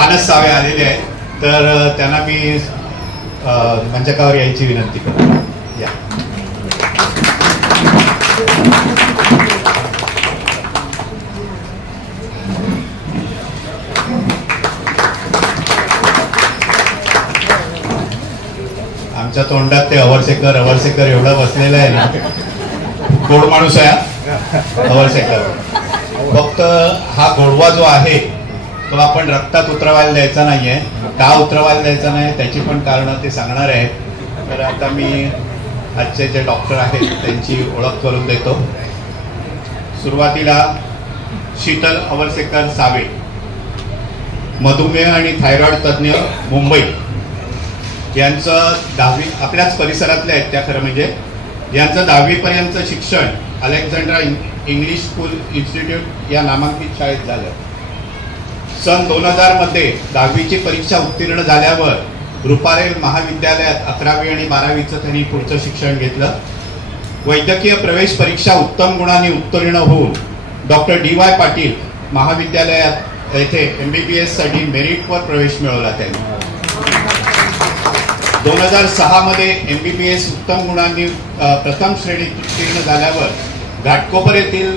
मानस सावे आलेले आहेत, तर त्यांना मी मंचकावर यायची विनंती करतो. या. आमच्या तोंडात ते अवरसेकर एवढं बसलेलं आहे ना, गोड माणूस आहे अवरसेकर. फक्त हा गोडवा जो आहे तो आपण रक्तात उतरवायला द्यायचा नाहीये. का उतरवायला द्यायचा नाही त्याची पण कारणं ते सांगणार आहेत. तर आता मी आजचे जे डॉक्टर आहेत त्यांची ओळख करून देतो. सुरुवातीला शीतल अवरसेकर सावे, मधुमेह आणि थायरॉइड तज्ज्ञ, मुंबई. यांचं 10वी आपल्याच परिसरातले आहेत त्या, खरं म्हणजे यांचं 10वी पर्यंत शिक्षण अलेक्झांड्रा इंग्लिश स्कूल इन्स्टिट्यूट या नामांकित शाळेत झालं. सन 2000 मध्ये 10वीची परीक्षा उत्तीर्ण झाल्यावर रुपारेल महाविद्यालयात 11वी आणि 12वीचं त्यांनी पुढचं शिक्षण घेतलं. वैद्यकीय प्रवेश परीक्षा उत्तम गुणांनी उत्तीर्ण होऊन डॉक्टर DY पाटील महाविद्यालयात येथे MBBS साठी मेरिटवर प्रवेश मिळवला त्यांनी. 2006 मध्ये MBBS उत्तम गुणांनी प्रथम श्रेणीत उत्तीर्ण झाल्यावर घाटकोपर येथील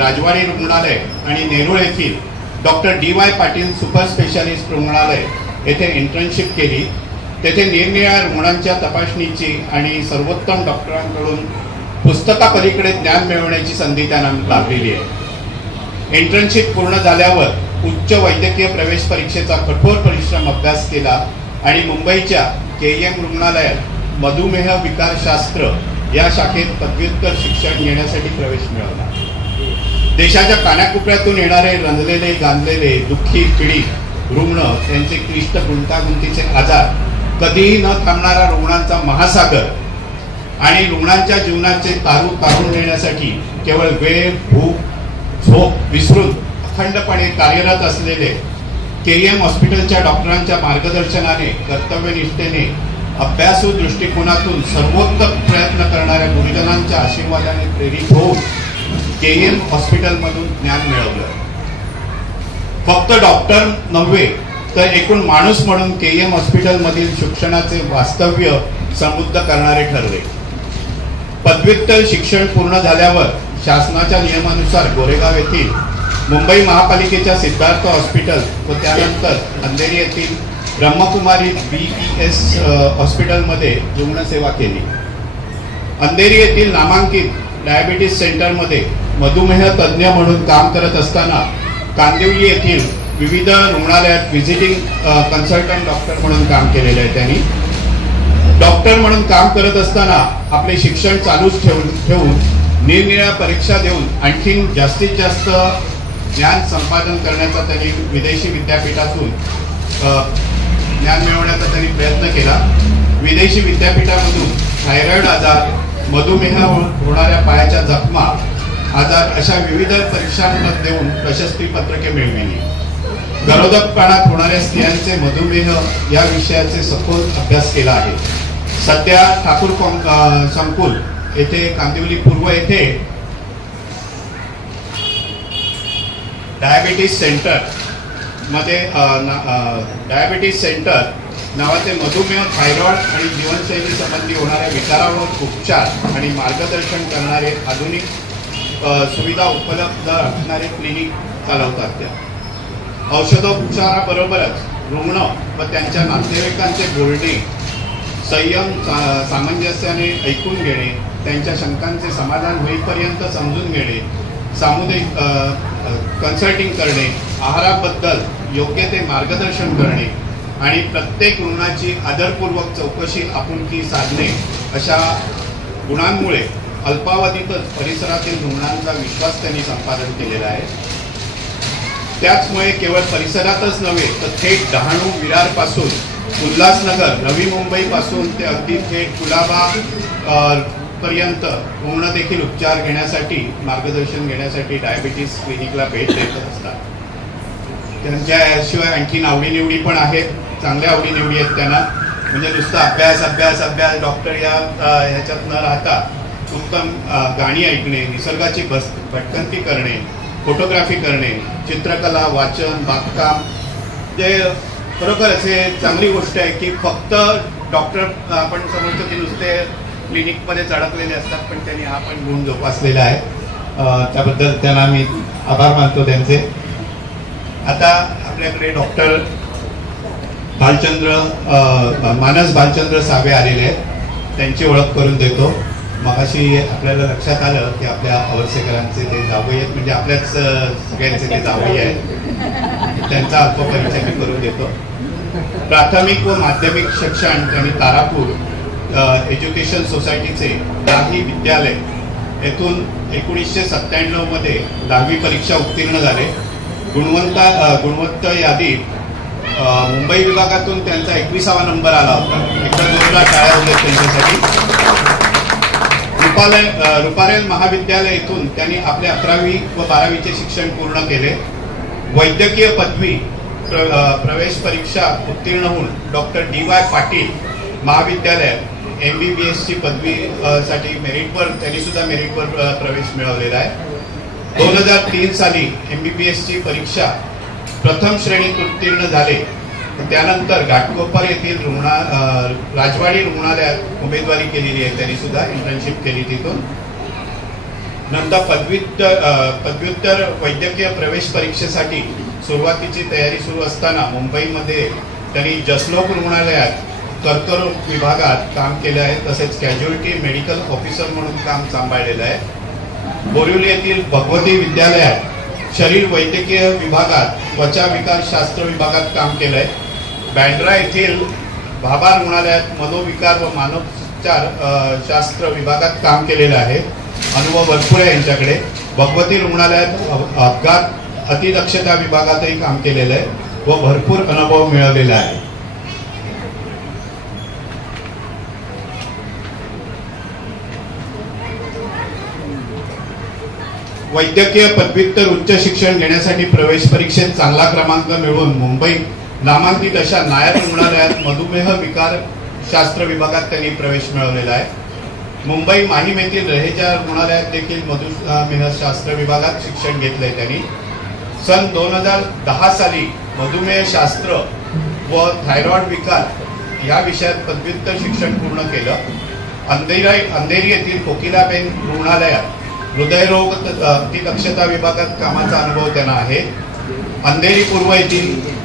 राजवाडी रुग्णालय आणि नेरूळ येथील doctor DY Patil super specialist रुग्णालय येथे इंटर्नशिप केली. तेथे निरनिराळ्या रुग्णांच्या तपासणीची आणि सर्वोत्तम डॉक्टरांकडून पुस्तकापलीकडे ज्ञान मिळवण्याची संधी त्यांना लाभलेली आहे. इंटर्नशिप पूर्ण झाल्यावर उच्च वैद्यकीय प्रवेश परीक्षेचा कठोर परिश्रम अभ्यास केला आणि मुंबईच्या KEM रुग्णालयात मधुमेह विकारशास्त्र या शाखेत पदव्युत्तर शिक्षण घेण्यासाठी प्रवेश मिळवला. देशाच्या कानाकोपऱ्यातून येणारे रंजलेले गांजलेले दुःखी पीडित रुग्ण, त्यांचे क्लिष्ट गुंतागुंतीचे आजार, कधीही न थांबणारा रुग्णांचा महासागर आणि रुग्णांच्या जीवनाचे तारून नेण्यासाठी केवळ वेळ, भूक, झोप विसरून अखंडपणे कार्यरत असलेले KEM हॉस्पिटलच्या डॉक्टरांच्या मार्गदर्शनाने, कर्तव्यनिष्ठेने, अभ्यासू दृष्टिकोनातून सर्वोत्तम प्रयत्न करणाऱ्या गुरुजनांच्या आशीर्वादाने प्रेरित होऊन KEM हॉस्पिटलमधून ज्ञान मिळवलं. फक्त डॉक्टर नव्हे तर एकूण माणूस म्हणून KEM हॉस्पिटलमधील शिक्षणाचे वास्तव्य समृद्ध करणारे ठरले. पदव्युत्तर शिक्षण पूर्ण झाल्यावर शासनाच्या नियमानुसार गोरेगाव येथील मुंबई महापालिकेच्या सिद्धार्थ हॉस्पिटल व त्यानंतर अंधेरी येथील ब्रह्मकुमारी BES हॉस्पिटलमध्ये रुग्णसेवा केली. अंधेरी येथील नामांकित डायबिटीस सेंटरमध्ये मधुमेह तज्ज्ञ म्हणून काम करत असताना कांदिवली येथील विविध रुग्णालयात व्हिजिटिंग कन्सल्टंट डॉक्टर म्हणून काम केलेलं आहे त्यांनी. डॉक्टर म्हणून काम करत असताना आपले शिक्षण चालूच ठेवून निरनिराळ्या परीक्षा देऊन आणखीन जास्तीत जास्त ज्ञान संपादन करण्याचा त्यांनी विदेशी विद्यापीठातून ज्ञान मिळवण्याचा त्यांनी प्रयत्न केला. विदेशी विद्यापीठामधून थायरॉइड आजार, मधुमेह होणाऱ्या पायाच्या जखमा आजार अशा विविध परीक्षांमध्ये देऊन प्रशस्ती पत्रके मिळविली. गरोदरपणात होणाऱ्या स्त्रियांचे मधुमेह या विषयाचे सखोल अभ्यास केला आहे. सध्या ठाकूर संकुल येथे कांदिवली पूर्व येथे डायबिटीस सेंटर नावाचे मधुमेह, थायरॉइड आणि जीवनशैली संबंधी होणाऱ्या विकारावर उपचार आणि मार्गदर्शन करणारे आधुनिक सुविधा उपलब्ध असणारे क्लिनिक चालवतात. त्या औषधोपचाराबरोबरच रुग्ण व त्यांच्या नातेवाईकांचे बोलणे संयम सामंजस्याने ऐकून घेणे, त्यांच्या शंकांचे समाधान होईपर्यंत समजून घेणे, सामुदायिक कन्सल्टिंग करणे, आहाराबद्दल योग्य ते मार्गदर्शन करणे आणि प्रत्येक रुग्णाची आदरपूर्वक चौकशी, आपुलकी साधणे अशा गुणांमुळे अल्पावधीतच परिसरातील रुग्णांचा विश्वास त्यांनी संपादन केलेला आहे. त्याचमुळे केवळ परिसरातच नव्हे तर थेट डहाणू, विरार पासून उल्हासनगर, नवी मुंबई पासून ते अगदी थेट कुलाबा पर्यंत रुग्ण देखील उपचार घेण्यासाठी, मार्गदर्शन घेण्यासाठी डायबिटीस क्लिनिकला भेट देत असतात. त्यांच्याशिवाय आणखीन आवडीनिवडी पण आहेत, चांगल्या आवडीनिवडी आहेत त्यांना. म्हणजे नुसतं अभ्यास अभ्यास अभ्यास डॉक्टर ह्याच्यात न राहता उत्तम गाणी ऐकणे, निसर्गाची भटकंती करणे, फोटोग्राफी करणे, चित्रकला, वाचन, बागकाम म्हणजे खरोखर असे चांगली गोष्ट आहे की फक्त डॉक्टर आपण समजतो की नुसते क्लिनिकमध्येच अडकलेले असतात, पण त्यांनी हा पण गुण जोपासलेला आहे. त्याबद्दल त्यांना मी आभार मानतो त्यांचे. आता आपल्याकडे डॉक्टर मानस भालचंद्र सावे आलेले आहेत, त्यांची ओळख करून देतो. मगाशी आपल्याला लक्षात आलं की आपल्या अवरसेकरांचे ते जावई आहेत, म्हणजे आपल्याच सगळ्यांचे ते जावई आहेत. त्यांचा अल्पपरिचय मी करून देतो. प्राथमिक व माध्यमिक शिक्षण त्यांनी तारापूर एज्युकेशन सोसायटीचे दाही विद्यालय येथून 1997 मध्ये 10वी परीक्षा उत्तीर्ण झाले. गुणवंत यादीत मुंबई विभागातून त्यांचा 21वा नंबर आला होता. एकदा जोरदार टाळ्या होत्या त्यांच्यासाठी. रुपारेल महाविद्यालय येथून त्यांनी आपले 11वी व 12वीचे शिक्षण पूर्ण केले. वैद्यकीय पदवी प्रवेश परीक्षा उत्तीर्ण होऊन डॉक्टर DY पाटील महाविद्यालयात MBBS ची पदवी साठी त्यांनी सुद्धा मेरिटवर प्रवेश मिळवलेला आहे. 2003 साली MBBS ची परीक्षा प्रथम श्रेणीत उत्तीर्ण झाले. त्यानंतर घाटकोपर येथील राजवाडी रुग्णालयात उमेदवारी केलेली आहे. त्यांनी सुद्धा इंटर्नशिप केली तिथून. नंतर पदव्युत्तर वैद्यकीय प्रवेश परीक्षेसाठी सुरुवातीची तयारी सुरू असताना मुंबईमध्ये त्यांनी जसलोक रुग्णालयात कर्करोग विभागात काम केले आहे. तसेच कॅज्युअलिटी मेडिकल ऑफिसर म्हणून काम सांभाळलेलं आहे. बोरिवली येथील भगवती विद्यालयात शरीर वैद्यकीय विभागात त्वचा विकार शास्त्र विभागात काम केलंय. बँड्रा येथील भाभा रुग्णालयात मनोविकार व मानवोपचार शास्त्र विभागात काम केलेलं आहे. अनुभव भरपूर आहे यांच्याकडे. भगवती रुग्णालयात अपघात अतिदक्षता विभागातही काम केलेलं आहे व भरपूर अनुभव मिळवलेला आहे. वैद्यकीय पदव्युत्तर उच्च शिक्षण घेण्यासाठी प्रवेश परीक्षेत चांगला क्रमांक मिळवून मुंबई नामांकित अशा नायर रुग्णालयात मधुमेह विकार शास्त्र विभागात त्यांनी प्रवेश मिळवलेला आहे. मुंबई माहीम येथील रहेजा रुग्णालयात देखील मधुमेह शास्त्र विभागात शिक्षण घेतलंय त्यांनी. सन 2010 साली मधुमेह शास्त्र व थायरॉइड विकार या विषयात पदव्युत्तर शिक्षण पूर्ण केलं. अंधेरी येथील कोकिलाबेन रुग्णालयात हृदयरोग अतिदक्षता विभागात कामाचा अनुभव त्यांना आहे. अंधेरी पूर्व येथील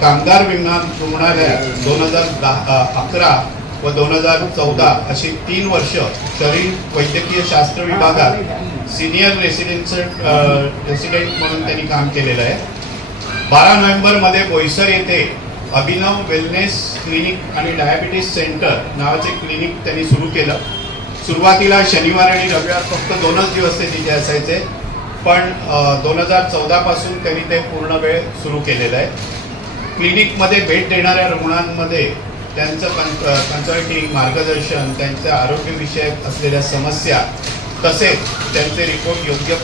कामगार विज्ञान रुग्णालयात 2011 व 2014 अशी 3 वर्ष शरीर वैद्यकीय शास्त्र विभागात सिनियर रेसिडेंट म्हणून त्यांनी काम केलेलं आहे. 12 नोव्हेंबर मध्ये बोईसर येथे अभिनव वेलनेस क्लिनिक आणि डायबिटीस सेंटर नावाचे क्लिनिक त्यांनी सुरू केलं. सुरुवातीला शनिवार आणि रविवार फक्त 2च दिवस ते तिथे असायचे, पण 2014 पासून त्यांनी ते पूर्ण वेळ सुरू केलेलं आहे. क्लिनिकमध्ये भेट देणाऱ्या रुग्णांमध्ये त्यांचं कन्सल्टिंग, मार्गदर्शन, त्यांच्या आरोग्यविषयक असलेल्या समस्या तसेच त्यांचे रिपोर्ट योग्य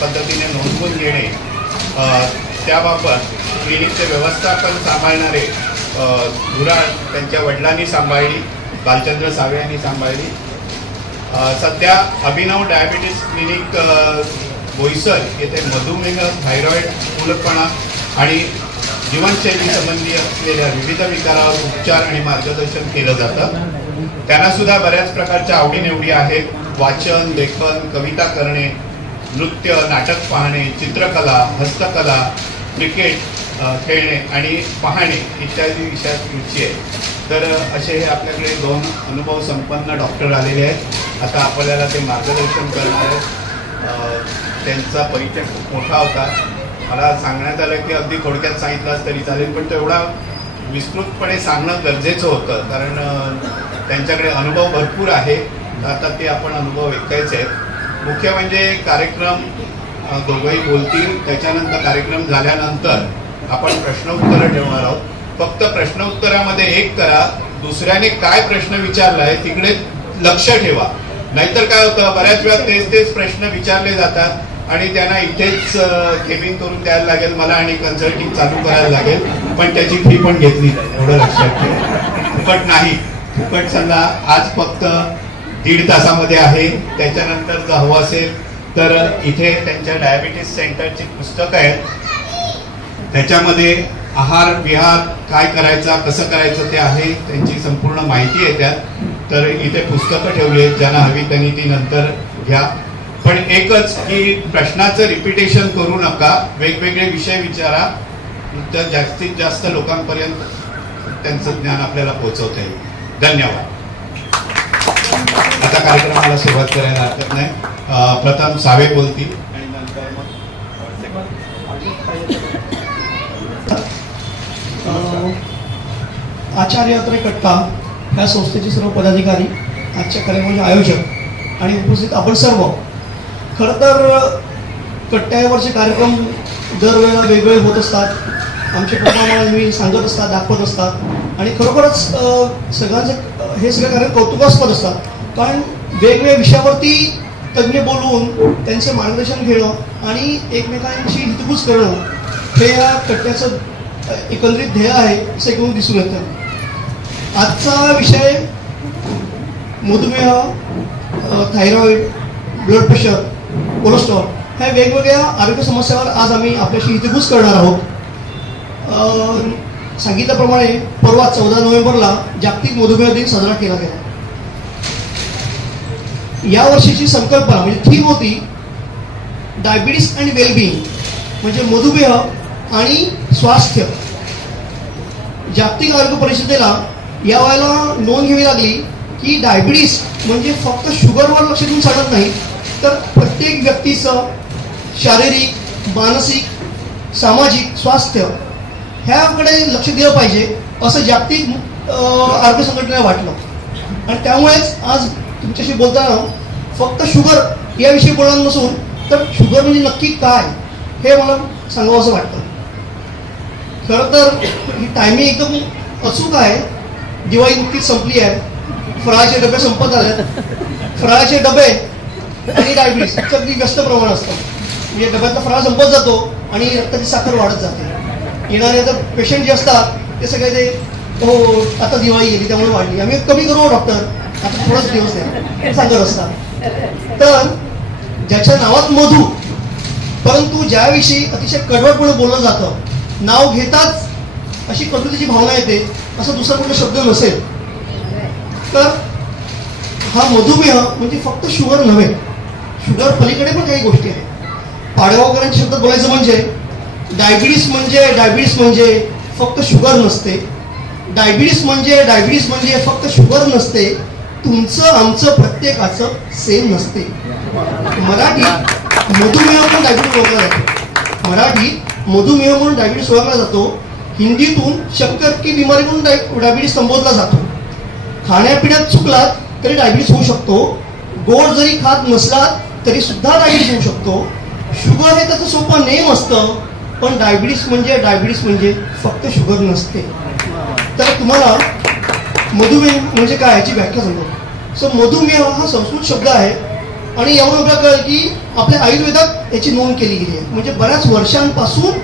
पद्धतीने नोंदवून घेणे, त्याबाबत क्लिनिकचे व्यवस्थापन सांभाळणारे धुराळ त्यांच्या वडिलांनी सांभाळली, भालचंद्र सावे यांनी सांभाळली. सध्या अभिनव डायबिटीस क्लिनिक बोईसर येथे मधुमेह, थायरॉइड, स्थूलपणा आणि जीवनशैली संबंधी असलेल्या विविध विकारावर उपचार आणि मार्गदर्शन केलं जातं. त्यांना सुद्धा बऱ्याच प्रकारच्या आवडीनिवडी आहेत. वाचन, लेखन, कविता करणे, नृत्य, नाटक पाहणे, चित्रकला, हस्तकला, क्रिकेट खेळणे आणि पाहणे इत्यादी विषयात रुची आहे. तर असे हे आपल्याकडे 2 अनुभव संपन्न डॉक्टर आलेले आहेत. आता आपल्याला ते मार्गदर्शन करणार आहेत. त्यांचा परिचय खूप मोठा होता. मला सांगण्यात आलं की अगदी थोडक्यात सांगितलं तरी चालेल, पण तेवढा विस्तृतपणे सांगणं गरजेचं होतं, कारण त्यांच्याकडे अनुभव भरपूर आहे. आता ते आपण अनुभव ऐकायचे आहेत. मुख्य म्हणजे कार्यक्रम दोघंही बोलतील, त्याच्यानंतर कार्यक्रम झाल्यानंतर आपण प्रश्न उत्तरं ठेवणार आहोत. फक्त प्रश्न उत्तरामध्ये एक करा, दुसऱ्याने काय प्रश्न विचारलाय तिकडे लक्ष ठेवा. नाहीतर काय होतं, बऱ्याच वेळा तेच प्रश्न विचारले जातात आणि त्यांना इथेच केबिन करून द्यायला लागेल मला आणि कन्सल्टिंग चालू करायला लागेल, पण त्याची फी पण घेतली जाईल, एवढं लक्षात ठेवा. फुकट नाही. फुकट समजा आज फक्त 1.5 तासामध्ये आहे. त्याच्यानंतर जर हवं असेल तर इथे त्यांच्या डायबिटीस सेंटरची पुस्तकं आहेत, त्याच्यामध्ये आहार विहार काय करायचा कसं करायचं ते आहे, त्यांची संपूर्ण माहिती आहे त्यात. तर इथे पुस्तकं ठेवली आहेत, ज्यांना हवी त्यांनी ती नंतर घ्या. पण एकच की प्रश्नाचं रिपिटेशन करू नका, वेगवेगळे विषय विचारा, तर जास्तीत जास्त लोकांपर्यंत त्यांचं ज्ञान आपल्याला पोहोचवता येईल. धन्यवाद. आता कार्यक्रमाला सुरुवात करायला हरकत नाही. प्रथम सावे बोलतील आणि नंतर आचार्य अत्रे कट्टा ह्या संस्थेचे सर्व पदाधिकारी, आजच्या कार्यक्रमाचे आयोजक आणि उपस्थित आपण सर्व. खरं तर कट्ट्यावरचे कार्यक्रम दरवेळेला वेगवेगळे होत असतात. आमचे प्रोग्राम मी सांगत असतात, दाखवत असतात आणि खरोखरच सगळ्यांचे हे सगळे कार्यक्रम कौतुकास्पद असतात. कारण वेगवेगळ्या विषयावरती तज्ज्ञ बोलवून त्यांचे मार्गदर्शन घेणं आणि एकमेकांशी हितगुज करणं हे या कट्ट्याचं एकंदरीत ध्येय आहे असं एकूण दिसून येतं. आजचा विषय मधुमेह, थायरॉइड, ब्लड प्रेशर, कोलेस्ट्रॉल ह्या वेगवेगळ्या आरोग्य समस्यावर आज आम्ही आपल्याशी हितगुज करणार आहोत. सांगितल्याप्रमाणे परवा 14 नोव्हेंबरला जागतिक मधुमेह दिन साजरा केला गेला. या वर्षीची संकल्पना म्हणजे थीम होती डायबिटीस अँड वेलबिंग, म्हणजे मधुमेह आणि स्वास्थ्य. जागतिक आरोग्य परिषदेला या वेळेला नोंद घ्यावी लागली की डायबिटीस म्हणजे फक्त शुगरवर लक्ष देऊन चालत नाही, तर प्रत्येक व्यक्तीचं शारीरिक, मानसिक, सामाजिक स्वास्थ्य ह्याकडे लक्ष दिलं पाहिजे असं जागतिक आरोग्य संघटनेला वाटलं. आणि त्यामुळेच आज तुमच्याशी बोलताना फक्त शुगर याविषयी बोलणार नसून तर शुगर म्हणजे नक्की काय हे मला सांगावं असं वाटतं. खरं तर ही टायमिंग एकदम अचूक आहे. दिवाळी नुकतीच संपली आहे, फराळाचे डबे संपत आले. फराळाचे डबे आणि डायबिटीस अगदी व्यस्त प्रमाण असतं. म्हणजे डब्यातला फराळ संपत जातो आणि रक्ताची साखर वाढत जाते. येणारे तर पेशंट जे असतात ते सगळे ते हो आता दिवाळी गेली त्यामुळे वाढली, आम्ही कमी करू डॉक्टर, आता थोडाच दिवस नाही सांगत असतात. तर ज्याच्या नावात मधू, परंतु ज्याविषयी अतिशय कडवटपणे बोललं जातं, नाव घेताच अशी कडवटीची भावना येते, असं दुसरा कुठला शब्द नसेल. तर हा मधुमेह म्हणजे फक्त शुगर नव्हे, शुगर पलीकडे पण काही गोष्टी आहेत. पाडगावकरांच्या शब्दात बोलायचं म्हणजे डायबिटीस म्हणजे फक्त शुगर नसते. डायबिटीस म्हणजे फक्त शुगर नसते. तुमचं आमचं प्रत्येकाचं सेम नसते. मराठीत मधुमेह म्हणून डायबिटीस ओळखला जातो. मराठीत मधुमेह म्हणून डायबिटीस ओळखला जातो. हिंदीतून शक्कर की बिमारी म्हणून डायबिटीस संबोधला जातो. खाण्यापिण्यात चुकलात तरी डायबिटीस होऊ शकतो. गोड जरी खात नसलात तरी सुद्धा डायबिटीस होऊ शकतो. शुगर हे त्याचं सोपं नेम असतं, पण डायबिटीस म्हणजे फक्त शुगर नसते. तर तुम्हाला मधुमेह म्हणजे काय याची व्याख्या सांगतो. सो मधुमेह हा संस्कृत शब्द आहे आणि यावरून आपल्याला कळलं की आपल्या आयुर्वेदात याची नोंद केली गेली आहे. म्हणजे बऱ्याच वर्षांपासून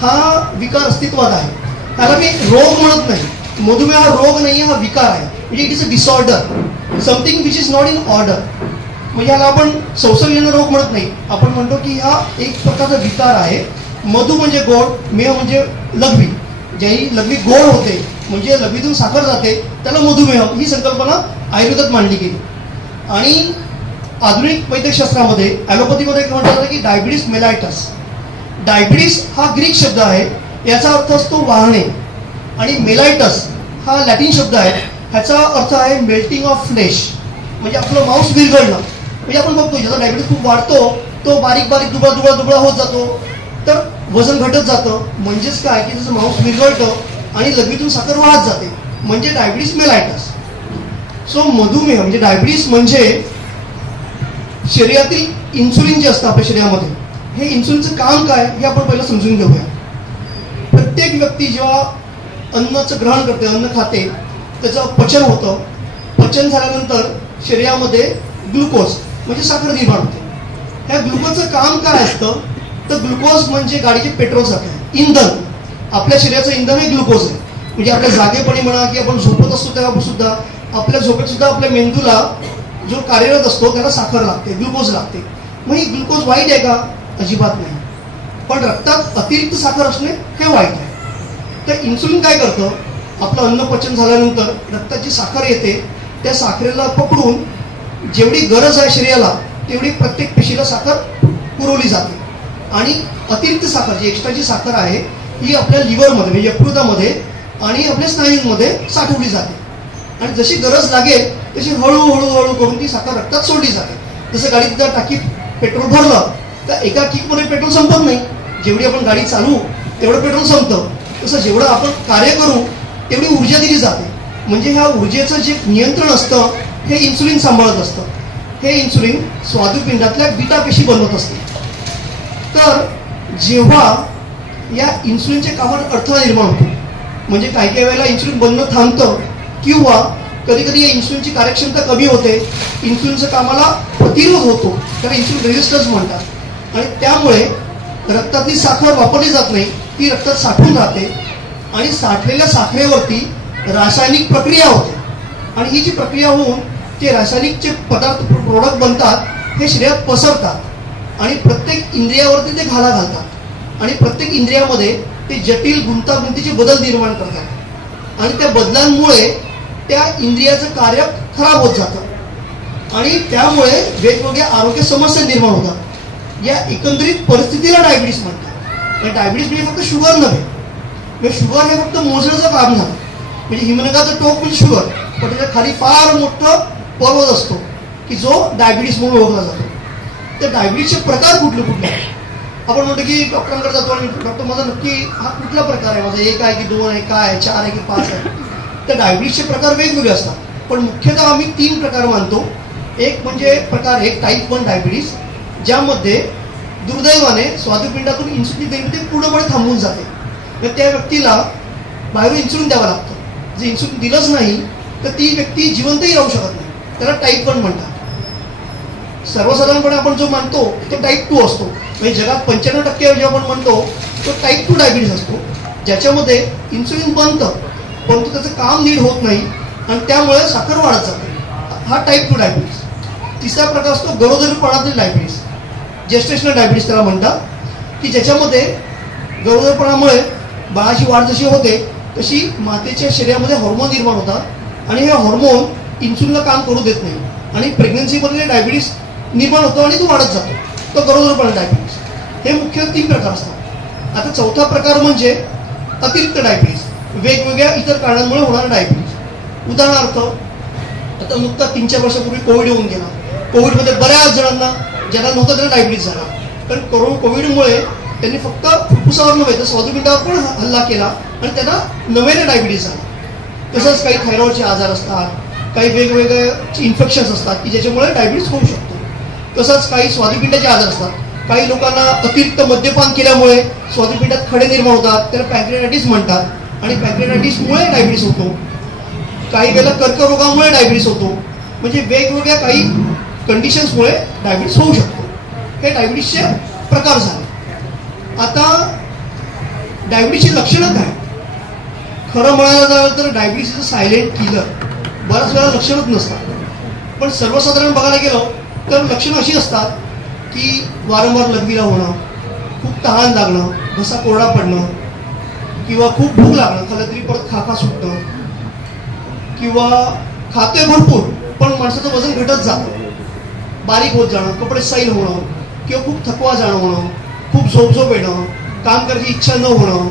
हा विकार अस्तित्वात आहे. त्याला मी रोग म्हणत नाही. मधुमेह हा रोग नाही, हा विकार आहे. म्हणजे it is a disorder, something which is not in order. म्हणजे याला आपण संसर्गजन्य रोग म्हणत नाही, आपण म्हणतो की हा एक प्रकारचा विकार आहे. मधु म्हणजे गोड, मेह म्हणजे लघवी. ज्याही लघवी गोड होते म्हणजे लघवीतून साखर जाते त्याला मधुमेह ही संकल्पना आयुर्वेदात मांडली गेली. आणि आधुनिक वैद्यकशास्त्रामध्ये ॲलोपॅथीमध्ये म्हटलं जातं की डायबिटीस मेलायटस. डायबिटीस हा ग्रीक शब्द आहे, याचा अर्थ असतो वाहणे. आणि मेलायटस हा लॅटिन शब्द आहे, ह्याचा अर्थ आहे मेल्टिंग ऑफ फ्लेश, म्हणजे आपलं मांस विरघळणं. म्हणजे आपण बघतो ज्याचा डायबिटीस खूप वाढतो तो बारीक बारीक दुबळा होत जातो, तर वजन घटत जातं. म्हणजेच काय की त्याचं मांस विरघळतं आणि लघवीतून साखर वाहत जाते, म्हणजे डायबिटीस मेलायटस. सो मधुमेह म्हणजे डायबिटीस म्हणजे शरीरातील इन्सुलिन जे असतं आपल्या शरीरामध्ये, हे इन्सुलिनचं काम काय हे आपण पहिलं समजून घेऊया. प्रत्येक व्यक्ती जेव्हा अन्नाचं ग्रहण करते, अन्न खाते, त्याचं पचन होतं. पचन झाल्यानंतर शरीरामध्ये ग्लुकोज म्हणजे साखर निर्माण होते. ह्या ग्लुकोजचं काम काय असतं, तर ग्लुकोज म्हणजे गाडीचे पेट्रोल सारखं आहे, इंधन. आपल्या शरीराचं इंधन हे ग्लुकोज आहे. म्हणजे आपल्या जागेपणी म्हणा की आपण झोपत असतो तेव्हा सुद्धा आपल्या झोपेत सुद्धा आपल्या मेंदूला जो कार्यरत असतो त्याला साखर लागते, ग्लुकोज लागते. मग ही ग्लुकोज वाईट आहे का? अजिबात नाही. पण रक्तात अतिरिक्त साखर असणे हे वाईट आहे. तर इन्सुलिन काय करतं, आपलं अन्न पचन झाल्यानंतर रक्ताची साखर येते, त्या साखरेला पकडून जेवढी गरज आहे शरीराला तेवढी प्रत्येक पेशीला साखर पुरवली जाते. आणि अतिरिक्त साखर, जी एक्स्ट्राची साखर आहे, ही आपल्या लिव्हरमध्ये म्हणजे यकृतामध्ये आणि आपल्या स्नायूंमध्ये साठवली जाते. आणि जशी गरज लागेल तशी हळूहळू करून ती साखर रक्तात सोडली जाते. जसं गाडीत जर टाकीत पेट्रोल भरलं तर एका किकमध्ये पेट्रोल संपत नाही, जेवढी आपण गाडी चालवू तेवढं पेट्रोल संपतं. तसं जेवढं आपण कार्य करू तेवढी ऊर्जा दिली जाते. म्हणजे ह्या ऊर्जेचं जे नियंत्रण असतं हे इन्सुलिन सांभाळत असतं. हे इन्सुलिन स्वादुपिंडातल्या बीटा पेशी बनवत असते. तर जेव्हा या इन्सुलिनच्या कामात अडथळा निर्माण होतो, म्हणजे काही काही वेळेला इन्सुलिन बनणं थांबतं किंवा कधी कधी या इन्सुलिनची कार्यक्षमता कमी होते, इन्सुलिनच्या कामाला प्रतिरोध होतो, त्याला इन्सुलिन रेजिस्टन्स म्हणतात. आणि त्यामुळे रक्तातली साखर वापरली जात नाही, ती रक्तात साठून राहते आणि साठलेल्या साखरेवरती रासायनिक प्रक्रिया होते. आणि ही जी प्रक्रिया होऊन ते रासायनिकचे पदार्थ प्रोडक्ट बनतात, हे शरीरात पसरतात आणि प्रत्येक इंद्रियावरती ते घाला घालतात आणि प्रत्येक इंद्रियामध्ये ते जटिल गुंतागुंतीचे बदल निर्माण करतात. आणि त्या बदलांमुळे त्या इंद्रियाचं कार्य खराब होत जातं आणि त्यामुळे वेगवेगळ्या आरोग्य समस्या निर्माण होतात. या एकंदरीत परिस्थितीला डायबिटीस म्हणतात. डायबिटीस म्हणजे फक्त शुगर नव्हे, म्हणजे शुगर हे फक्त मोजण्याचं काम झालं. म्हणजे हिमनगाचं टोक म्हणजे शुगर, पण त्याच्या खाली फार मोठं पर्वत असतो की जो डायबिटीस म्हणून ओळखला जातो. तर डायबिटीसचे प्रकार कुठले कुठले आपण म्हणतो की डॉक्टरांकडे जातो आणि डॉक्टर माझा नक्की हा कुठला प्रकार आहे, माझा 1 आहे की 2 आहे, काय आहे, 4 आहे की 5 आहे. तर डायबिटीसचे प्रकार वेगवेगळे असतात, पण मुख्यतः आम्ही 3 प्रकार मानतो. एक म्हणजे प्रकार 1 टाईप 1 डायबिटीस, ज्यामध्ये दुर्दैवाने स्वादुपिंडातून इन्सुलिन निर्मिती पूर्णपणे थांबून जाते. तर त्या व्यक्तीला बाहेरून इन्सुलिन द्यावं लागतं. जर इन्सुलिन दिलंच नाही तर ती व्यक्ती जिवंतही राहू शकत नाही. त्याला टाईप 1 म्हणतात. सर्वसाधारणपणे आपण जो मानतो तो टाईप 2 असतो. म्हणजे जगात 95% जे आपण म्हणतो तो टाईप 2 डायबिटीस असतो, ज्याच्यामध्ये इन्सुलिन बनतं परंतु त्याचं काम नीट होत नाही आणि त्यामुळे साखर वाढत जाते. हा टाईप 2 डायबिटीस. तिसरा प्रकार असतो गरोदरपणातील डायबिटीस, जेस्टेशनल डायबिटीस त्याला म्हणतात, की ज्याच्यामध्ये गरोदरपणामुळे बाळाची वाढ जशी होते तशी मातेच्या शरीरामध्ये हॉर्मोन निर्माण होतात आणि हे हॉर्मोन इन्सुलिनला काम करू देत नाही आणि प्रेग्नन्सीमध्ये डायबिटीस निर्माण होतो आणि तो वाढत जातो. तो गरोदरपणा डायबिटीस. हे मुख्य 3 प्रकार असतात. आता चौथा प्रकार म्हणजे अतिरिक्त डायबिटीस, वेगवेगळ्या इतर कारणांमुळे होणारा डायबिटीस. उदाहरणार्थ आता नुकता 3-4 वर्षापूर्वी कोविड येऊन गेला. कोविडमध्ये बऱ्याच जणांना ज्यांना नव्हतं त्यांना डायबिटीस झाला. कारण कोविडमुळे त्यांनी फक्त फुफ्फुसावर नव्हे तर स्वादुपिंडावर पण हल्ला केला आणि त्यांना नव्याने डायबिटीस झाला. तसंच काही थायरॉइडचे आजार असतात, काही वेगवेगळे इन्फेक्शन्स असतात की ज्याच्यामुळे डायबिटीस होऊ शकतो. तसंच काही स्वादुपिंडाचे आजार असतात. काही लोकांना अतिरिक्त मद्यपान केल्यामुळे स्वादुपिंडात खडे निर्माण होतात, त्याला पॅन्क्रियाटायटिस म्हणतात आणि पॅन्क्रियाटायटिसमुळे डायबिटीस होतो. काही वेळेला कर्करोगामुळे डायबिटीस होतो. म्हणजे वेगवेगळ्या काही कंडिशन्समुळे डायबिटीस होऊ शकतो. हे डायबिटीसचे प्रकार झाले. आता डायबिटीसची लक्षणं काय? खरं म्हणायला झालं तर diabetes is a silent killer. बऱ्याच वेळा लक्षणच नसतात, पण सर्वसाधारण बघायला गेलो तर लक्षणं अशी असतात की वारंवार लघवीला होणं, खूप तहान लागणं, घसा कोरडा पडणं किंवा खूप भूक लागणं, खाल्लं तरी परत खाका सुटणं किंवा खातोय भरपूर पण माणसाचं वजन घटत जातं, बारीक होत जाणं, कपडे सैल होणं किंवा खूप थकवा जाणवणं, खूप झोप येणं, काम करायची इच्छा न होणं,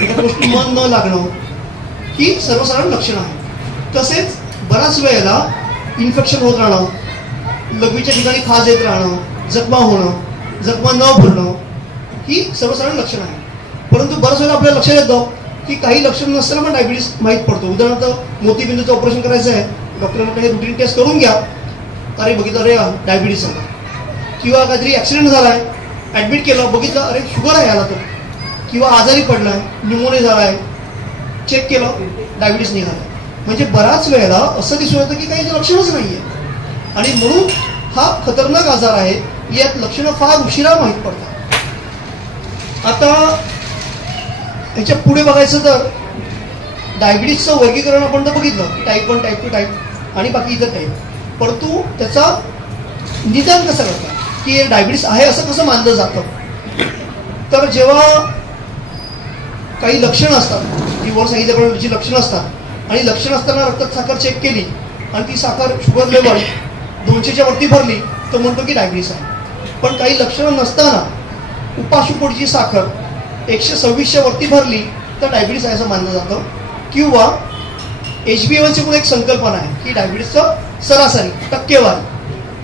एका गोष्टी मन न लागणं, ही सर्वसाधारण लक्षणं आहेत. तसेच बऱ्याच वेळेला इन्फेक्शन होत राहणं, लघवीच्या ठिकाणी खाज येत राहणं, जखमा होणं, जखमा न भरणं, ही सर्वसाधारण लक्षणं आहेत. परंतु बऱ्याच वेळेला आपल्याला लक्षात येतं की काही लक्षणं नसताना पण डायबिटीस माहीत पडतो. उदाहरणार्थ मोतीबिंदूचं ऑपरेशन करायचं आहे, डॉक्टरांकडे हे रुटीन टेस्ट करून घ्या, अरे बघितलं अरे डायबिटीस झाला. किंवा काहीतरी ॲक्सिडेंट झाला आहे, ॲडमिट केलं, बघितलं अरे शुगर आहे याला तर, किंवा आजारी पडला आहे, न्यूमोनिया झाला आहे, चेक केलं डायबिटीस निघाला. म्हणजे बऱ्याच वेळेला असं दिसून येतं की काही लक्षणच नाही आहे आणि म्हणून हा खतरनाक आजार आहे. यात लक्षणं फार उशिरा माहीत पडतात. आता ह्याच्या पुढे बघायचं तर डायबिटीसचं वर्गीकरण आपण तर बघितलं, टाईप 1, टाईप 2, टाईप आणि बाकी इतर टाईप. परंतु त्याचा निदान कसं करतात की डायबिटीस आहे असं कसं मानलं जातं? तर जेव्हा काही लक्षणं असतात, ती वर सांगितल्याप्रमाणे जी लक्षणं असतात, आणि लक्षणं असताना रक्तात साखर चेक केली आणि ती साखर शुगर लेवल 200च्या वरती भरली तर म्हणतो की डायबिटीस आहे. पण काही लक्षणं नसताना उपाशीपोटची साखर 126च्या वरती भरली तर डायबिटीस आहे असं मानलं जातं. किंवा HbA1c म्हणून एक संकल्पना आहे की डायबिटीसचं सरासरी टक्केवारी,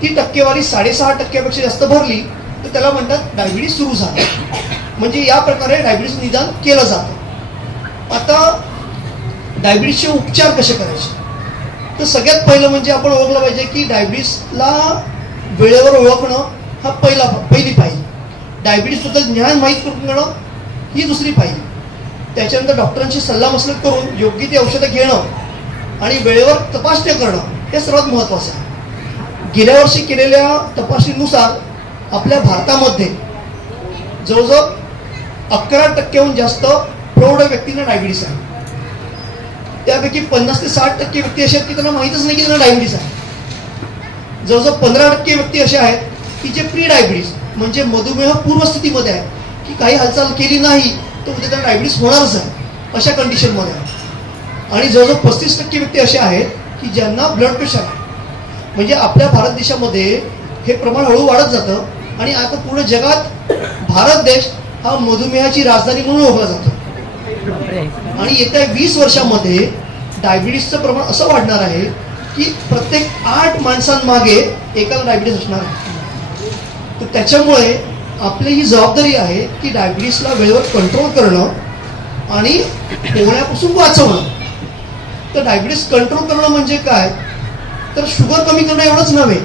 ती टक्केवारी 6.5% जास्त भरली तर त्याला म्हणतात डायबिटीस सुरू झाला. म्हणजे या प्रकारे डायबिटीस निदान केलं जातं. आता डायबिटीसचे उपचार कसे करायचे, तर सगळ्यात पहिलं म्हणजे आपण ओळखलं पाहिजे की डायबिटीसला वेळेवर ओळखणं हा पहिली पाहिजे. डायबिटीसबद्दल ज्ञान माहीत करून घेणं ही दुसरी पाहिजे. त्याच्यानंतर डॉक्टरांची सल्लामसलत करून योग्य ती औषधं घेणं आणि वेळेवर तपासण्या करणं हे सर्वात महत्त्वाचं आहे. गेल्या वर्षी केलेल्या तपासणीनुसार आपल्या भारतामध्ये जवळजवळ 11% जास्त प्रौढ व्यक्तींना डायबिटीस आहे. त्यापैकी 50 ते 60% व्यक्ती अशा आहेत की त्यांना माहीतच नाही की त्यांना डायबिटीस आहे. जवळजवळ 15% व्यक्ती अशा आहेत की जे प्री डायबिटीस म्हणजे मधुमेह पूर्वस्थितीमध्ये आहे, की काही हालचाल केली नाही तर उद्या त्यांना डायबिटीस होणारच आहे अशा कंडिशनमध्ये आहे. आणि जवळजवळ 35% व्यक्ती असे आहेत की ज्यांना ब्लड प्रेशर आहे. म्हणजे आपल्या भारत देशामध्ये हे प्रमाण हळू वाढत जातं आणि आता पूर्ण जगात भारत देश हा मधुमेहाची राजधानी म्हणून ओळखला जातो. आणि येत्या 20 वर्षामध्ये डायबिटीसचं प्रमाण असं वाढणार आहे की प्रत्येक 8 माणसांमागे एकाला डायबिटीस असणार आहे. तर त्याच्यामुळे आपली ही जबाबदारी आहे की डायबिटीसला वेळेवर कंट्रोल करणं आणि होण्यापासून वाचवणं. तर डायबिटीस कंट्रोल करणं म्हणजे काय, तर शुगर कमी करणं एवढंच नव्हे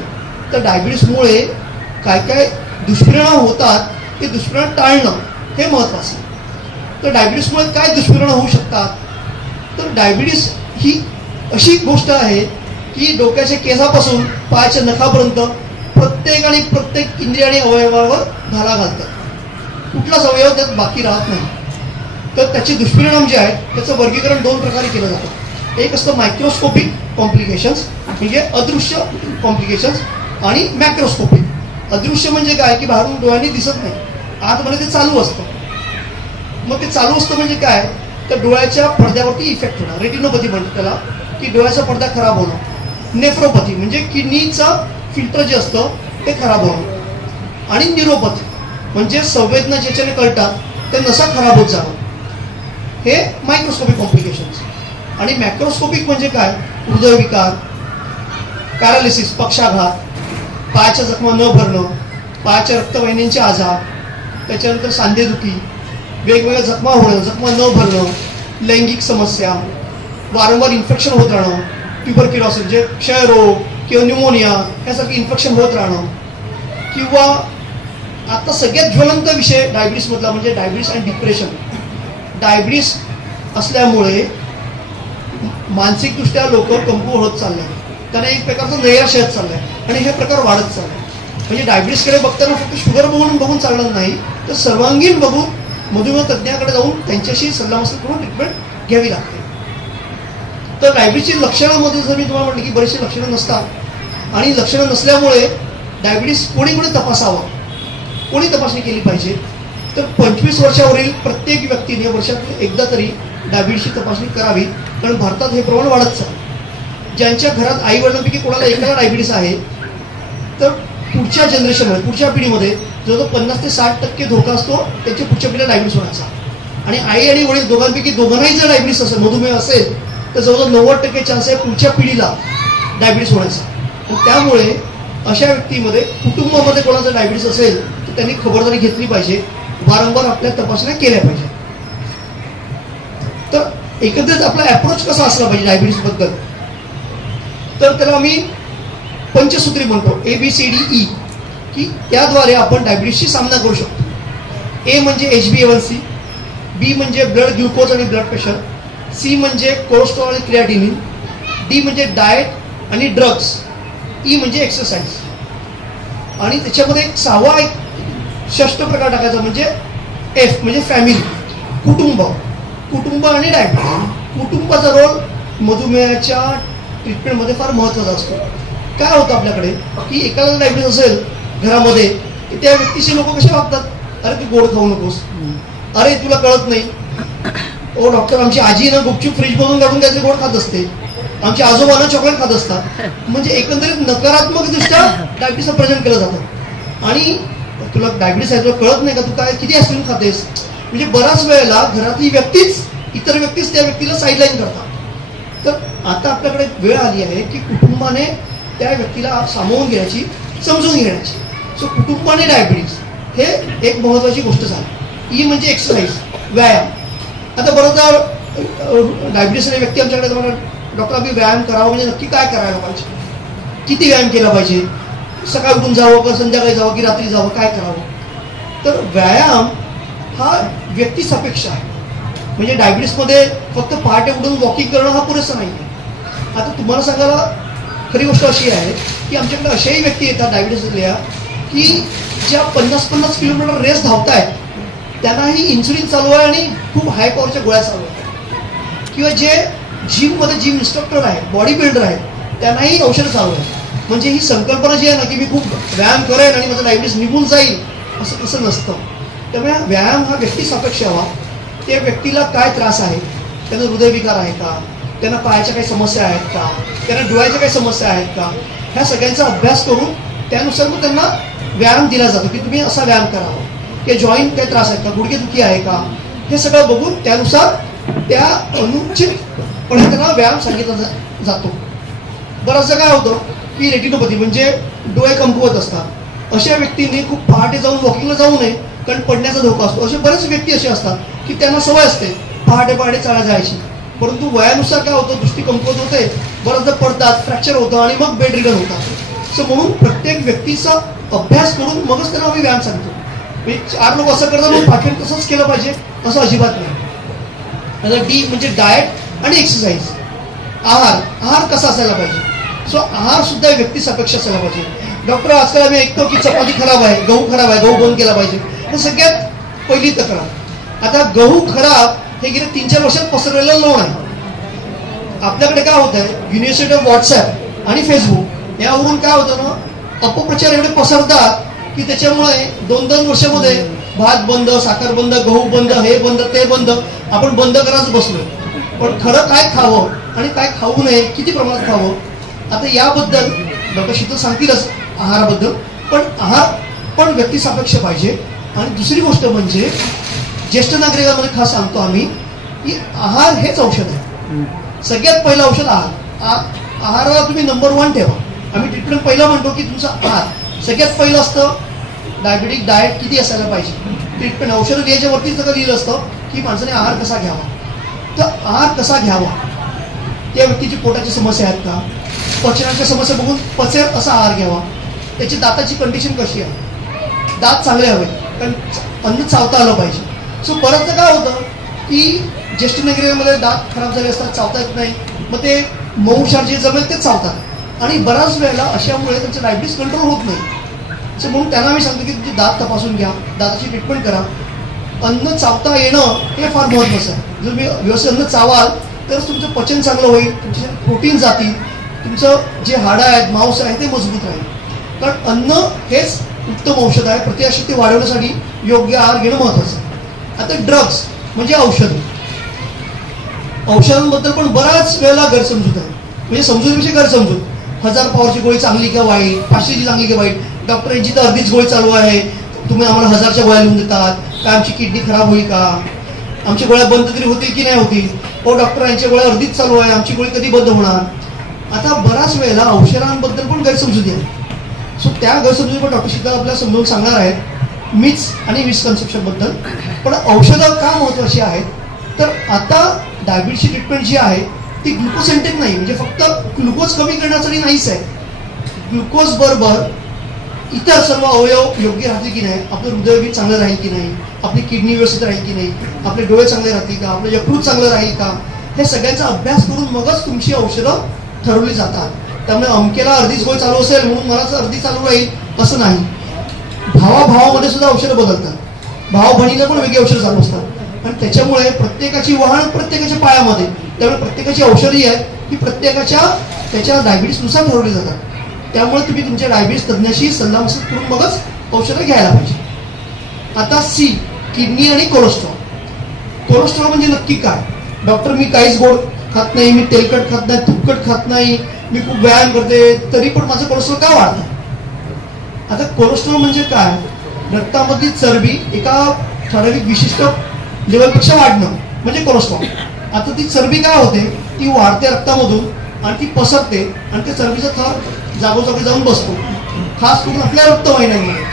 तर डायबिटीसमुळे काय काय दुष्परिणाम होतात ते दुष्परिणाम टाळणं हे महत्त्वाचं आहे. तर डायबिटीसमुळे काय दुष्परिणाम होऊ शकतात, तर डायबिटीस ही अशी गोष्ट आहे की डोक्याच्या केसापासून पायाच्या नखापर्यंत प्रत्येक इंद्रिय आणि अवयवावर घाला घालतात. कुठलाच अवयव त्यात बाकी राहत नाही. तर त्याचे दुष्परिणाम जे आहेत त्याचं वर्गीकरण 2 प्रकारे केलं जातं. एक असतं मायक्रोस्कोपिक कॉम्प्लिकेशन्स म्हणजे अदृश्य कॉम्प्लिकेशन्स आणि मॅक्रोस्कोपिक. अदृश्य म्हणजे काय की बाहेरून डोळ्यांनी दिसत नाही, आतमध्ये ते चालू असतं. मग ते चालू असतं म्हणजे काय, तर डोळ्याच्या पडद्यावरती इफेक्ट होणार, रेटिनोपॅथी म्हणतात त्याला, की डोळ्याचा पडदा खराब होणं. नेफ्रोपॅथी म्हणजे किडनीचा फिल्टर जे असतं ते खराब होणं. आणि न्यूरोपॅथी म्हणजे संवेदना ज्याच्याने कळतात ते नसा खराब होत जाणं. हे मायक्रोस्कोपिक कॉम्प्लिकेशन्स. आणि मॅक्रोस्कोपिक म्हणजे काय, हृदयविकार, पॅरालिसिस पक्षाघात, पायाच्या जखमा न भरणं, पायाच्या रक्तवाहिन्यांचे आजार, त्याच्यानंतर सांधेदुखी, वेगवेगळ्या जखमा होणं, जखमा न भरणं, लैंगिक समस्या, वारंवार इन्फेक्शन होत राहणं, ट्युबरक्युलोसिस म्हणजे क्षयरोग किंवा न्यूमोनिया ह्यासारखे इन्फेक्शन होत राहणं. किंवा आता सगळ्यात ज्वलंत विषय डायबिटीसमधला म्हणजे डायबिटीस आणि डिप्रेशन. डायबिटीस असल्यामुळे मानसिकदृष्ट्या लोक कमकुवत होत चालले, त्यांना एक प्रकारचं नैराश येत चाललंय आणि हे प्रकार वाढत चालले. म्हणजे डायबिटीसकडे बघताना फक्त शुगर बघून चालणार नाही तर सर्वांगीण बघून मधुमेह तज्ज्ञाकडे जाऊन त्यांच्याशी सल्लामसलत करून ट्रीटमेंट घ्यावी लागते. तर डायबिटीसची लक्षणांमध्ये जर मी तुम्हाला म्हटलं की बरेचसे लक्षणं नसतात आणि लक्षणं नसल्यामुळे डायबिटीस कोणी तपासावं, कोणी तपासणी केली पाहिजे, तर 25 वर्षावरील प्रत्येक व्यक्तीने वर्षातून एकदा तरी डायबिटीसची तपासणी करावी. कारण भारतात हे प्रमाण वाढत चाललं. ज्यांच्या घरात आई वडिलांपैकी कोणाला एकाला डायबिटीस आहे तर पुढच्या जनरेशनमध्ये पुढच्या पिढीमध्ये जवळजवळ 50 ते 60% धोका असतो त्यांच्या पुढच्या पिढीला डायबिटीस होण्याचा. आणि आई आणि वडील दोघांपैकी दोघांनाही जर डायबिटीस असेल, मधुमेह असेल, तर जवळजवळ 90% चान्स आहे पुढच्या पिढीला डायबिटीस होण्याचा. त्यामुळे अशा व्यक्तीमध्ये कुटुंबामध्ये कोणाचा डायबिटीस असेल तर त्यांनी खबरदारी घेतली पाहिजे, वारंवार आपल्या तपासण्या केल्या पाहिजे. तर एकंदरीत आपला अप्रोच कसा असला पाहिजे डायबिटीसबद्दल, तर त्याला आम्ही पंचसूत्री म्हणतो ABCDE, की त्याद्वारे आपण डायबिटीसशी सामना करू शकतो. A म्हणजे HbA1c, B म्हणजे ब्लड ग्लुकोज आणि ब्लड प्रेशर, C म्हणजे कोलेस्ट्रॉल आणि क्रिएटिनिन, D म्हणजे डाएट आणि ड्रग्स, E म्हणजे एक्सरसाइज. आणि त्याच्यामध्ये एक 6वा षष्ठ प्रकार टाकायचा म्हणजे F म्हणजे फॅमिली, कुटुंब आणि डायबिटीस. कुटुंबाचा रोल मधुमेहाच्या ट्रीटमेंटमध्ये फार महत्त्वाचा असतो. काय होतं आपल्याकडे की एकाला डायबिटीस असेल घरामध्ये, त्या व्यक्तीशी लोक कसे वागतात, अरे तू गोड खाऊ नकोस, अरे तुला कळत नाही, ओ डॉक्टर, आमची आजी ना गुपचूप फ्रीज मधून काढून काहीतरी गोड खात असते, आमची आजोबांना चॉकलेट खात असतात. म्हणजे एकंदरीत नकारात्मक दृष्ट्या डायबिटीसचं प्रेझेंट केलं जातं. आणि तुला डायबिटीस आहे, तुला कळत नाही का, तू काय किती आईस्क्रीम खातेस. म्हणजे बऱ्याच वेळेला घरातली व्यक्तीच इतर व्यक्तीच त्या व्यक्तीला साईडलाईन करतात. तर आता आपल्याकडे वेळ आली आहे की कुटुंबाने त्या व्यक्तीला सामावून घेण्याची, समजून घेण्याची. सो कुटुंबाने डायबिटीस हे एक महत्वाची गोष्ट झाली. ई म्हणजे एक्सरसाइज, व्यायाम. आता बरं तर डायबिटीस व्यक्ती आमच्याकडे डॉक्टर आम्ही व्यायाम करावा म्हणजे नक्की काय करायला पाहिजे, किती व्यायाम केला पाहिजे, सकाळ उठून जावं का संध्याकाळी जावं की रात्री जावं, काय करावं. तर व्यायाम हा व्यक्तिसापेक्ष आहे. म्हणजे डायबिटीसमध्ये फक्त पहाटे उठून वॉकिंग करणं हा पुरेसा नाही आहे. आता तुम्हाला सांगायला खरी गोष्ट अशी आहे की आमच्याकडे अशाही व्यक्ती येतात डायबिटीसच्या की ज्या 50-50 किलोमीटर रेस धावतायत, त्यांनाही इन्सुलिन चालू आहे आणि खूप हाय पॉवरच्या गोळ्या चालू आहेत. किंवा जे जिममध्ये जिम इन्स्ट्रक्टर आहेत, बॉडी बिल्डर आहेत, त्यांनाही औषधं चालू आहे. म्हणजे ही संकल्पना जी आहे ना की मी खूप व्यायाम करेन आणि माझं डायबिटीस निघून जाईल, असं तसं नसतं. त्यामुळे व्यायाम हा व्यक्तिसापेक्ष हवा. त्या व्यक्तीला काय त्रास आहे, त्यांना हृदयविकार आहे का, त्यांना पायाच्या काही समस्या आहेत का, त्यांना डोळ्याच्या काही समस्या आहेत का, ह्या सगळ्यांचा अभ्यास करून त्यानुसार मग त्यांना व्यायाम दिला जातो की तुम्ही असा व्यायाम करावा. किंवा जॉईंट काही त्रास आहेत का, गुडघेदुखी आहे का, हे सगळं बघून त्यानुसार त्या अनुचितपणे त्यांना व्यायाम सांगितला जातो. बराचदा काय होतं की रेटिनोपॅथी म्हणजे डोळे कमकुवत असतात, अशा व्यक्तींनी खूप पहाटे जाऊन वॉकिंगला जाऊ नये, कारण पडण्याचा धोका असतो. असे बरेच व्यक्ती असे असतात की त्यांना सवय असते पहाटे चालत जायची, परंतु वयानुसार काय होतं, दृष्टी कमकुवत होते, बऱ्याचदा पडतात, फ्रॅक्चर होतं आणि मग बेड रिडन होतात. सो म्हणून प्रत्येक व्यक्तीचा अभ्यास करून मगच त्यांना आम्ही व्यायाम सांगतो. म्हणजे 4 लोक असं करतात मग बाकी तसंच केलं पाहिजे असं अजिबात नाही. आता डी म्हणजे डाएट आणि एक्सरसाइज. आहार कसा असायला पाहिजे. सो आहार सुद्धा व्यक्तिसापेक्ष असायला पाहिजे. डॉक्टर आजकाल आम्ही ऐकतो की चपाती खराब आहे, गहू खराब आहे, गहू बंद केला पाहिजे. तर सगळ्यात पहिली तक्रार. आता गहू खराब हे गेले 3-4 वर्षात पसरलेलं लोण आहे. आपल्याकडे काय होत आहे, युनिव्हर्सिटी ऑफ व्हॉट्सअप आणि फेसबुक यावरून काय होतं ना, अपप्रचार एवढे पसरतात की त्याच्यामुळे 2-2 वर्षामध्ये भात बंद, साखर बंद, गहू बंद, हे बंद, ते बंद, आपण बंद करायच बसलो. पण खरं काय खावं आणि काय खाऊ नये, किती प्रमाणात खावं, आता याबद्दल डॉक्टर शीतल सांगतीलच आहाराबद्दल. पण आहार पण व्यक्तिसापेक्ष पाहिजे. आणि दुसरी गोष्ट म्हणजे ज्येष्ठ नागरिकांमध्ये खास सांगतो आम्ही की आहार हेच औषध आहे. सगळ्यात पहिलं औषध आहार. आहाराला तुम्ही नंबर 1 ठेवा. आम्ही ट्रीटमेंट पहिलं म्हणतो की तुमचा आहार सगळ्यात पहिलं असतं. डायबेटिक डाएट किती असायला पाहिजे, ट्रीटमेंट औषधं द्यायच्या वरती सगळं लिहिलं असतं की माणसाने आहार कसा घ्यावा. तर आहार कसा घ्यावा, त्या व्यक्तीची पोटाची समस्या आहेत का, पचनाच्या समस्या बघून पचेल असा आहार घ्यावा. त्याची दाताची कंडिशन कशी आहे, दात चांगले हवे, कारण अन्न चावता आलं पाहिजे. सो परत काय होतं की ज्येष्ठ नागरिकांमध्ये दात खराब झाले असतात, चावता येत नाही, मग ते मऊशार जे जमेल तेच चावतात आणि बऱ्याच वेळेला अशामुळे त्यांचं डायबिटीस कंट्रोल होत नाही. सो म्हणून त्यांना मी सांगतो की तुमचे दात तपासून घ्या, दाताची ट्रीटमेंट करा. अन्न चावता येणं हे फार महत्त्वाचं आहे. जर तुम्ही व्यवस्थित अन्न चावाल तरच तुमचं पचन चांगलं होईल, तुमचे प्रोटीन जातील, तुमचं जे हाडं आहेत, मांस आहे ते मजबूत राहील. कारण अन्न हेच उत्तम औषध आहे. प्रतिकारशक्ती वाढवण्यासाठी योग्य आहार घेणं महत्त्वाचं आहे. आता ड्रग्स म्हणजे औषधांबद्दल पण बऱ्याच वेळेला गैरसमजूत आहे. म्हणजे समजुतीविषयी गैरसमजूत. 1000 पॉवरची गोळी चांगली का वाईट, 500ची चांगली का वाईट, डॉक्टरांची तर अर्धीच गोळी चालू आहे, तुम्ही आम्हाला 1000च्या गोळ्या लिहून देतात, काय आमची किडनी खराब होईल का, आमची गोळ्या बंद तरी होतील की नाही होतील, हो डॉक्टरांच्या गोळ्या अर्धीच चालू आहे, आमची गोळी कधी बंद होणार. आता बऱ्याच वेळेला औषधांबद्दल पण गैरसमजुती आहे. सो त्या गैरसमजुती पण डॉक्टर शीतल आपल्याला समजावून सांगणार आहेत मिथ्स आणि मिसकन्सेप्शनबद्दल. पण औषधं का महत्त्वाची आहेत, तर आता डायबिटीसची ट्रीटमेंट जी आहे ती ग्लुकोसेंट्रिक नाही, म्हणजे फक्त ग्लुकोज कमी करण्यासाठी नाहीच आहे. ग्लुकोज बरोबर इतर सर्व अवयव योग्य राहतील की नाही, आपलं हृदय चांगलं राहील की नाही, आपली किडनी व्यवस्थित राहील की नाही, आपले डोळे चांगले राहतील का, आपलं यकृत चांगलं राहील का, हे सगळ्यांचा अभ्यास करून मगच तुमची औषधं ठरवली जातात. त्यामुळे अमकेला अर्धीच गोळी चालू असेल म्हणून मलाच अर्धी चालू राहील असं नाही. भावाभावामध्ये सुद्धा औषधं बदलतात. भाव बहिणीला पण वेगळी औषधं चालू असतात आणि त्याच्यामुळे प्रत्येकाची वाहन प्रत्येकाच्या पायामध्ये, त्यामुळे प्रत्येकाची औषधी आहे ती प्रत्येकाच्या त्याच्या डायबिटीसनुसार ठरवली जातात. त्यामुळे तुम्ही तुमच्या डायबिटीस तज्ञाशी सल्लामसलत करून मगच औषधं घ्यायला पाहिजे. आता सी, किडनी आणि कोलेस्ट्रॉल. कोलेस्ट्रॉल म्हणजे नक्की काय? डॉक्टर मी काहीच गोड खात नाही, मी तेलकट खात नाही, तुपकट खात नाही, मी खूप व्यायाम करते, तरी पण माझं कोलेस्ट्रॉल का वाढतं? आता कोलेस्ट्रॉल म्हणजे काय? रक्तामधली चरबी एका ठराविक विशिष्ट लेवलपेक्षा वाढणं म्हणजे कोलेस्ट्रॉल. आता ती चरबी काय होते? ती वाढते रक्तामधून आणि ती पसरते आणि त्या चरबीचा थर जागोजागी जाऊन बसतो, खास करून आपल्या रक्तवाहिन्यांमध्ये.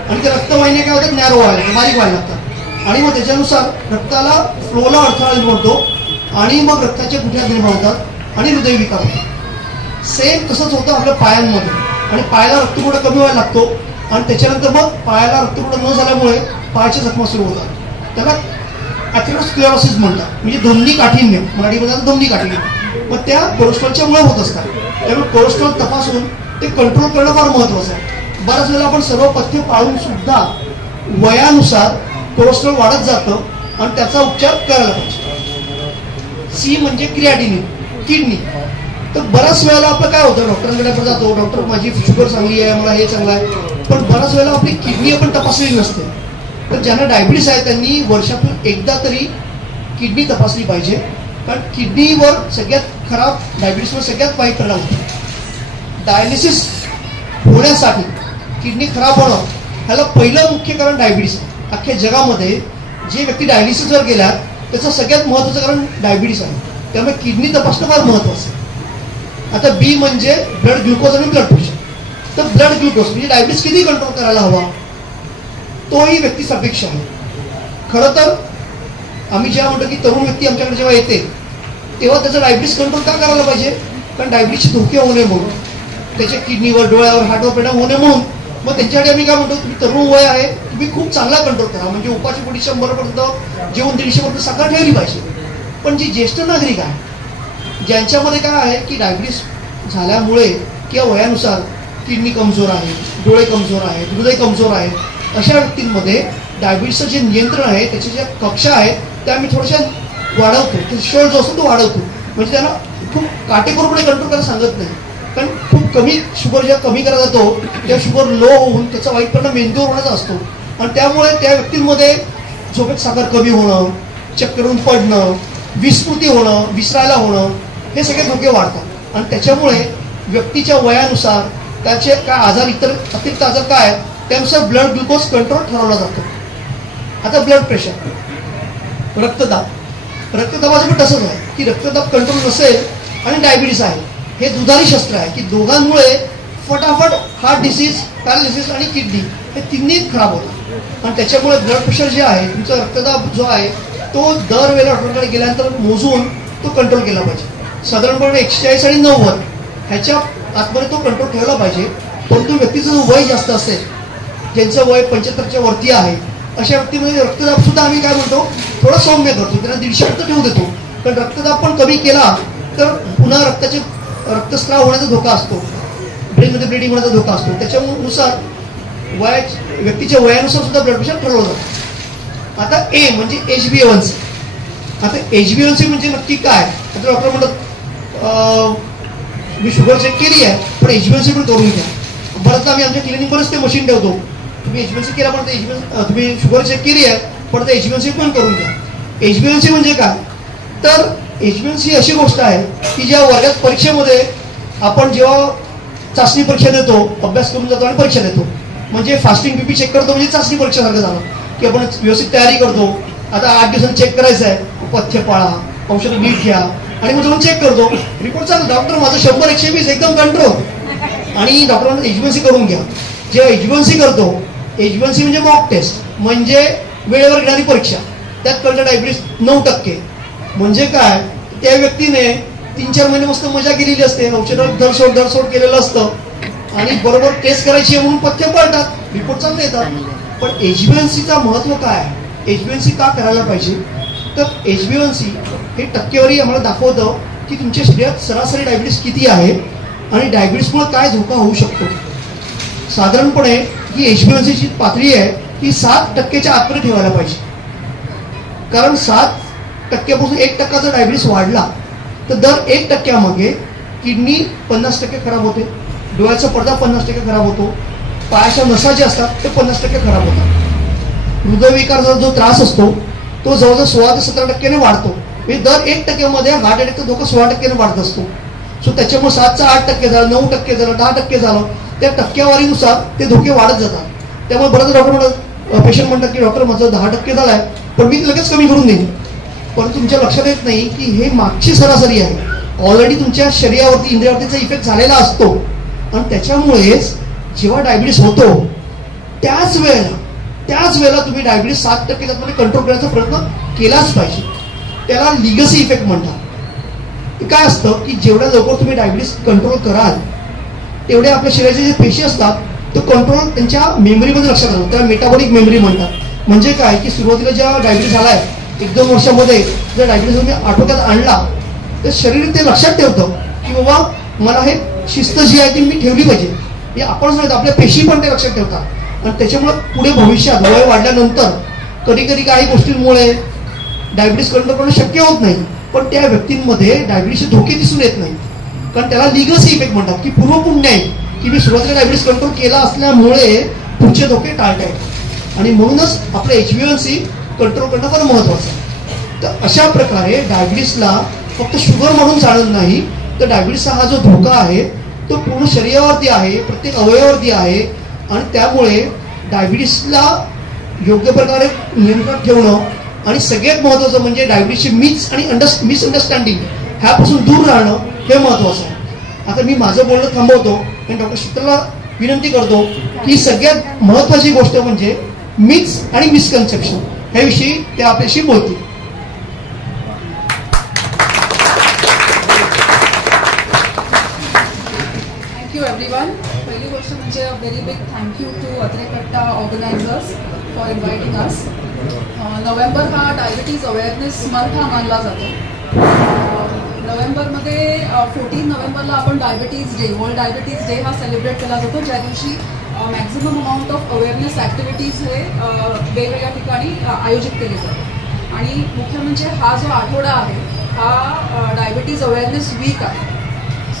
आणि त्या रक्तवाहिन्या काय होतात? नॅरो व्हायला, बारीक व्हायला लागतात आणि मग त्याच्यानुसार रक्ताला फ्लोला अडथळा निर्माण होतो आणि मग रक्ताच्या गुठ्या निर्माण होतात आणि हृदयविकार होतात. सेम तसंच होतं आपल्या पायांमध्ये. आणि पायाला रक्तपुरवठा कमी व्हायला लागतो आणि त्याच्यानंतर मग पायाला रक्तपुरवठा न झाल्यामुळे पायाच्या जखमा सुरू होतात. त्याला ॲथेरोस्क्लेरोसिस म्हणतात, म्हणजे धमनी काठिण्य, मराठीमध्ये धमनी काठिण्य. मग त्या कोलेस्ट्रॉलच्या मुळे होत असतात. त्यामुळे कोलेस्ट्रॉल तपासून ते कंट्रोल करणं फार महत्त्वाचं आहे. बऱ्याच वेळेला आपण सर्व पथ्य पाळून सुद्धा वयानुसार कोलेस्ट्रॉल वाढत जातं आणि त्याचा उपचार करायला पाहिजे. सी म्हणजे क्रिएटिनिन, किडनी. तर बऱ्याच वेळेला आपलं काय होतं? डॉक्टरांकडे आपण जातो, डॉक्टर माझी शुगर चांगली आहे, मला हे चांगलं आहे, पण बऱ्याच वेळेला आपली किडनी आपण तपासलेली नसते. तर ज्यांना डायबिटीस आहे त्यांनी वर्षातून एकदा तरी किडनी तपासली पाहिजे. कारण किडनीवर सगळ्यात खराब, डायबिटीसवर सगळ्यात वाईट परिणाम होतो. डायलिसिस होण्यासाठी किडनी खराब होणं ह्याला पहिलं मुख्य कारण डायबिटीस आहे. अख्ख्या जगामध्ये जे व्यक्ती डायलिसिसवर गेल्यात त्याचं सगळ्यात महत्त्वाचं कारण डायबिटीस आहे. त्यामुळे किडनी तपासणं फार महत्त्वाचं आहे. आता बी म्हणजे ब्लड ग्लुकोज आणि ब्लड प्रेशर. तर ब्लड ग्लुकोज म्हणजे डायबिटीस किती कंट्रोल करायला हवा तोही व्यक्तीचा अपेक्षा आहे. खरं तर आम्ही जेव्हा म्हणतो की तरुण व्यक्ती आमच्याकडे जेव्हा येते तेव्हा त्याचं डायबिटीस कंट्रोल का करायला पाहिजे? कारण डायबिटीसचे धोके होऊ नये म्हणून, त्याच्या किडनीवर, डोळ्यावर, हार्टवर परिणाम होऊ नये म्हणून. मग त्यांच्यासाठी आम्ही काय म्हणतो, तुम्ही तरुण वय आहे, तुम्ही खूप चांगला कंट्रोल करा. म्हणजे उपाची पोटी 100पर्यंत जेवून 150पर्यंत साखर ठेवली पाहिजे. पण जी ज्येष्ठ नागरिक आहे ज्यांच्यामध्ये काय आहे की डायबिटीस झाल्यामुळे किंवा वयानुसार किडनी कमजोर आहे, डोळे कमजोर आहेत, हृदय कमजोर आहे, अशा व्यक्तींमध्ये डायबिटीसचं जे नियंत्रण आहे, त्याच्या ज्या कक्षा आहेत त्या आम्ही थोड्याशा वाढवतो. तो शोळ जो असतो तो वाढवतो. म्हणजे त्यांना खूप काटेकोरपणे कंट्रोल करायला सांगत नाही. कारण खूप कमी शुगर जेव्हा कमी करायला जातो तेव्हा शुगर लो होऊन त्याचा वाईट परिणाम मेंदूवर होण्याचा असतो. आणि त्यामुळे त्या व्यक्तींमध्ये झोपेत साखर कमी होणं, चक्करून पडणं, विस्मृती होणं, विसरायला होणं, हे सगळे धोके वाढतात. आणि त्याच्यामुळे व्यक्तीच्या वयानुसार त्याचे काय आजार, इतर अतिरिक्त आजार काय आहेत त्यानुसार ब्लड ग्लुकोज कंट्रोल ठरवला जातो. आता ब्लड प्रेशर, रक्तदाब. रक्तदाबाचं पण तसंच आहे की रक्तदाब कंट्रोल नसेल आणि डायबिटीस आहे, हे दुधारी शस्त्र आहे की दोघांमुळे फटाफट हार्ट डिसीज, पॅरालिसिस आणि किडनी हे तिन्ही खराब होतात. आणि त्याच्यामुळे ब्लड प्रेशर जे आहे, तुमचा रक्तदाब जो आहे तो दरवेळेला डॉक्टरकडे गेल्यानंतर मोजून तो कंट्रोल केला पाहिजे. साधारणपणे 140 आणि 90 ह्याच्या आतमध्ये तो कंट्रोल ठेवला पाहिजे. परंतु व्यक्तीचं जो वय जास्त असेल, ज्यांचं वय 75च्या वरती आहे, अशा व्यक्तीमध्ये रक्तदाब सुद्धा आम्ही काय म्हणतो थोडा सौम्य करतो, त्यांना 150 ठेवू देतो. कारण रक्तदाब पण कमी केला तर पुन्हा रक्तस्राव होण्याचा धोका असतो, ब्रेनमध्ये ब्लिडिंग होण्याचा धोका असतो. त्याच्यानुसार व्यक्तीच्या वयानुसार सुद्धा ब्लड प्रेशर ठरवलं जातं. आता ए म्हणजे HbA1c. आता HbA1c म्हणजे नक्की काय? आता डॉक्टर म्हणतात मी शुगर चेक केली आहे पण HbA1c पण करून घ्या. बरंच आम्ही आमच्या क्लिनिकवरच ते मशीन ठेवतो. तुम्ही HbA1c केला पण तुम्ही शुगर चेक केली आहे पण ते HbA1c पण करून घ्या. HbA1c म्हणजे काय? तर HbA1c अशी गोष्ट आहे की ज्या वर्गात परीक्षेमध्ये आपण जेव्हा चाचणी परीक्षा देतो, अभ्यास करून जातो आणि परीक्षा देतो, म्हणजे फास्टिंग BP चेक करतो, म्हणजे चाचणी परीक्षेसारखं झालं की आपण व्यवस्थित तयारी करतो. आता 8 दिवसांनी चेक करायचं आहे, पथ्य पाळा, औषधं नीट घ्या आणि मग जाऊन चेक करतो, रिपोर्ट चांगला, डॉक्टर माझं 100-120 एकदम कंट्रोल, आणि डॉक्टरांना HbA1c करून घ्या. जेव्हा HbA1c करतो, HbA1c म्हणजे मॉक टेस्ट, म्हणजे वेळेवर घेणारी परीक्षा, त्यात कळलं डायबिटीस 9%. म्हणजे काय? त्या व्यक्तीने 3-4 महिने मस्त मजा केलेली असते, औषधात धरसोड केलेलं असतं आणि बरोबर टेस्ट करायची म्हणून पथ्य पळतात, रिपोर्ट चांगले येतात. पण HbA1cचं महत्त्व काय आहे? HbA1c का करायला पाहिजे? तर HbA1c हे टक्केवारी आम्हाला दाखवतं की तुमच्या शरीरात सरासरी डायबिटीस किती आहे आणि डायबिटीसमुळे काय धोका होऊ शकतो. साधारणपणे ही HbA1cची पातळी आहे ती 7% आतमध्ये ठेवायला पाहिजे. कारण 7% 1% जर डायबिटीस वाढला तर दर 1% मागे किडनी 50% खराब होते, डोळ्याचा पडदा 50% खराब होतो, पायाच्या नसा ज्या असतात ते 50% खराब होतात. हृदयविकारचा जो त्रास असतो तो जवळजवळ 16 ते 17% वाढतो. म्हणजे दर 1% हार्ट अटॅकचा धोका 16% वाढत असतो. सो त्याच्यामुळे 7चा 8% झालं, 9% झालं, 10% झालं, त्या टक्केवारीनुसार ते धोके वाढत जातात. त्यामुळे बरेच डॉक्टर म्हणतात, पेशंट म्हणतात की डॉक्टर माझं 10% झालं आहे पण मी लगेच कमी करून देईन. पण तुमच्या लक्षात येत नाही की हे मागची सरासरी आहे. ऑलरेडी तुमच्या शरीरावरती इंद्रियावरतीचा इफेक्ट झालेला असतो आणि त्याच्यामुळेच जेव्हा डायबिटीस होतो त्याच वेळेला तुम्ही डायबिटीस 7% कंट्रोल करण्याचा प्रयत्न केलाच पाहिजे. त्याला लिगसी इफेक्ट म्हणतात. ते काय असतं की जेवढ्या लवकर तुम्ही डायबिटीस कंट्रोल कराल तेवढे आपल्या शरीराचे जे पेशी असतात तो कंट्रोल त्यांच्या मेमरीमध्ये लक्षात राहतो. त्याला मेटाबॉलिक मेमरी म्हणतात. म्हणजे काय की सुरुवातीला जेव्हा डायबिटीस झालाय 1-2 वर्षामध्ये जर डायबिटीस तुम्ही आटोक्यात आणला तर शरीर ते लक्षात ठेवतं की बाबा मला हे शिस्त जी आहे ती मी ठेवली पाहिजे. हे आपण सांगतो आपल्या पेशी पण ते लक्षात ठेवतात आणि त्याच्यामुळे पुढे भविष्यात वय वाढल्यानंतर कधी कधी काही गोष्टींमुळे डायबिटीस कंट्रोल करणं शक्य होत नाही. पण त्या व्यक्तींमध्ये डायबिटीसचे धोके दिसून येत नाही कारण त्याला लिगसी इफेक्ट म्हणतात की पूर्वपुण्य आहे की मी सुरुवातीला डायबिटीस कंट्रोल केला असल्यामुळे पुढचे धोके टाळता येतात. आणि म्हणूनच आपलं HbA1c कंट्रोल करणं फार महत्वाचं आहे. तर अशा प्रकारे डायबिटीसला फक्त शुगर म्हणून चालत नाही तर डायबिटीसचा हा जो धोका आहे तो पूर्ण शरीरावरती आहे, प्रत्येक अवयवावरती आहे आणि त्यामुळे डायबिटीसला योग्य प्रकारे नियंत्रणात ठेवणं आणि सगळ्यात महत्वाचं म्हणजे डायबिटीसची मिसअंडरस्टँडिंग ह्यापासून दूर राहणं हे महत्वाचं आहे. आता मी माझं बोलणं थांबवतो आणि डॉक्टर शीतलला विनंती करतो की सगळ्यात महत्वाची गोष्ट म्हणजे मिथ्स आणि मिसकन्सेप्शन ह्याविषयी ते आपल्याशी बोलतील. Thank you everyone. पहिली गोष्ट म्हणजे very big thank you to Atrekatta organisers for inviting us. November हा डायबिटीज अवेअरनेस मंथ हा मानला जातो. नोव्हेंबरमध्ये 14 नोव्हेंबरला आपण diabetes day, world diabetes day हा सेलिब्रेट केला जातो, ज्या दिवशी maximum amount of awareness activities हे वेगवेगळ्या ठिकाणी आयोजित केले जातात. आणि मुख्य म्हणजे हा जो आठवडा आहे हा डायबिटीज अवेअरनेस वीक आहे.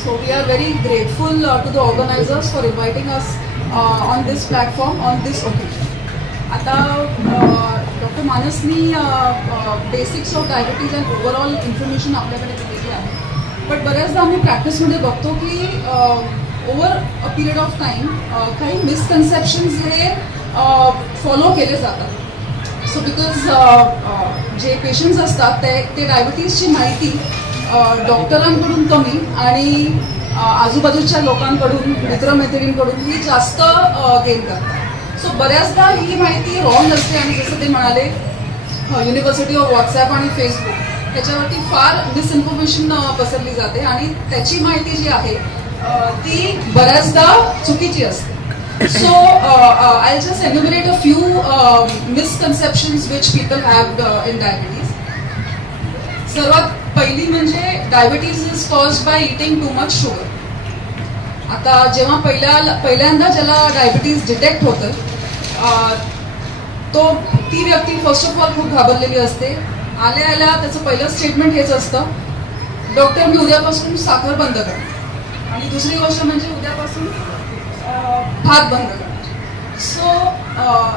So we are very grateful to the organisers for inviting us on this platform on this occasion. आता डॉक्टर मानसनी basics of diabetes and overall information आपल्याकडे दिलेली आहे. बट बऱ्याचदा आम्ही प्रॅक्टिसमध्ये बघतो की over a period of time काही मिसकन्सेप्शन्स हे फॉलो केले जातात. सो बिकॉज जे पेशंट्स असतात ते डायबिटीजची माहिती डॉक्टरांकडून कमी आणि आजूबाजूच्या लोकांकडून, मित्रमैत्रिणींकडून ही जास्त गेन करतात. सो बऱ्याचदा ही माहिती रॉंग असते आणि जसं ते म्हणाले युनिव्हर्सिटी ऑफ व्हॉट्सॲप आणि फेसबुक त्याच्यावरती फार मिसइन्फॉर्मेशन पसरली जाते आणि त्याची माहिती जी आहे ती बऱ्याचदा चुकीची असते. So I'll just enumerate a few misconceptions which people have in diabetes. सर्वात पहिली म्हणजे diabetes is caused by eating too much sugar. आता जेव्हा पहिल्यांदा ज्याला डायबिटीज डिटेक्ट होतं तो ती व्यक्ती फर्स्ट ऑफ ऑल खूप घाबरलेली असते. आल्या त्याचं पहिलं स्टेटमेंट हेच असतं, डॉक्टर मी उद्यापासून साखर बंद करणार. आणि दुसरी गोष्ट म्हणजे उद्यापासून भात बंद करणार. सो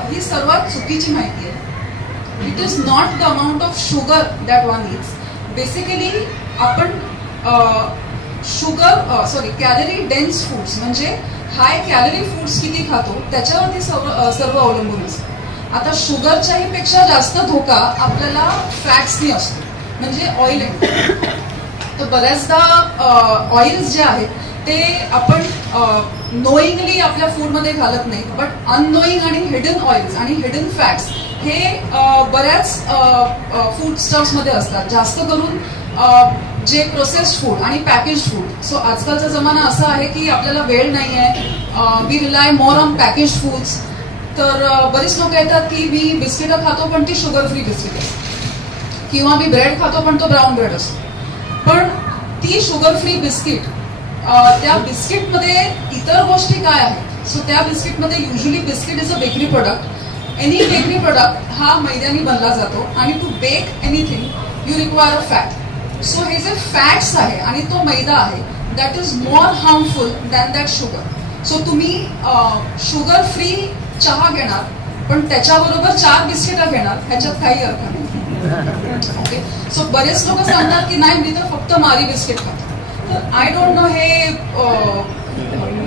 ही सर्वात चुकीची माहिती आहे. It is not the amount of sugar that one needs. Basically आपण कॅलरी डेन्स फूड्स म्हणजे हाय कॅलरी फूड्स किती खातो त्याच्यावरती सर्व अवलंबून असतं. आता शुगरच्याही पेक्षा जास्त धोका आपल्याला फॅट्सनी असतो म्हणजे ऑइल. तर बऱ्याचदा ऑइल्स जे आहेत ते आपण नोईंगली आपल्या फूडमध्ये घालत नाही, बट अननोईंग आणि हिडन ऑइल्स आणि हिडन फॅट्स हे बऱ्याच फूड स्टफ्समध्ये असतात, जास्त करून जे प्रोसेस्ड फूड आणि पॅकेज फूड. सो आजकालचा जमाना असा आहे की आपल्याला वेळ नाही आहे, we rely more on package foods. तर बरीच लोक येतात की मी बिस्किटं खातो पण ती शुगर फ्री बिस्किट असते, किंवा मी ब्रेड खातो पण तो ब्राऊन ब्रेड असतो. पण ती शुगर फ्री बिस्किट, त्या बिस्किटमध्ये इतर गोष्टी काय आहेत. सो त्या बिस्किटमध्ये usually biscuit is a bakery product. Any bakery product हा मैद्याने बनला जातो आणि to bake anything you require a fat. So हे जे फॅट्स आहे आणि तो मैदा आहे that is more harmful than that sugar. So तुम्ही शुगर फ्री चहा घेणार पण त्याच्याबरोबर 4 बिस्किटं घेणार ह्याच्यात काही अर्थ नाही. ओके. सो बरेच लोक सांगतात की नाही मी तर फक्त मारी बिस्किट खातो. तर आय डोंट नो हे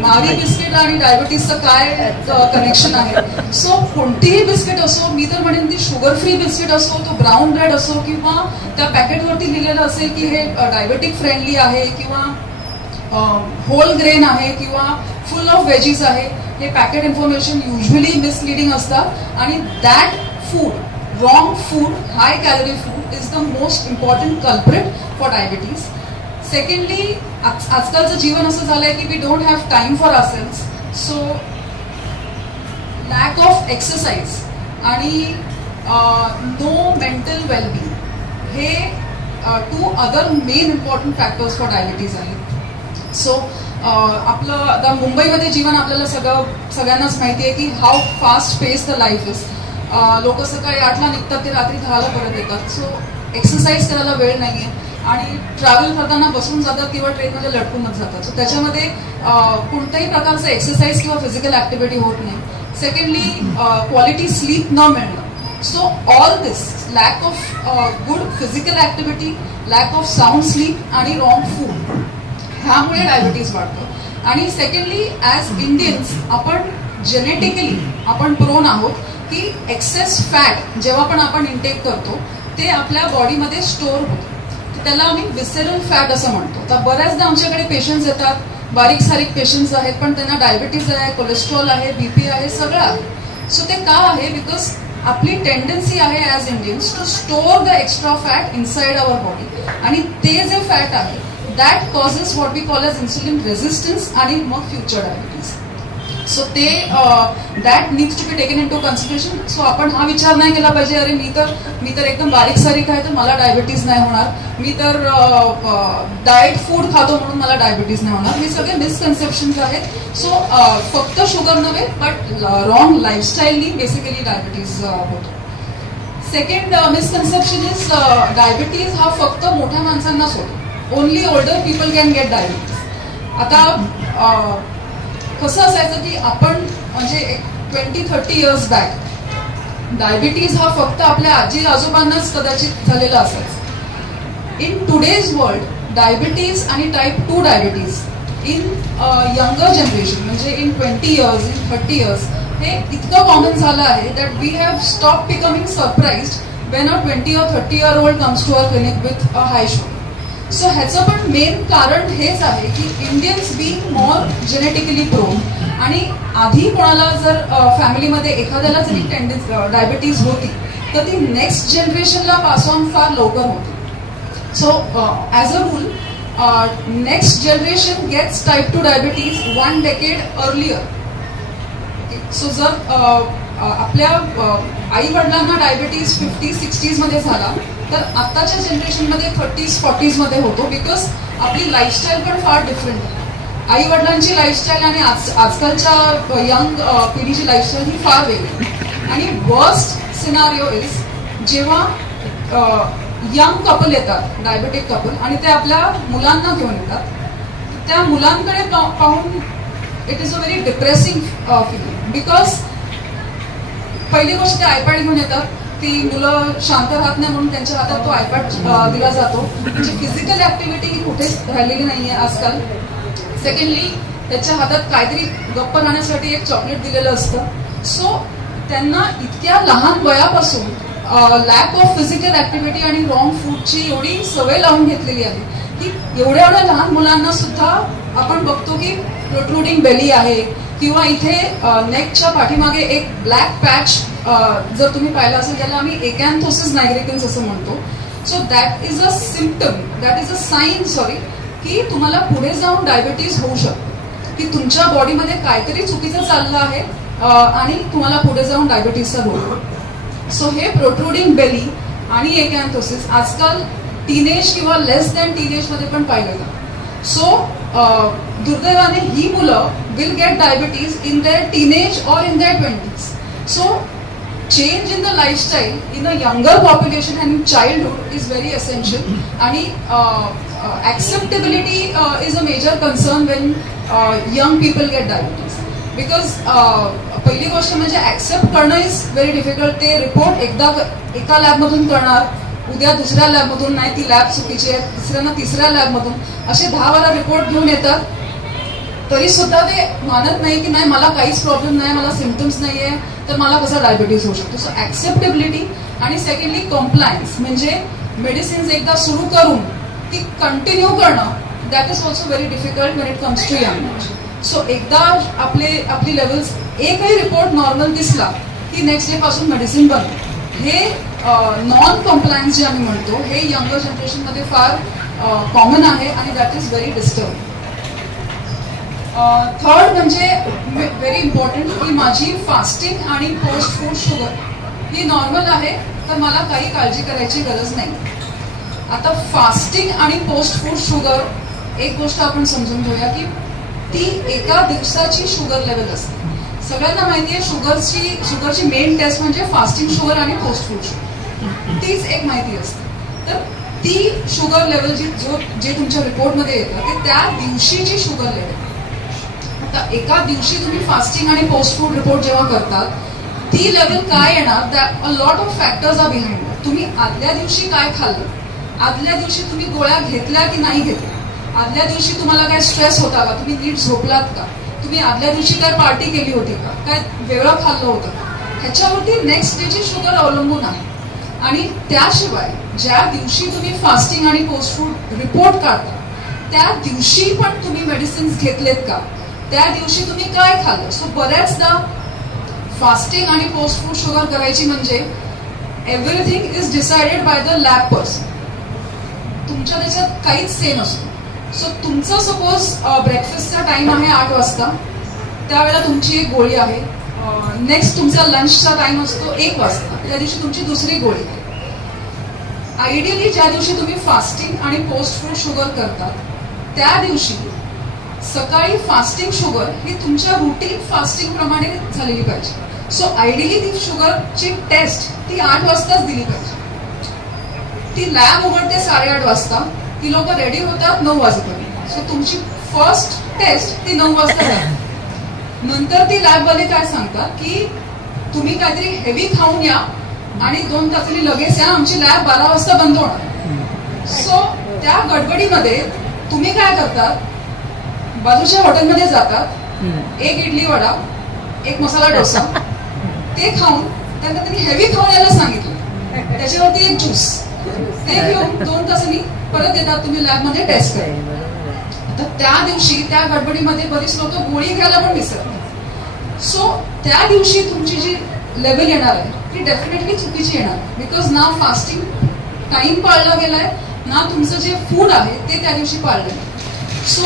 मारी बिस्किट आणि डायबिटीसचं काय कनेक्शन आहे. सो कोणतीही बिस्किट असो, मी तर म्हणेन ती शुगर फ्री बिस्किट असो, तो ब्राऊन ब्रेड असो, किंवा त्या पॅकेटवरती लिहिलेलं असेल की हे डायबेटिक फ्रेंडली आहे किंवा होल ग्रेन आहे किंवा फुल ऑफ व्हेजीज आहे, हे पॅकेट इन्फॉर्मेशन युजली मिसलिडिंग असतात. आणि that food, wrong food, high calorie food is the most important culprit for diabetes. Secondly, आजकालचं जीवन असं झालंय की we don't have time for ourselves. So lack of exercise आणि नो मेंटल वेलबिंग हे 2 other main important factors for diabetes आहेत. So आपलं आता मुंबईमध्ये जीवन आपल्याला सगळ्यांनाच माहिती आहे की how fast pace the life is. लोक सकाळी 8ला निघतात ते रात्री 10ला परत येतात. सो एक्सरसाइज करायला वेळ नाहीये आणि ट्रॅव्हल करताना बसून जातात किंवा ट्रेनमध्ये लटकूनच जातात. सो त्याच्यामध्ये कोणत्याही प्रकारचं एक्सरसाइज किंवा फिजिकल ऍक्टिव्हिटी होत नाही. सेकंडली, क्वालिटी स्लीप न मिळणं. So all this, lack of good physical activity, lack of sound sleep आणि रॉंग फूड, ह्यामुळे डायबिटीज वाढतो. आणि सेकंडली, ॲज इंडियन्स आपण जेनेटिकली आपण प्रोन आहोत की एक्सेस फॅट जेव्हा पण आपण इंटेक करतो ते आपल्या बॉडीमध्ये स्टोअर होतं. त्याला आम्ही विसेरल फॅट असं म्हणतो. तर बऱ्याचदा आमच्याकडे पेशंट्स येतात, बारीक सारीक पेशंट्स आहेत, पण त्यांना डायबिटीज आहे, कोलेस्ट्रॉल आहे, बीपी आहे, सगळं आहे. सो ते का आहे? बिकॉज आपली टेंडन्सी आहे as Indians to store the extra fat inside our body. आणि ते जे फॅट आहे that causes what we call as insulin resistance आणि मग फ्युचर डायबिटीज. सो ते that needs to be taken into consideration. So आपण हा विचार नाही केला पाहिजे अरे मी तर एकदम बारीक सारीक आहे तर मला डायबिटीज नाही होणार, मी तर डाएट फूड खातो म्हणून मला डायबिटीज नाही होणार. हे सगळे मिसकन्सेप्शन्स आहेत. सो फक्त शुगर नव्हे बट रॉंग लाईफस्टाईलनी बेसिकली डायबिटीज होतो. सेकंड मिसकन्सेप्शन इज डायबिटीज हा फक्त मोठ्या माणसांनाच होतो. Only older people can get diabetes. आता कसं असायचं की आपण म्हणजे 20-30 इयर्स बॅक डायबिटीज हा फक्त आपल्या आजी आजोबांनाच कदाचित झालेला असायचं. इन टुडेज वर्ल्ड डायबिटीज आणि type 2 diabetes in younger generation म्हणजे इन 20 इयर्स, इन 30 इयर्स हे इतकं कॉमन झालं आहे that we have stop becoming surprised when a 20 or 30 year old comes to our clinic with a high sugar. So ह्याचं पण main कारण हेच आहे की Indians being more genetically prone. आणि आधी कोणाला जर फॅमिलीमध्ये एखाद्याला जरी डायबिटीज होती तर ती नेक्स्ट जनरेशनला पास ऑन फार लवकर होती. So as a rule next generation gets type 2 diabetes 1 decade earlier. सो जर आपल्या आई वडिलांना डायबिटीज 50-60s मध्ये झाला तर आत्ताच्या जनरेशनमध्ये 30s-40s मध्ये होतो. बिकॉज आपली लाईफस्टाईल पण फार डिफरंट आहे. आई वडिलांची लाईफस्टाईल आणि आजकालच्या यंग पिढीची लाईफस्टाईल ही फार वेगळी. आणि वर्स्ट सिनारिओ इज जेव्हा यंग कपल येतात, डायबेटिक कपल, आणि ते आपल्या मुलांना घेऊन येतात. त्या मुलांकडे पाहून it is a very depressing feeling. Because पहिली गोष्ट ते आयपॅड घेऊन येतात, ती मुलं शांत राहत नाही म्हणून त्यांच्या हातात तो आयपॅड दिला जातो. म्हणजे फिजिकल ऍक्टिव्हिटी ही कुठेच राहिलेली नाहीये आजकाल. सेकंडली त्याच्या हातात काहीतरी गप्प राहण्यासाठी एक चॉकलेट दिलेलं असतं. सो त्यांना इतक्या लहान वयापासून लॅक ऑफ फिजिकल ऍक्टिव्हिटी आणि रॉंग फूडची एवढी सवय लावून घेतलेली आहे की एवढ्या लहान मुलांना सुद्धा आपण बघतो की प्रोट्रुडिंग बेली आहे किंवा इथे नेकच्या पाठीमागे एक ब्लॅक पॅच जर तुम्ही पाहिलं असेल त्याला आम्ही एकॅन्थोसिस नायग्रिकन्स असं म्हणतो. So that is a symptom, that is a sine की तुम्हाला पुढे जाऊन डायबिटीज होऊ शकतो, की तुमच्या बॉडीमध्ये काहीतरी चुकीचं चाललं आहे आणि तुम्हाला पुढे जाऊन डायबिटीजचा रोग होतो. सो हे प्रोट्रुडिंग बेली आणि एकॅन्थोसिस आजकाल टीनेज किंवा लेस दॅन टीनेज मध्ये पण पाहिलं जातं. सो दुर्दैवाने ही मुलं will get diabetes in their teenage or in their 20s. So change in the lifestyle in a younger population and in childhood is very essential. आणि acceptability is a major concern when young people get diabetes. Because पहिली गोष्ट म्हणजे accept करणं is very difficult. ते report एकदा एका लॅबमधून करणार, उद्या दुसऱ्या लॅबमधून, नाही ती लॅब चुकीची आहे, तिसऱ्यांना तिसऱ्या लॅबमधून, असे 10-12 रिपोर्ट घेऊन येतात. तरी सुद्धा ते मानत नाही की नाही मला काहीच प्रॉब्लेम नाही, मला सिम्पटम्स नाही आहे, तर मला कसा डायबिटीज होऊ शकतो. सो ऍक्सेप्टेबिलिटी आणि सेकंडली कॉम्प्लायन्स, म्हणजे मेडिसिन्स एकदा सुरू करून ती कंटिन्यू करणं, that is also very difficult when it comes to young age. So एकदा आपली लेवल्स, एकही रिपोर्ट नॉर्मल दिसला की नेक्स्ट डे पासून मेडिसिन बनवतो. हे नॉन कॉम्प्लायन्स जे आम्ही म्हणतो, हे यंगर जनरेशनमध्ये फार कॉमन आहे आणि that is very disturbing. Third म्हणजे व्हेरी इम्पॉर्टंट की माझी फास्टिंग आणि पोस्ट फूड शुगर ही नॉर्मल आहे, तर मला काही काळजी करायची गरज नाही. आता फास्टिंग आणि पोस्ट फूड शुगर, एक गोष्ट आपण समजून घेऊया की ती एका दिवसाची शुगर लेवल असते. सगळ्यांना माहिती आहे शुगरची मेन टेस्ट म्हणजे फास्टिंग शुगर आणि पोस्ट फूड शुगर, तीच एक माहिती असते. तर ती शुगर लेवल जे तुमच्या रिपोर्टमध्ये येतं ते त्या दिवशीची शुगर लेवल. आता एका दिवशी तुम्ही फास्टिंग आणि पोस्ट फूड रिपोर्ट जेव्हा करतात, ती लेवल काय येणार, a lot of factors are behind. तुम्ही आदल्या दिवशी काय खाल्लं, आदल्या दिवशी तुम्ही गोळ्या घेतल्या की नाही घेतल्या, आदल्या दिवशी तुम्हाला काय स्ट्रेस होता का, तुम्ही नीट झोपलात का, तुम्ही आदल्या दिवशी काय पार्टी केली होती का, काय वेगळं खाल्लं होतं का, ह्याच्यावरती नेक्स्ट डेची शुगर अवलंबून आहे. आणि त्याशिवाय ज्या दिवशी तुम्ही फास्टिंग आणि पोस्ट फूड रिपोर्ट काढता त्या दिवशी पण तुम्ही मेडिसिन्स घेतलेत का, त्या दिवशी तुम्ही काय खाल्लं. सो बऱ्याचदा फास्टिंग आणि पोस्ट फूड शुगर करायची म्हणजे everything is decided by the lab person. तुमच्या त्याच्यात काहीच से नसतो. सो तुमचं सपोज ब्रेकफास्टचा टाइम आहे 8 वाजता, त्यावेळेला तुमची एक गोळी आहे. नेक्स्ट तुमचा लंचचा टाइम असतो 1 वाजता, त्या दिवशी तुमची दुसरी गोळी आहे. आयडियली ज्या दिवशी तुम्ही फास्टिंग आणि पोस्ट फूड शुगर करतात त्या दिवशी सकाळी फास्टिंग शुगर ही तुमच्या रुटीन फास्टिंग प्रमाणे झालेली पाहिजे. सो आयडियली ती शुगरची टेस्ट ती 8 वाजताच दिली पाहिजे. ती लॅब उघडते 8:30 वाजता, ती लोक रेडी होतात 9 वाजेपर्यंत. सो तुमची फर्स्ट टेस्ट ती 9 वाजता झाली. नंतर ती लॅबवाले काय सांगतात की तुम्ही काहीतरी हेवी खाऊन या आणि 2 तासांनी लगेच या, आमची लॅब 12 वाजता बंद होणार. सो त्या गडबडीमध्ये तुम्ही काय करतात, बाजूच्या हॉटेलमध्ये जातात, 1 इडली वडा, 1 मसाला डोसा ते खाऊन, त्यांना त्यांनी हेवी खाऊन यायला सांगितलं, त्याच्यावरती 1 ज्यूस ते घेऊन 2 तासांनी परत येतात तुम्ही लॅबमध्ये टेस्ट करा. तर त्या दिवशी त्या गडबडीमध्ये बरीच लोक गोळी घ्यायला पण विसरतात. सो त्या दिवशी तुमची जी लेवल येणार आहे ती डेफिनेटली चुकीची येणार, बिकॉज ना फास्टिंग टाइम पाळला गेलाय, ना तुमचं जे फूड आहे ते त्या दिवशी पाळलं. सो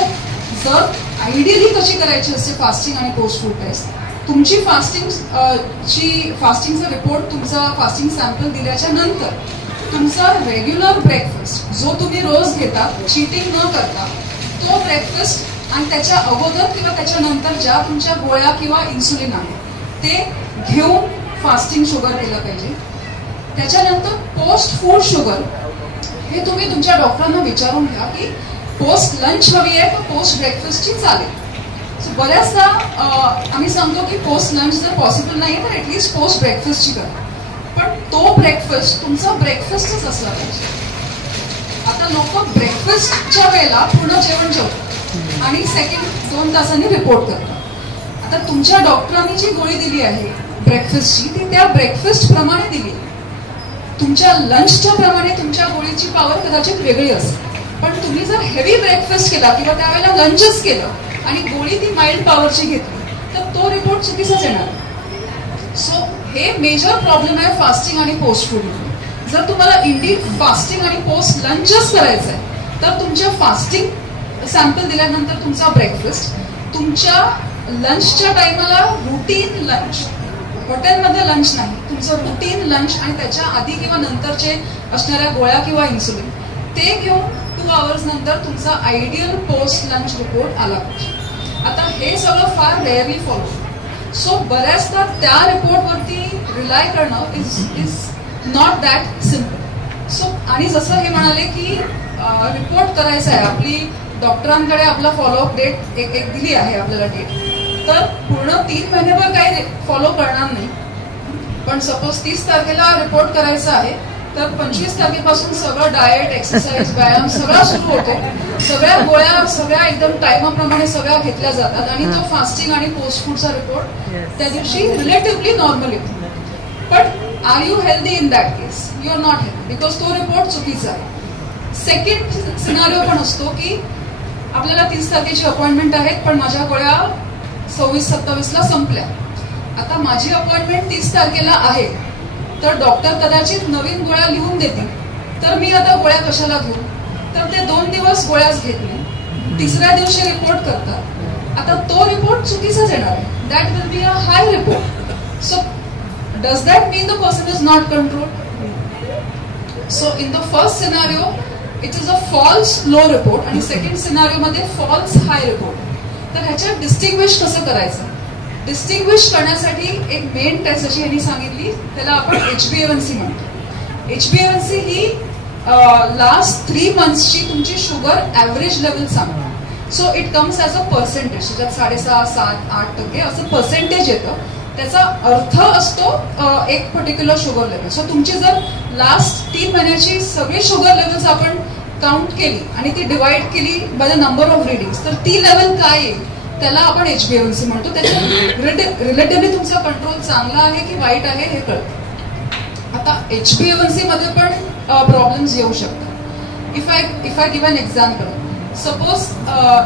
जर आयडियली कशी करायची असते फास्टिंग आणि पोस्ट फूड टेस्ट, तुमची फास्टिंगचा रिपोर्ट, तुमचा फास्टिंग सॅम्पल दिल्याच्या नंतर तुमचा रेग्युलर ब्रेकफास्ट जो तुम्ही रोज घेता चीटिंग न करता, तो ब्रेकफास्ट आणि त्याच्या अगोदर किंवा त्याच्यानंतर ज्या तुमच्या गोळ्या किंवा इन्सुलिन आहे ते घेऊन फास्टिंग शुगर केलं पाहिजे. त्याच्यानंतर पोस्ट फूड शुगर हे तुम्ही तुमच्या डॉक्टरांना विचारून घ्या की पोस्ट लंच हवी आहे का पोस्ट ब्रेकफास्टची चालेल. सो बऱ्याचदा आम्ही सांगतो की पोस्ट लंच जर पॉसिबल नाही तर ऍटलिस्ट पोस्ट ब्रेकफास्टची करा, पण तो ब्रेकफास्ट तुमचा ब्रेकफास्टच असला पाहिजे. आता लोक ब्रेकफास्टच्या वेळेला पूर्ण जेवण जेवतात आणि सेकंड 2 तासांनी रिपोर्ट करतात. आता तुमच्या डॉक्टरांनी जी गोळी दिली आहे ब्रेकफास्टची ती त्या ब्रेकफास्ट प्रमाणे दिली, तुमच्या लंचच्या प्रमाणे तुमच्या गोळीची पॉवर कदाचित वेगळी असेल. पण तुम्ही जर हेवी ब्रेकफास्ट केला किंवा त्यावेळेला लंचच केलं आणि गोळी ती माइल्ड पॉवरची घेतली तर तो रिपोर्ट चुकीचाच येणार. सो हे मेजर प्रॉब्लेम आहे फास्टिंग आणि पोस्ट फूड. जर तुम्हाला इंडीड फास्टिंग आणि पोस्ट लंचच करायचं आहे तर तुमच्या फास्टिंग सॅम्पल दिल्यानंतर तुमचा ब्रेकफास्ट, तुमच्या लंचच्या टाइमाला रुटीन लंच, हॉटेलमध्ये लंच नाही, तुमचं रुटीन लंच आणि त्याच्या आधी किंवा नंतरचे असणाऱ्या गोळ्या किंवा इन्सुलिन ते घेऊन 2 आवर्स नंतर तुमचा आयडियल पोस्ट लंच रिपोर्ट आला पाहिजे. आता हे सगळं फार रेअरली फॉलो. सो बऱ्याचदा त्या रिपोर्टवरती रिलाय करणं is not that simple. So आणि जसं हे म्हणाले की रिपोर्ट करायचा आहे, आपली डॉक्टरांकडे आपला फॉलोअप डेट एक दिली आहे आपल्याला डेट, तर पूर्ण 3 महिनेभर काही फॉलो करणार नाही, पण सपोज 30 तारखेला रिपोर्ट करायचा आहे तर 25 तारखेपासून सगळं डाएट, एक्सरसाइज, व्यायाम सगळा सुरू होतो. सगळ्या गोळ्या सगळ्या एकदम टाइमाप्रमाणे सगळ्या घेतल्या जातात आणि तो फास्टिंग आणि पोस्ट फूडचा रिपोर्ट त्या दिवशी रिलेटिव्हली नॉर्मल येतो. पण are you healthy in that case? You are not healthy, because तो रिपोर्ट चुकीचा आहे. सेकंड सिनारिओ पण असतो की आपल्याला 30 तारखेची अपॉइंटमेंट आहेत, पण माझ्या गोळ्या 26-27ला संपल्या. आता माझी अपॉइंटमेंट 30 तारखेला आहे, तर डॉक्टर कदाचित नवीन गोळ्या लिहून देतील, तर मी आता गोळ्या कशाला घेऊ? तर ते 2 दिवस गोळ्याच घेत नाही, तिसऱ्या दिवशी रिपोर्ट करतात. आता तो रिपोर्ट चुकीचाच येणार आहे. That will be a high report. So does that mean the person is not controlled? So in the first scenario it is a false low report आणि सेकंड सिनारिओ मध्ये फॉल्स हाय रिपोर्ट. तर ह्याच्यात distinguish कसं करायचं? Distinguish करण्यासाठी एक main taste अशी यांनी सांगितली, त्याला आपण HbA1c म्हणतो. HbA1c ही लास्ट 3 मंथ्सची तुमची शुगर ॲव्हरेज लेवल सांगतो. So it comes as a percentage, त्याच्यात 6.5, 7, 8% असं पर्सेंटेज येतं. त्याचा अर्थ असतो एक पर्टिक्युलर शुगर लेवल. सो तुमची जर लास्ट 3 महिन्याची सगळी शुगर लेवल्स आपण काउंट केली आणि ती डिवाइड केली by the number of readings, तर ती लेवल काय येईल त्याला आपण HbA1c म्हणतो. त्याच्यात रिलेटिव्हली तुमचा कंट्रोल चांगला आहे की वाईट आहे हे कळतं. आता HbA1c मध्ये पण प्रॉब्लेम्स येऊ शकतात. If I give an example, suppose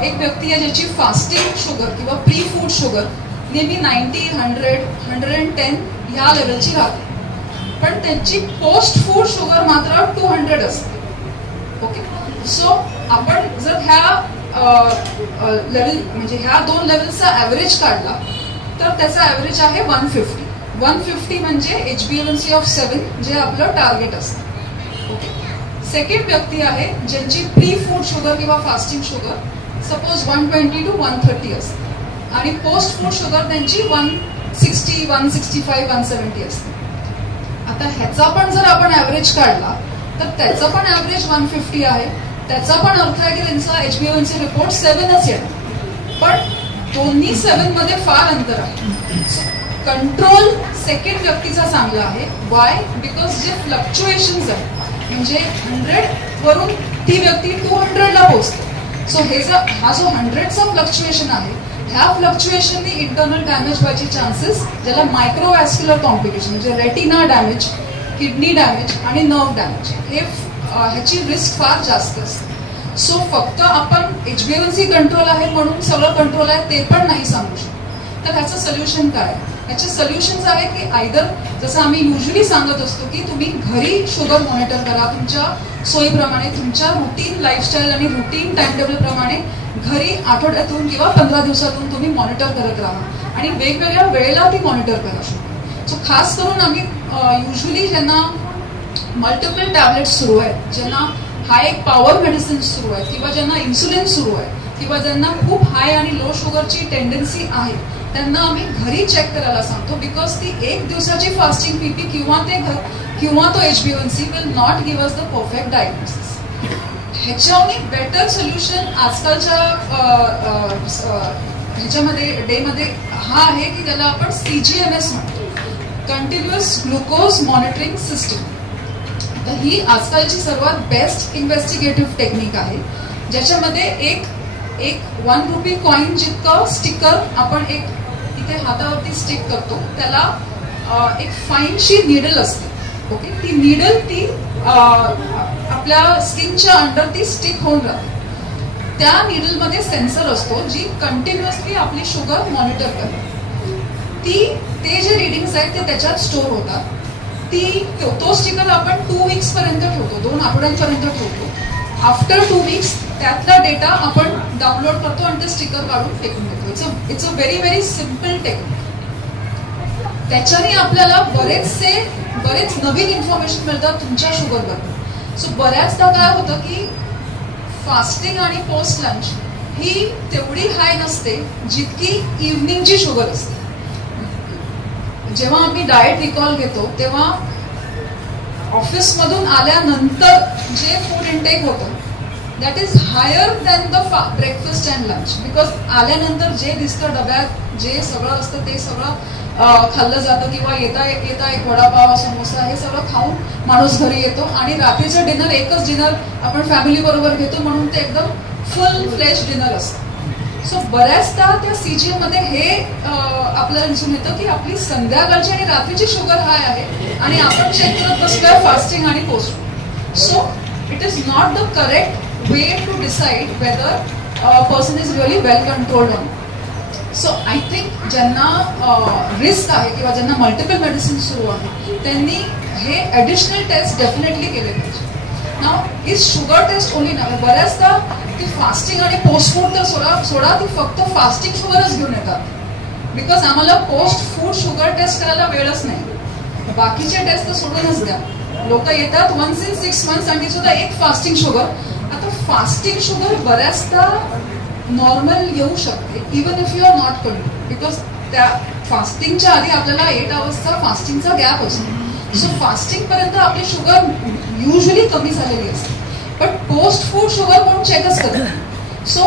एक व्यक्ती आहे ज्याची फास्टिंग शुगर किंवा प्री फूड शुगर नेहमी 90, 100, 110 ह्या लेवलची राहते, पण त्यांची पोस्ट फूड शुगर मात्र 200 असते. ओके, सो आपण जर ह्या लेवल म्हणजे ह्या 2 लेवलचा ऍव्हरेज काढला तर त्याचा ऍव्हरेज आहे 150. 150 म्हणजे HbA1c ऑफ 7 जे आपलं टार्गेट असतं. ओके, सेकंड व्यक्ती आहे ज्यांची प्री फूड शुगर किंवा फास्टिंग शुगर सपोज 120 to 130 असते आणि पोस्ट फूड शुगर त्यांची 160, 165, 170 असते. आता ह्याचा पण जर आपण ऍव्हरेज काढला तर त्याचं पण ऍव्हरेज 150 आहे. त्याचा पण अर्थ आहे की त्यांचा HbA1c रिपोर्ट 7च येणार, पण दोन्ही 7 मध्ये फार अंतर आहे. कंट्रोल सेकंड व्यक्तीचा चांगला आहे. वाय? बिकॉज जे फ्लक्च्युएशन्स आहेत म्हणजे 100 वरून ती व्यक्ती 200 ला पोहोचते. सो हा जो 100चा फ्लक्च्युएशन आहे, ह्या फ्लक्च्युएशननी इंटरनल डॅमेज व्हायचे चान्सेस, ज्याला मायक्रोवॅस्क्युलर कॉम्प्लिकेशन म्हणजे रेटिना डॅमेज, किडनी डॅमेज आणि नर्व डॅमेज, हे ह्याची रिस्क फार जास्त असते. सो फक्त आपण HbA1c कंट्रोल आहे म्हणून सगळं कंट्रोल आहे ते पण नाही सांगू शकतो. तर ह्याचं सोल्युशन काय? ह्याचे सोल्युशन्स आहे की आयदर जसं आम्ही युजली सांगत असतो की तुम्ही घरी शुगर मॉनिटर करा तुमच्या सोयीप्रमाणे, तुमच्या रुटीन लाईफस्टाईल आणि रुटीन टाइम टेबल प्रमाणे घरी आठवड्यातून किंवा 15 दिवसातून तुम्ही मॉनिटर करत राहा आणि वेगवेगळ्या वेळेला ती मॉनिटर करा शुगर. सो खास करून आम्ही युजली ज्यांना मल्टिपल टॅबलेट्स सुरू आहेत, ज्यांना हाय पॉवर मेडिसिन सुरू आहेत किंवा ज्यांना इन्सुलिन सुरू आहे किंवा ज्यांना खूप हाय आणि लो शुगरची टेंडन्सी आहे, त्यांना आम्ही घरी चेक करायला सांगतो. बिकॉज ती 1 दिवसाची फास्टिंग BP किंवा तो HbA1c will not give us the perfect diagnosis. ह्याच्याहून बेटर सोल्युशन आजकालच्या ह्याच्यामध्ये डेमध्ये हा आहे की त्याला आपण CGMS म्हणतो, कंटिन्युअस ग्लुकोज मॉनिटरिंग सिस्टम. तर ही आजकालची सर्वात बेस्ट इन्व्हेस्टिगेटिव्ह टेक्निक आहे, ज्याच्यामध्ये एक 1 रुपी कॉइन जितकं स्टिकर आपण एक इथे हातावरती स्टिक करतो, त्याला एक फाईनशी निडल असते. ओके, ती निडल ती आपल्या स्किनच्या अंडर ती स्टिक होऊन राहते. त्या निडलमध्ये सेन्सर असतो जी कंटिन्युअसली आपली शुगर मॉनिटर करते. ते जे रिडिंग्स आहेत ते त्याच्यात स्टोर होतात. तो स्टिकर आपण 2 वीक्स पर्यंत ठेवतो, 2 आठवड्यांपर्यंत ठेवतो. आफ्टर 2 वीक्स त्यातला डेटा आपण डाउनलोड करतो आणि ते स्टिकर काढून फेकून देतो. It's a very very simple technique. त्याच्याने आपल्याला बरेच नवीन इन्फॉर्मेशन मिळतात तुमच्या शुगरबद्दल. सो बऱ्याचदा काय होतं की फास्टिंग आणि पोस्ट लंच ही तेवढी हाय नसते जितकी इव्हनिंगची शुगर असते. जेव्हा आम्ही डाएट रिकॉल घेतो तेव्हा ऑफिसमधून आल्यानंतर जे फूड इनटेक होतं that is higher than the breakfast and lunch. Because आल्यानंतर जे दिसतं डब्यात जे सगळं असतं ते सगळं खाल्लं जातं, किंवा येता एक वडापाव समोसा हे सगळं खाऊन माणूस घरी येतो, आणि रात्रीचं डिनर एकच डिनर आपण फॅमिली बरोबर घेतो, म्हणून ते एकदम फुल फ्लेश डिनर असतं. सो बऱ्याचदा त्या CGM मध्ये हे आपल्याला दिसून येतं की आपली संध्याकाळची आणि रात्रीची शुगर हाय आहे, आणि आपण चेक करत बसलोय फास्टिंग आणि post. So it is not the correct way to decide whether person is really well controlled on. So I think ज्यांना रिस्क आहे किंवा ज्यांना मल्टिपल मेडिसिन सुरू आहे त्यांनी हे ॲडिशनल टेस्ट डेफिनेटली केले पाहिजे. नाव इज शुगर टेस्ट ओनली ना, बऱ्याचदा ती फास्टिंग आणि पोस्ट फूड तर सोडा ती फक्त फास्टिंग शुगरच घेऊन येतात, बिकॉज आम्हाला पोस्ट फूड शुगर टेस्ट करायला वेळच नाही. बाकीचे टेस्ट तर सोडूनच द्या. लोक येतात वन्स इन 6 months आणि सुद्धा एक फास्टिंग शुगर. आता फास्टिंग शुगर बऱ्याचदा नॉर्मल येऊ शकते even if you are not control, because त्या फास्टिंगच्या आधी आपल्याला 8 hours फास्टिंगचा गॅप असतो. सो फास्टिंग पर्यंत आपली शुगर युजली कमी झालेली असते, बट पोस्ट फूड शुगर कोण चेकच करत. So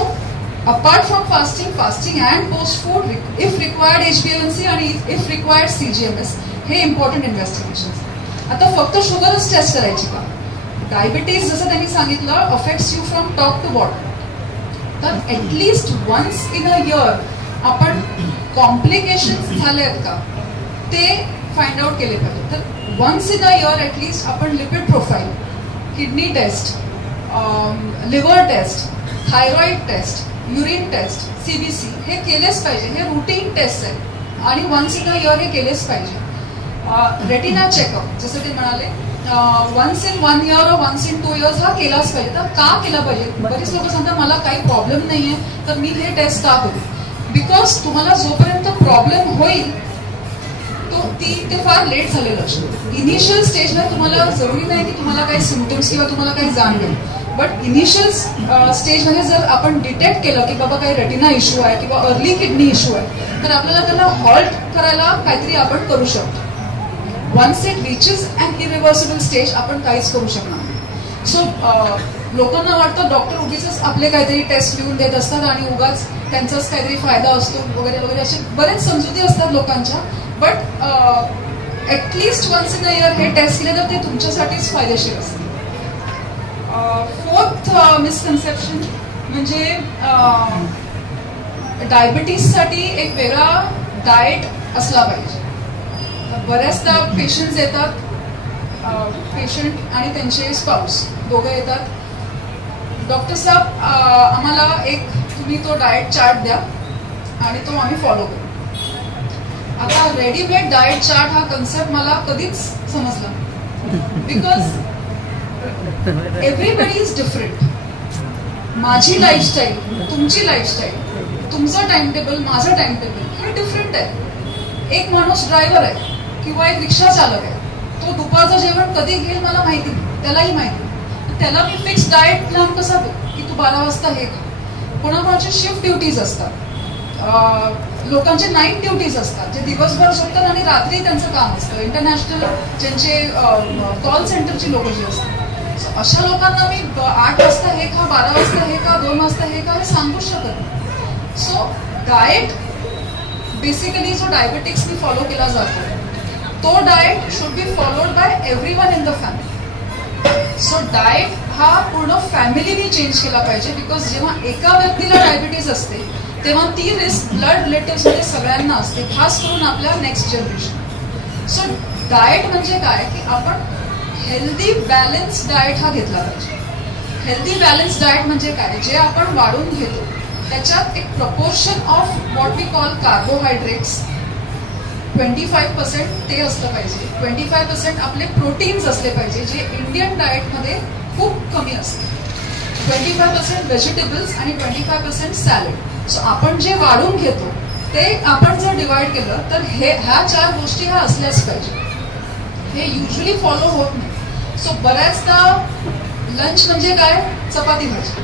apart from fasting and post food if required HbA1c आणि इफ रिक्वायर्ड CGMS हे इम्पॉर्टंट इन्व्हेस्टिगेशन. आता फक्त शुगरच टेस्ट करायची का? डायबिटीज जसं त्यांनी सांगितलं affects you from top to bottom. तर at least once in a year आपण कॉम्प्लिकेशन्स झाले आहेत का ते फाइंड आउट केले पाहिजे. तर once in a year at least आपण lipid profile, kidney test, liver test, thyroid test, urine test, CBC हे केलेच पाहिजे. हे रुटीन टेस्ट आहे आणि वन्स इन अ इयर हे केलेच पाहिजे. रेटिना चेकअप जसं ते म्हणाले once in 1 year or once in 2 years हा केलाच पाहिजे. तर का केला पाहिजे? बरीच लोक सांगतात मला काही प्रॉब्लेम नाहीये तर मी हे टेस्ट का करू? बिकॉज तुम्हाला जोपर्यंत प्रॉब्लेम होईल ते फार लेट झालेलं असतं. इनिशियल स्टेजला तुम्हाला जरुरी नाही की तुम्हाला काही सिम्पटम्स किंवा तुम्हाला काही जाणवेल, बट इनिशियल स्टेजमध्ये जर आपण डिटेक्ट केलं की बाबा काही रेटिना इश्यू आहे किंवा अर्ली किडनी इश्यू आहे तर आपल्याला त्याला हॉल्ट करायला काहीतरी आपण करू शकतो. Once it reaches and irreversible stage आपण काहीच करू शकणार नाही. सो लोकांना वाटतं डॉक्टर उगीच आपले काहीतरी टेस्ट लिहून देत असतात आणि उगाच त्यांचाच काहीतरी फायदा असतो वगैरे वगैरे असे बरेच समजुती असतात लोकांच्या. But at least once in a year हे टेस्ट केले तर ते तुमच्यासाठीच फायदेशीर असते. फोर्थ मिसकन्सेप्शन म्हणजे डायबिटीजसाठी एक वेगळा डाएट असला पाहिजे. बऱ्याचदा पेशंट्स येतात, पेशंट आणि त्यांचे स्पाऊस दोघं येतात, डॉक्टर साहेब आम्हाला एक तुम्ही तो डाएट चार्ट द्या आणि तो आम्ही फॉलो करू. आता रेडीमेड डाएट चार्ट हा कन्सेप्ट मला कधीच समजला नाही, बिकॉज एव्हरीबडी इज डिफरंट. माझी लाईफस्टाईल, तुमची लाईफस्टाईल, तुमचं टाइम टेबल, माझं टाइम टेबल हे डिफरंट आहे. एक माणूस ड्रायव्हर आहे किंवा एक रिक्षा चालक आहे, तो दुपारचं जेवण कधी घेईल मला माहिती नाही, त्यालाही माहिती नाही. त्याला मी फिक्स डाएट प्लॅन कसा देऊ की तू 12 वाजता हे खा. कोणाकोणाचे शिफ्ट ड्युटीज असतात, लोकांचे नाईट ड्युटीज असतात जे दिवसभर झोपतात आणि रात्री त्यांचं काम असतं. इंटरनॅशनल ज्यांचे कॉल सेंटरची लोक जे असतात, अशा लोकांना मी 8 वाजता हे खा, 12 वाजता हे खा, 2 वाजता हे खा हे सांगूच शकत नाही. सो डाएट बेसिकली जो डायबेटिक्सनी फॉलो केला जातो तो diet should be followed by everyone in the family. So diet हा पूर्ण फॅमिलीने चेंज केला पाहिजे, बिकॉज जेव्हा एका व्यक्तीला डायबिटीज असते तेव्हा ती रिस्क ब्लड रिलेटिव्स मध्ये सगळ्यांना असते, खास करून आपल्या नेक्स्ट जनरेशन. सो डाएट म्हणजे काय की आपण हेल्दी बॅलन्स डाएट हा घेतला पाहिजे. हेल्दी बॅलन्स डाएट म्हणजे काय, जे आपण वाढून घेतो त्याच्यात एक proportion of what we call carbohydrates 25% ते असलं पाहिजे. 25% आपले प्रोटीन्स असले पाहिजे जे इंडियन डाएटमध्ये खूप कमी असते. 25% व्हेजिटेबल्स आणि 25% सॅलड. सो आपण जे वाढून घेतो ते आपण जर डिवाइड केलं तर ह्या 4 गोष्टी ह्या असल्याच पाहिजे. हे युजली फॉलो होत नाही. सो बऱ्याचदा लंच म्हणजे काय, चपाती भाजी.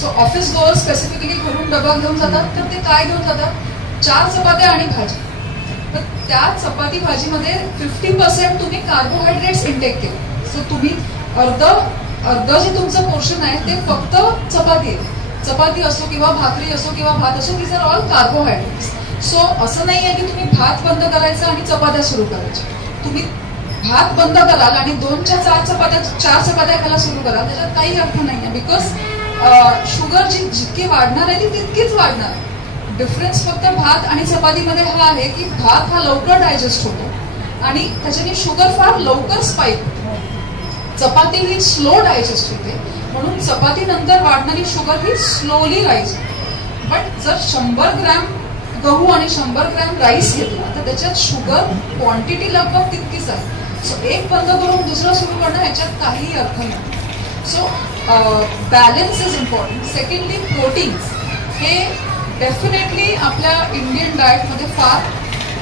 सो ऑफिस गोअर स्पेसिफिकली घरून डबा घेऊन जातात तर ते काय घेऊन जातात, 4 चपात्या आणि भाजी. तर त्या चपाती भाजीमध्ये 50% तुम्ही कार्बोहायड्रेट्स इंटेक केले. सो तुम्ही अर्ध जे तुमचं पोर्शन आहे ते फक्त चपाती आहे. चपाती असो किंवा भाकरी असो किंवा भात असो, these are all carbohydrates. So असं नाही आहे की तुम्ही भात बंद करायचं आणि चपात्या सुरू करायच्या. तुम्ही भात बंद कराल आणि 4 चपात्या खायला सुरू कराल, त्याच्यात काही अर्थ नाही आहे. बिकॉज शुगर जितकी वाढणार आहे ती तितकीच वाढणार आहे. डिफरन्स फक्त भात आणि चपातीमध्ये हा आहे की भात हा लवकर डायजेस्ट होतो आणि त्याच्याने शुगर फार लवकर स्पाइक होते. चपाती ही स्लो डायजेस्ट होते, म्हणून चपाती नंतर वाढणारी शुगर ही स्लोली राईज होते. बट जर 100 ग्रॅम गहू आणि 100 ग्रॅम राईस घेतला तर त्याच्यात शुगर क्वांटिटी लगभग तितकीच आहे. सो एक बंद करून दुसरं सुरू करणं ह्याच्यात काहीही अर्थ नाही. So balance is important. Secondly proteins हे डेफिनेटली आपल्या इंडियन डाएटमध्ये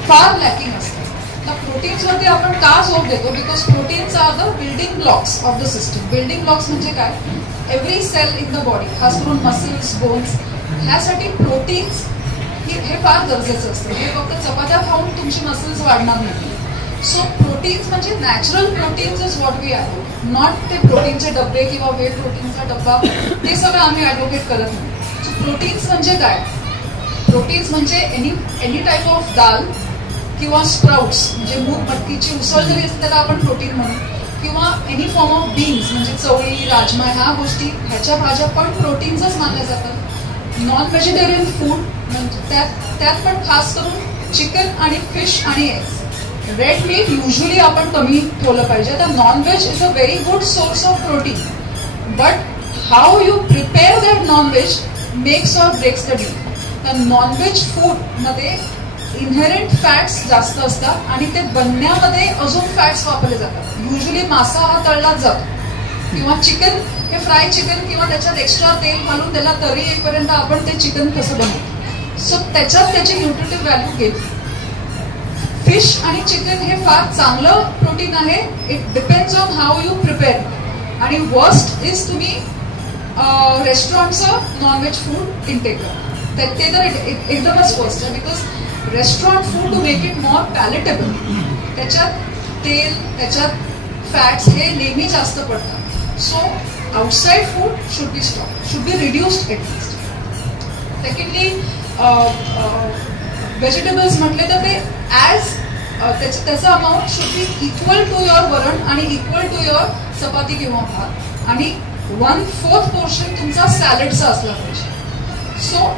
फार लॅकिंग असतं. तर प्रोटीन्सवरती आपण का जोर देतो? Because proteins are the building blocks of the system. Building blocks म्हणजे काय? Every cell in the body, खास करून मसल्स, बोन्स, ह्यासाठी प्रोटीन्स हे फार गरजेचं असतं. हे फक्त चपात्या खाऊन तुमची मसल्स वाढणार नाही. सो प्रोटीन्स म्हणजे natural proteins is what we advocate, not ते प्रोटीनचे डबे किंवा वे प्रोटीनचा डब्बा, ते सगळं आम्ही ॲडव्होकेट करत नाही. सो प्रोटीन्स म्हणजे काय? प्रोटीन्स म्हणजे एनी टाईप ऑफ दाल किंवा स्प्राउट्स, म्हणजे मूग मटकीची उसळ जरी असते त्याला आपण प्रोटीन म्हणू, किंवा एनी फॉर्म ऑफ बीन्स म्हणजे चवळी, राजमा, ह्या गोष्टी, ह्याच्या भाज्या पण प्रोटीन्सच मानल्या जातात. नॉन व्हेजिटेरियन फूड म्हणजे त्यात पण खास करून चिकन आणि फिश आणि एग्स. रेड मीट युजली आपण कमी ठेवलं पाहिजे. तर non veg is a very good source of protein, but how you prepare that non veg makes or breaks the deal. तर नॉनव्हेज फूड मध्ये इनहेरंट फॅट्स जास्त असतात आणि ते बनण्यामध्ये अजून फॅट्स वापरले जातात. युजली मासा हा तळलाच जातो, किंवा चिकन हे फ्राय चिकन किंवा त्याच्यात एक्स्ट्रा तेल घालून त्याला तरी येईपर्यंत आपण ते चिकन कसं बनवतो. सो त्याच्यात त्याची न्यूट्रिटिव्ह व्हॅल्यू घेतली. फिश आणि चिकन हे फार चांगलं प्रोटीन आहे. It depends on how you prepare. आणि वर्स्ट इज तुम्ही रेस्टॉरंटचं नॉनव्हेज फूड इंटेक करा. ते तर एकदमच वर्स्ट आहे. Because restaurant food to make it more palatable, त्याच्यात तेल, त्याच्यात फॅट्स हे नेहमी जास्त पडतात. So outside food should be stop, should be reduced at least. Secondly vegetables म्हटले तर ते त्याचा amount should be equal to your वरण आणि इक्वल टू युअर चपाती किंवा भात, आणि 1/4 पोर्शन तुमचा सॅलडचा असला पाहिजे. सो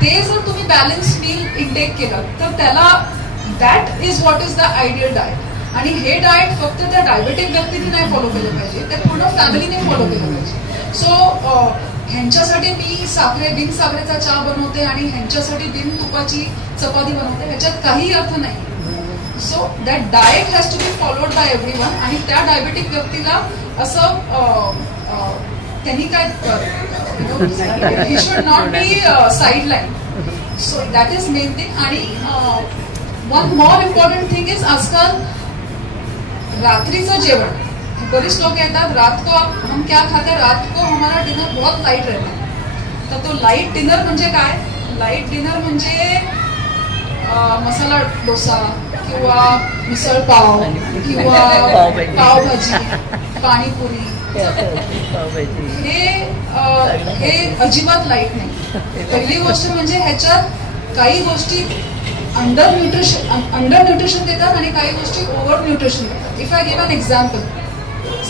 ते जर तुम्ही बॅलन्स मील इंटेक केलं तर त्याला that is what is the ideal diet. आणि हे डाएट फक्त त्या डायबेटिक व्यक्तीने नाही फॉलो केलं पाहिजे, ते पूर्ण फॅमिलीने फॉलो केलं पाहिजे. सो ह्यांच्यासाठी मी बिन साखरेचा चहा बनवते आणि ह्यांच्यासाठी बिन तुपाची चपाती बनवते, ह्याच्यात काही अर्थ नाही. So that diet has to be followed by everyone. आणि त्या डायबेटिक व्यक्तीला असं त्यांनी काय he should not be sideline. So that is main thing. आणि one more important thing is आजकाल रात्रीचं जेवण. बरीच लोग येतात, रात को हम क्या खाते हैं, रात को हमारा डिनर बहुत लाइट रहता है. तर तो लाईट डिनर म्हणजे काय? लाईट डिनर म्हणजे मसाला डोसा किंवा मिसळ पाव किंवा पावभाजी, पाणीपुरी, हे अजिबात लाईट नाही. पहिली गोष्ट म्हणजे ह्याच्यात काही गोष्टी अंडर न्यूट्रिशन देतात आणि काही गोष्टी ओव्हर न्यूट्रिशन देतात. If I give an example,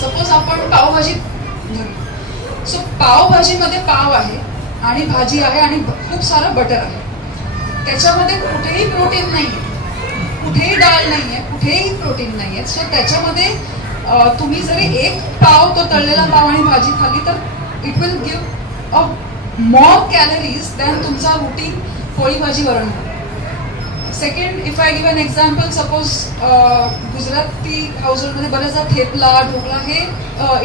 suppose आपण पावभाजी घेऊ. सो पावभाजीमध्ये पाव आहे आणि भाजी आहे आणि खूप सारं बटर आहे. त्याच्यामध्ये कुठेही प्रोटीन नाहीये, कुठेही डाळ नाहीये, कुठेही प्रोटीन नाहीये. सो त्याच्यामध्ये तुम्ही जरी एक पाव, तो तळलेला पाव आणि भाजी खाल्ली तर it will give a more calories than तुमचा रुटीन पोळी भाजी वरण. Second, if I give an example, suppose Gujarati हाऊसहोल्डमध्ये बऱ्याचदा थेपला, ढोकळा हे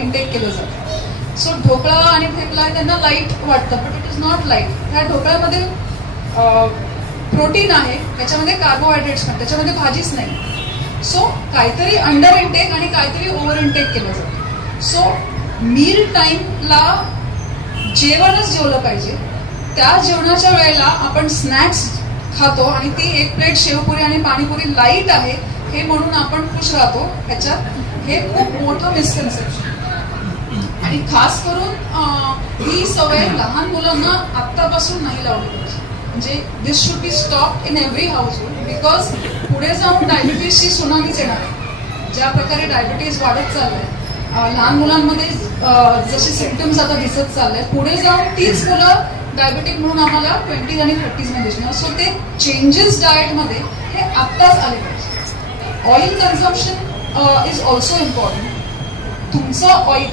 इंटेक केलं जातं. सो ढोकळा आणि थेपला त्यांना लाईट वाटतं, but it is not light. त्या ढोकळ्यामध्ये प्रोटीन आहे, त्याच्यामध्ये कार्बोहायड्रेट्स नाही, त्याच्यामध्ये भाजीच नाही. सो काहीतरी अंडर इंटेक आणि काहीतरी ओव्हर इंटेक केलं जातं. सो मील टाईमला जेवणच जेवलं पाहिजे. त्या जेवणाच्या वेळेला आपण स्नॅक्स खातो आणि ती एक प्लेट शेवपुरी आणि पाणीपुरी लाईट आहे हे म्हणून आपण खुश राहतो. ह्याच्यात हे खूप मोठं मिसकन्सेप्शन. आणि खास करून ही सवय लहान मुलांना आत्तापासून नाही लावली पाहिजे. म्हणजे this should be stop in every household, because पुढे जाऊन डायबिटीसची सुनामीच येणार आहे. ज्या प्रकारे डायबिटीज वाढत चाललंय, लहान मुलांमध्ये जसे सिम्पटम्स आता दिसत चाललंय, पुढे जाऊन तीच मुलं डायबिटिक म्हणून आम्हाला 20s आणि 30s मध्ये दिसणार. सो ते चेंजेस डाएटमध्ये हे आत्ताच आले पाहिजे. Oil consumption is also important. तुमचं ऑइल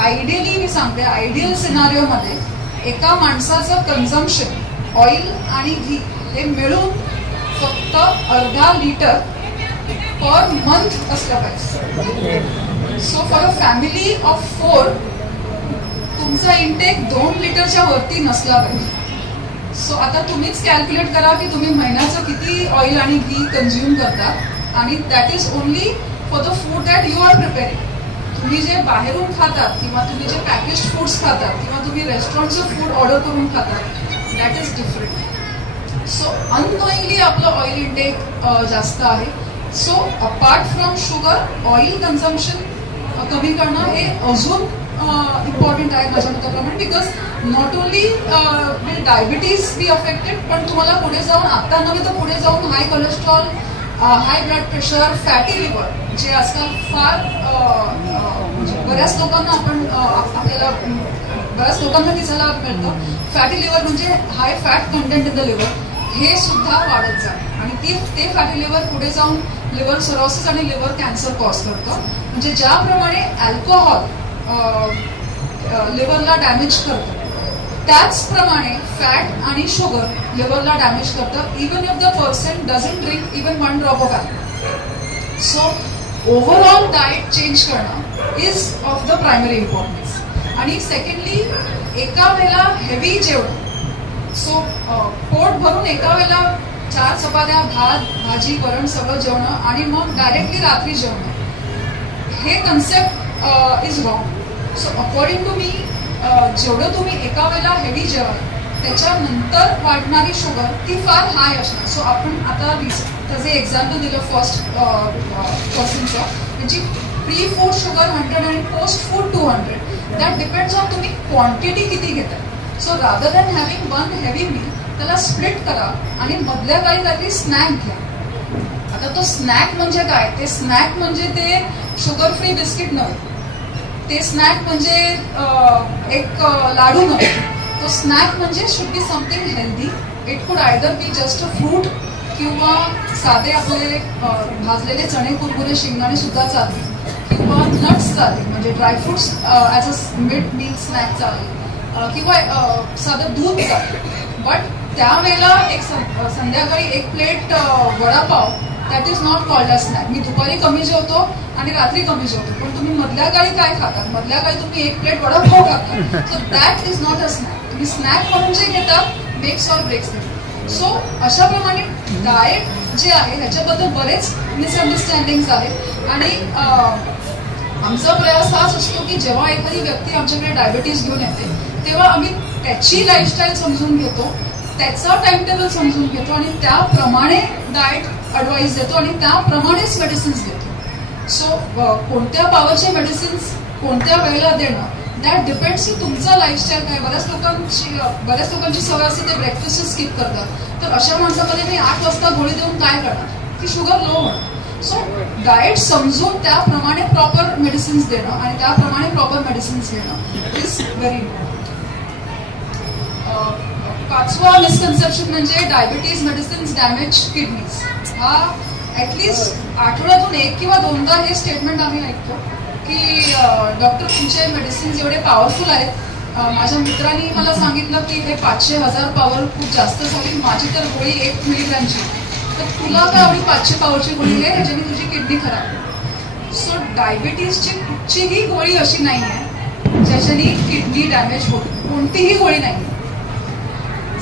आयडियली, मी सांगते, आयडियल सिनारिओमध्ये एका माणसाचं कन्झम्पशन ऑइल आणि घी हे मिळून फक्त 1/2 लिटर पर मंथ असलं पाहिजे. So for a family of 4 तुमचा इंटेक 2 लिटरच्या वरती नसला पाहिजे. सो आता तुम्हीच कॅल्क्युलेट करा की तुम्ही महिन्याचं किती ऑइल आणि घी कन्झ्युम करता, आणि that is only for the food that you are preparing. तुम्ही जे बाहेरून खातात किंवा तुम्ही जे पॅकेज्ड फूड्स खातात किंवा तुम्ही रेस्टॉरंटचं फूड ऑर्डर करून खातात, that is different. So unknowingly आपलं ऑइल इंटेक जास्त आहे. So apart from sugar, oil consumption कमी करणं हे अजून इम्पॉर्टंट आहे माझ्या मताप्रमाणे. Because not only will diabetes be affected, पण तुम्हाला पुढे जाऊन, आता नव्हे तर पुढे जाऊन high cholesterol, high blood pressure, fatty liver, जे आजकाल फार बऱ्याच लोकांना आपल्याला बऱ्याच लोकांना दिसायला मिळतं. फॅटी लिव्हर म्हणजे high fat content in the liver, हे सुद्धा वाढत जातं. आणि ते फॅटी लिव्हर पुढे जाऊन लिव्हर सिरोसिस आणि लिव्हर कॅन्सर कॉज करतं. म्हणजे ज्याप्रमाणे अल्कोहॉल लिव्हरला डॅमेज करतं, त्याचप्रमाणे फॅट आणि शुगर लिव्हरला डॅमेज करतं, even if the person doesn't drink even 1 drop of alcohol. So overall diet change करणं is of the primary importance. आणि सेकंडली, एका वेळेला हेवी जेवण. सो पोट भरून एका वेळेला 4 चपात्या, भात, भाजी, वरण सगळं जेवणं आणि मग डायरेक्टली रात्री जेवणं, हे concept is wrong. So according to me, जेवढं तुम्ही एका वेळेला हेवी जेवण, त्याच्यानंतर वाढणारी शुगर ती फार हाय असणार. सो आपण आता त्याचे एक्झाम्पल दिलं फर्स्ट पर्सनचं, त्याची प्री फूड शुगर 100 आणि post food 200. That depends on तुम्ही क्वांटिटी किती घेता. So rather than having 1 heavy meal, त्याला स्प्लिट करा आणि मधल्या काळी काहीतरी स्नॅक घ्या. आता तो स्नॅक म्हणजे काय? ते स्नॅक म्हणजे ते शुगर फ्री बिस्किट नव्हे, ते स्नॅक म्हणजे एक लाडू नव्हे. तो स्नॅक म्हणजे should be something healthy. It could either be just a fruit किंवा साधे आपले भाजलेले चणे, कुरमुरे, शेंगदाणे सुद्धा चालतील, किंवा नट्स चालतील, म्हणजे dry fruits as a mid meal snack चालेल, किंवा साधं दूध चालेल. बट त्यावेळेला एक संध्याकाळी 1 plate vada pav, that is not called a snack. मी दुपारी कमी जेवतो आणि रात्री कमी जेवतो, पण तुम्ही मधल्या काळी काय खातात? मधल्या काळी तुम्ही 1 प्लेट वडापाव खाता. So that is not a snack. तुम्ही स्नॅक म्हणून जे घेतात, मेक्स ऑर ब्रेक्स देतात. सो अशाप्रमाणे डाएट जे आहे ह्याच्याबद्दल बरेच मिसअंडरस्टँडिंग्स आहेत. आणि आमचा प्रयास हाच असतो की जेव्हा एखादी व्यक्ती आमच्याकडे डायबिटीज घेऊन येते, तेव्हा आम्ही त्याची लाईफस्टाईल समजून घेतो, त्याचा टाइम टेबल समजून घेतो आणि त्याप्रमाणे डाएट ॲडवाईस देतो आणि त्याप्रमाणेच मेडिसिन्स देतो. सो कोणत्या पॉवरचे मेडिसिन्स कोणत्या वेळेला देणं, दॅट डिपेंड्स की तुमचा लाईफस्टाईल काय. बऱ्याच लोकांची सवय असते ते ब्रेकफास्ट स्किप करतात. तर अशा माणसामध्ये मी 8 वाजता गोळी देऊन काय करणार की शुगर लो होणार. सो डाएट समजून त्याप्रमाणे प्रॉपर मेडिसिन्स देणं आणि त्याप्रमाणे प्रॉपर मेडिसिन्स घेणं इज व्हेरी इम्पॉर्टंट. 5वा मिसकन्सेप्शन म्हणजे डायबिटीज मेडिसिन्स डॅमेज किडनीज. हा ॲटलिस्ट आठवड्यातून 1 किंवा 2दा हे स्टेटमेंट आम्ही ऐकतो की डॉक्टर तुमचे मेडिसिन्स एवढे पॉवरफुल आहेत. माझ्या मित्रांनी मला सांगितलं की हे 500-1000 पॉवर खूप जास्त झाली, माझी तर गोळी 1 मिलीग्रॅमची, तर तुला काय एवढी 500 पॉवरची गोळी आहे, ह्याच्याने तुझी किडनी खराब. सो डायबिटीजची कुठचीही गोळी अशी नाही आहे ज्याच्याने किडनी डॅमेज होते. कोणतीही गोळी नाही.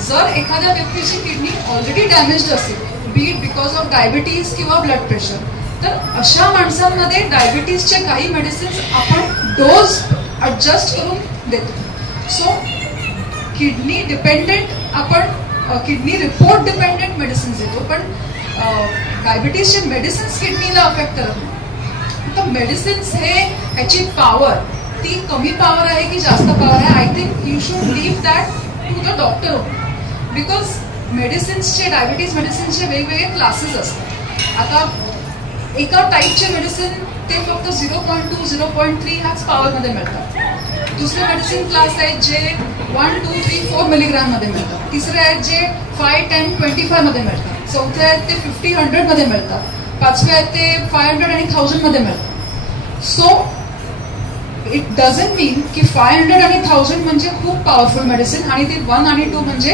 जर एखाद्या व्यक्तीची किडनी ऑलरेडी डॅमेज्ड असेल, बी इट बिकॉज ऑफ डायबिटीज किंवा ब्लड प्रेशर, तर अशा माणसांमध्ये डायबिटीजचे काही मेडिसिन्स आपण डोज ॲडजस्ट करून देतो. सो किडनी डिपेंडेंट आपण किडनी रिपोर्ट डिपेंडेंट मेडिसिन्स देतो, पण डायबिटीजचे मेडिसिन्स किडनीला अफेक्ट करत नाही. तर मेडिसिन्स हे ह्याची पॉवर ती कमी पॉवर आहे की जास्त पॉवर आहे, I think you should leave that to the doctor. Because मेडिसिन्सचे, डायबिटीज मेडिसिन्सचे वेगवेगळे क्लासेस असतात. आता एका टाईपचे मेडिसिन ते फक्त 0.2 0.3 ह्याच पॉवरमध्ये मिळतात. दुसरे मेडिसिन क्लास आहेत जे 1, 2, 3, 4 मिलीग्राम मध्ये मिळतात. तिसरे आहेत जे 5, 10, 25 मध्ये मिळतात. चौथे आहेत ते 50, 100 मध्ये मिळतात. पाचवे आहेत ते 500 आणि 1000 मध्ये मिळतात. सो इट डझंट मीन की 500 आणि 1000 म्हणजे खूप पॉवरफुल मेडिसिन आणि ती 1 आणि 2 म्हणजे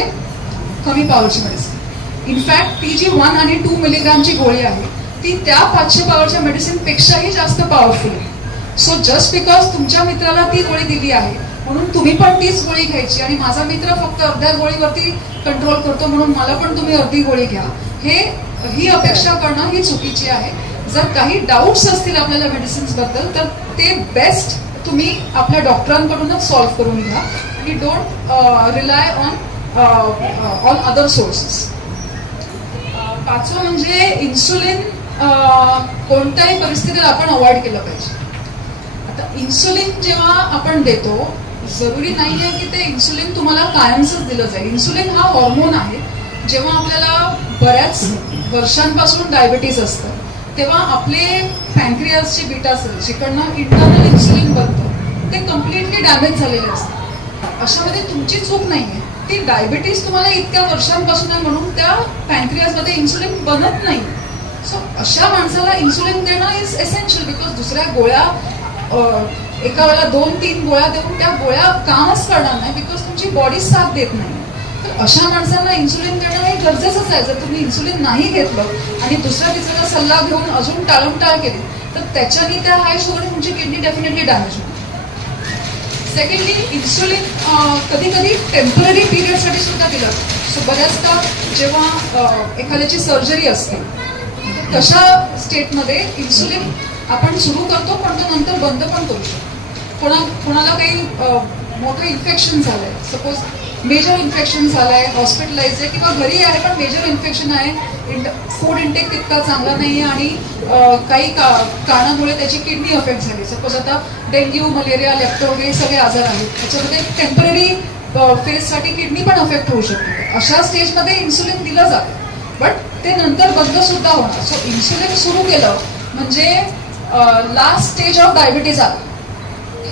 कमी पॉवरची मेडिसिन. इनफॅक्ट ती जी 1 आणि 2 मिलीग्रामची गोळी आहे ती त्या 500 पॉवरच्या मेडिसिन पेक्षाही जास्त पॉवरफुल आहे. सो जस्ट बिकॉज तुमच्या मित्राला ती गोळी दिली आहे म्हणून तुम्ही पण तीच गोळी घ्यायची आणि माझा मित्र फक्त अर्ध्या गोळीवरती कंट्रोल करतो म्हणून मला पण तुम्ही अर्धी गोळी घ्या, ही अपेक्षा करणं ही चुकीची आहे. जर काही डाऊट्स असतील आपल्याला मेडिसिन्स बद्दल तर ते बेस्ट तुम्ही आपल्या डॉक्टरांकडूनच सॉल्व्ह करून घ्या आणि don't rely on other sources. पाचवं म्हणजे इन्सुलिन कोणत्याही परिस्थितीत आपण अवॉइड केलं पाहिजे. आता इन्सुलिन जेव्हा आपण देतो जरुरी नाही आहे की ते इन्सुलिन तुम्हाला कायमच दिलं जाईल. इन्सुलिन हा हॉर्मोन आहे. जेव्हा आपल्याला बऱ्याच वर्षांपासून डायबिटीज असतं तेव्हा आपले पॅन्क्रियासचे बीटा सेल्स जिकडनं इंटरनल इन्सुलिन बनतं ते कम्प्लिटली डॅमेज झालेले असतात. अशामध्ये तुमची चूक नाहीये. ती डायबिटीज तुम्हाला इतक्या वर्षांपासून आहे म्हणून त्या पॅन्क्रियासमध्ये इन्सुलिन बनत नाही. सो अशा माणसाला इन्सुलिन देणं इज एसेन्शियल. बिकॉज दुसऱ्या गोळ्या एका वेळेला 2-3 गोळ्या देऊन त्या गोळ्या कामच करणार नाही बिकॉज तुमची बॉडी साथ देत नाही. तर अशा माणसांना इन्सुलिन देणं हे गरजेचंच आहे. जर तुम्ही इन्सुलिन नाही घेतलं आणि दुसऱ्या तिसऱ्याचा सल्ला घेऊन अजून टाळमटाळ केली तर त्याच्याने त्या हाय शुगरने तुमची किडनी डेफिनेटली डॅमेज होईल. सेकंडली इन्सुलिन कधी कधी टेम्पररी पिरियडसाठी सुद्धा दिलं. सो बऱ्याचदा जेव्हा एखाद्याची सर्जरी असते तशा स्टेटमध्ये इन्सुलिन आपण सुरू करतो पण तो नंतर बंद पण करू शकतो. कोणाला काही मोठं इन्फेक्शन झालंय, सपोज मेजर इन्फेक्शन झालंय, हॉस्पिटलाइज आहे किंवा घरी आहे पण मेजर इन्फेक्शन आहे, फूड इंटेक तितका चांगला नाहीये आणि काही कारणामुळे त्याची किडनी अफेक्ट झाली. सपोज आता डेंग्यू, मलेरिया, लेप्टो हे सगळे आजार आहेत. त्याच्यामध्ये टेम्पररी फेजसाठी किडनी पण अफेक्ट होऊ शकते. अशा स्टेजमध्ये इन्सुलिन दिलं जातं बट ते नंतर बंद सुद्धा होणार. सो इन्सुलिन सुरू केलं म्हणजे लास्ट स्टेज ऑफ डायबिटीज आला.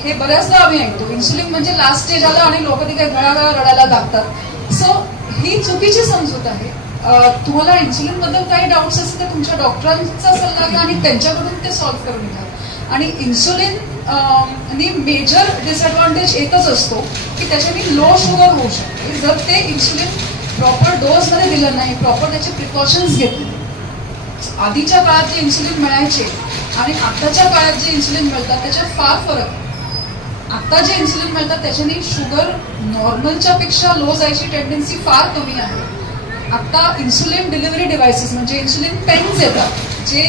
हे बऱ्याचदा आम्ही ऐकतो इन्सुलिन म्हणजे लास्ट स्टेज आला आणि लोक तिथे घळाघळा रडायला लागतात. सो ही चुकीची समजूत आहे. तुम्हाला इन्सुलिन बद्दल काही डाऊट्स असतील तर तुमच्या डॉक्टरांचा सल्ला घ्या आणि त्यांच्याकडून ते सॉल्व्ह करून घ्या. आणि इन्सुलिन आणि मेजर डिसएडव्हान्टेज एकच असतो की त्याच्याने लो शुगर होऊ शकते जर ते इन्सुलिन प्रॉपर डोसमध्ये दिलं नाही, प्रॉपर त्याचे प्रिकॉशन्स घेतले. आधीच्या काळात जे इन्सुलिन मिळायचे आणि आताच्या काळात जे इन्सुलिन मिळतात त्याच्यात फार फरक आहे. आता जे इन्सुलिन मिळतात त्याच्याने शुगर नॉर्मलच्या पेक्षा लो जायची टेंडन्सी फार कमी आहे. आता इन्सुलिन डिलिव्हरी डिव्हायसेस म्हणजे इन्सुलिन पेन्स येतात जे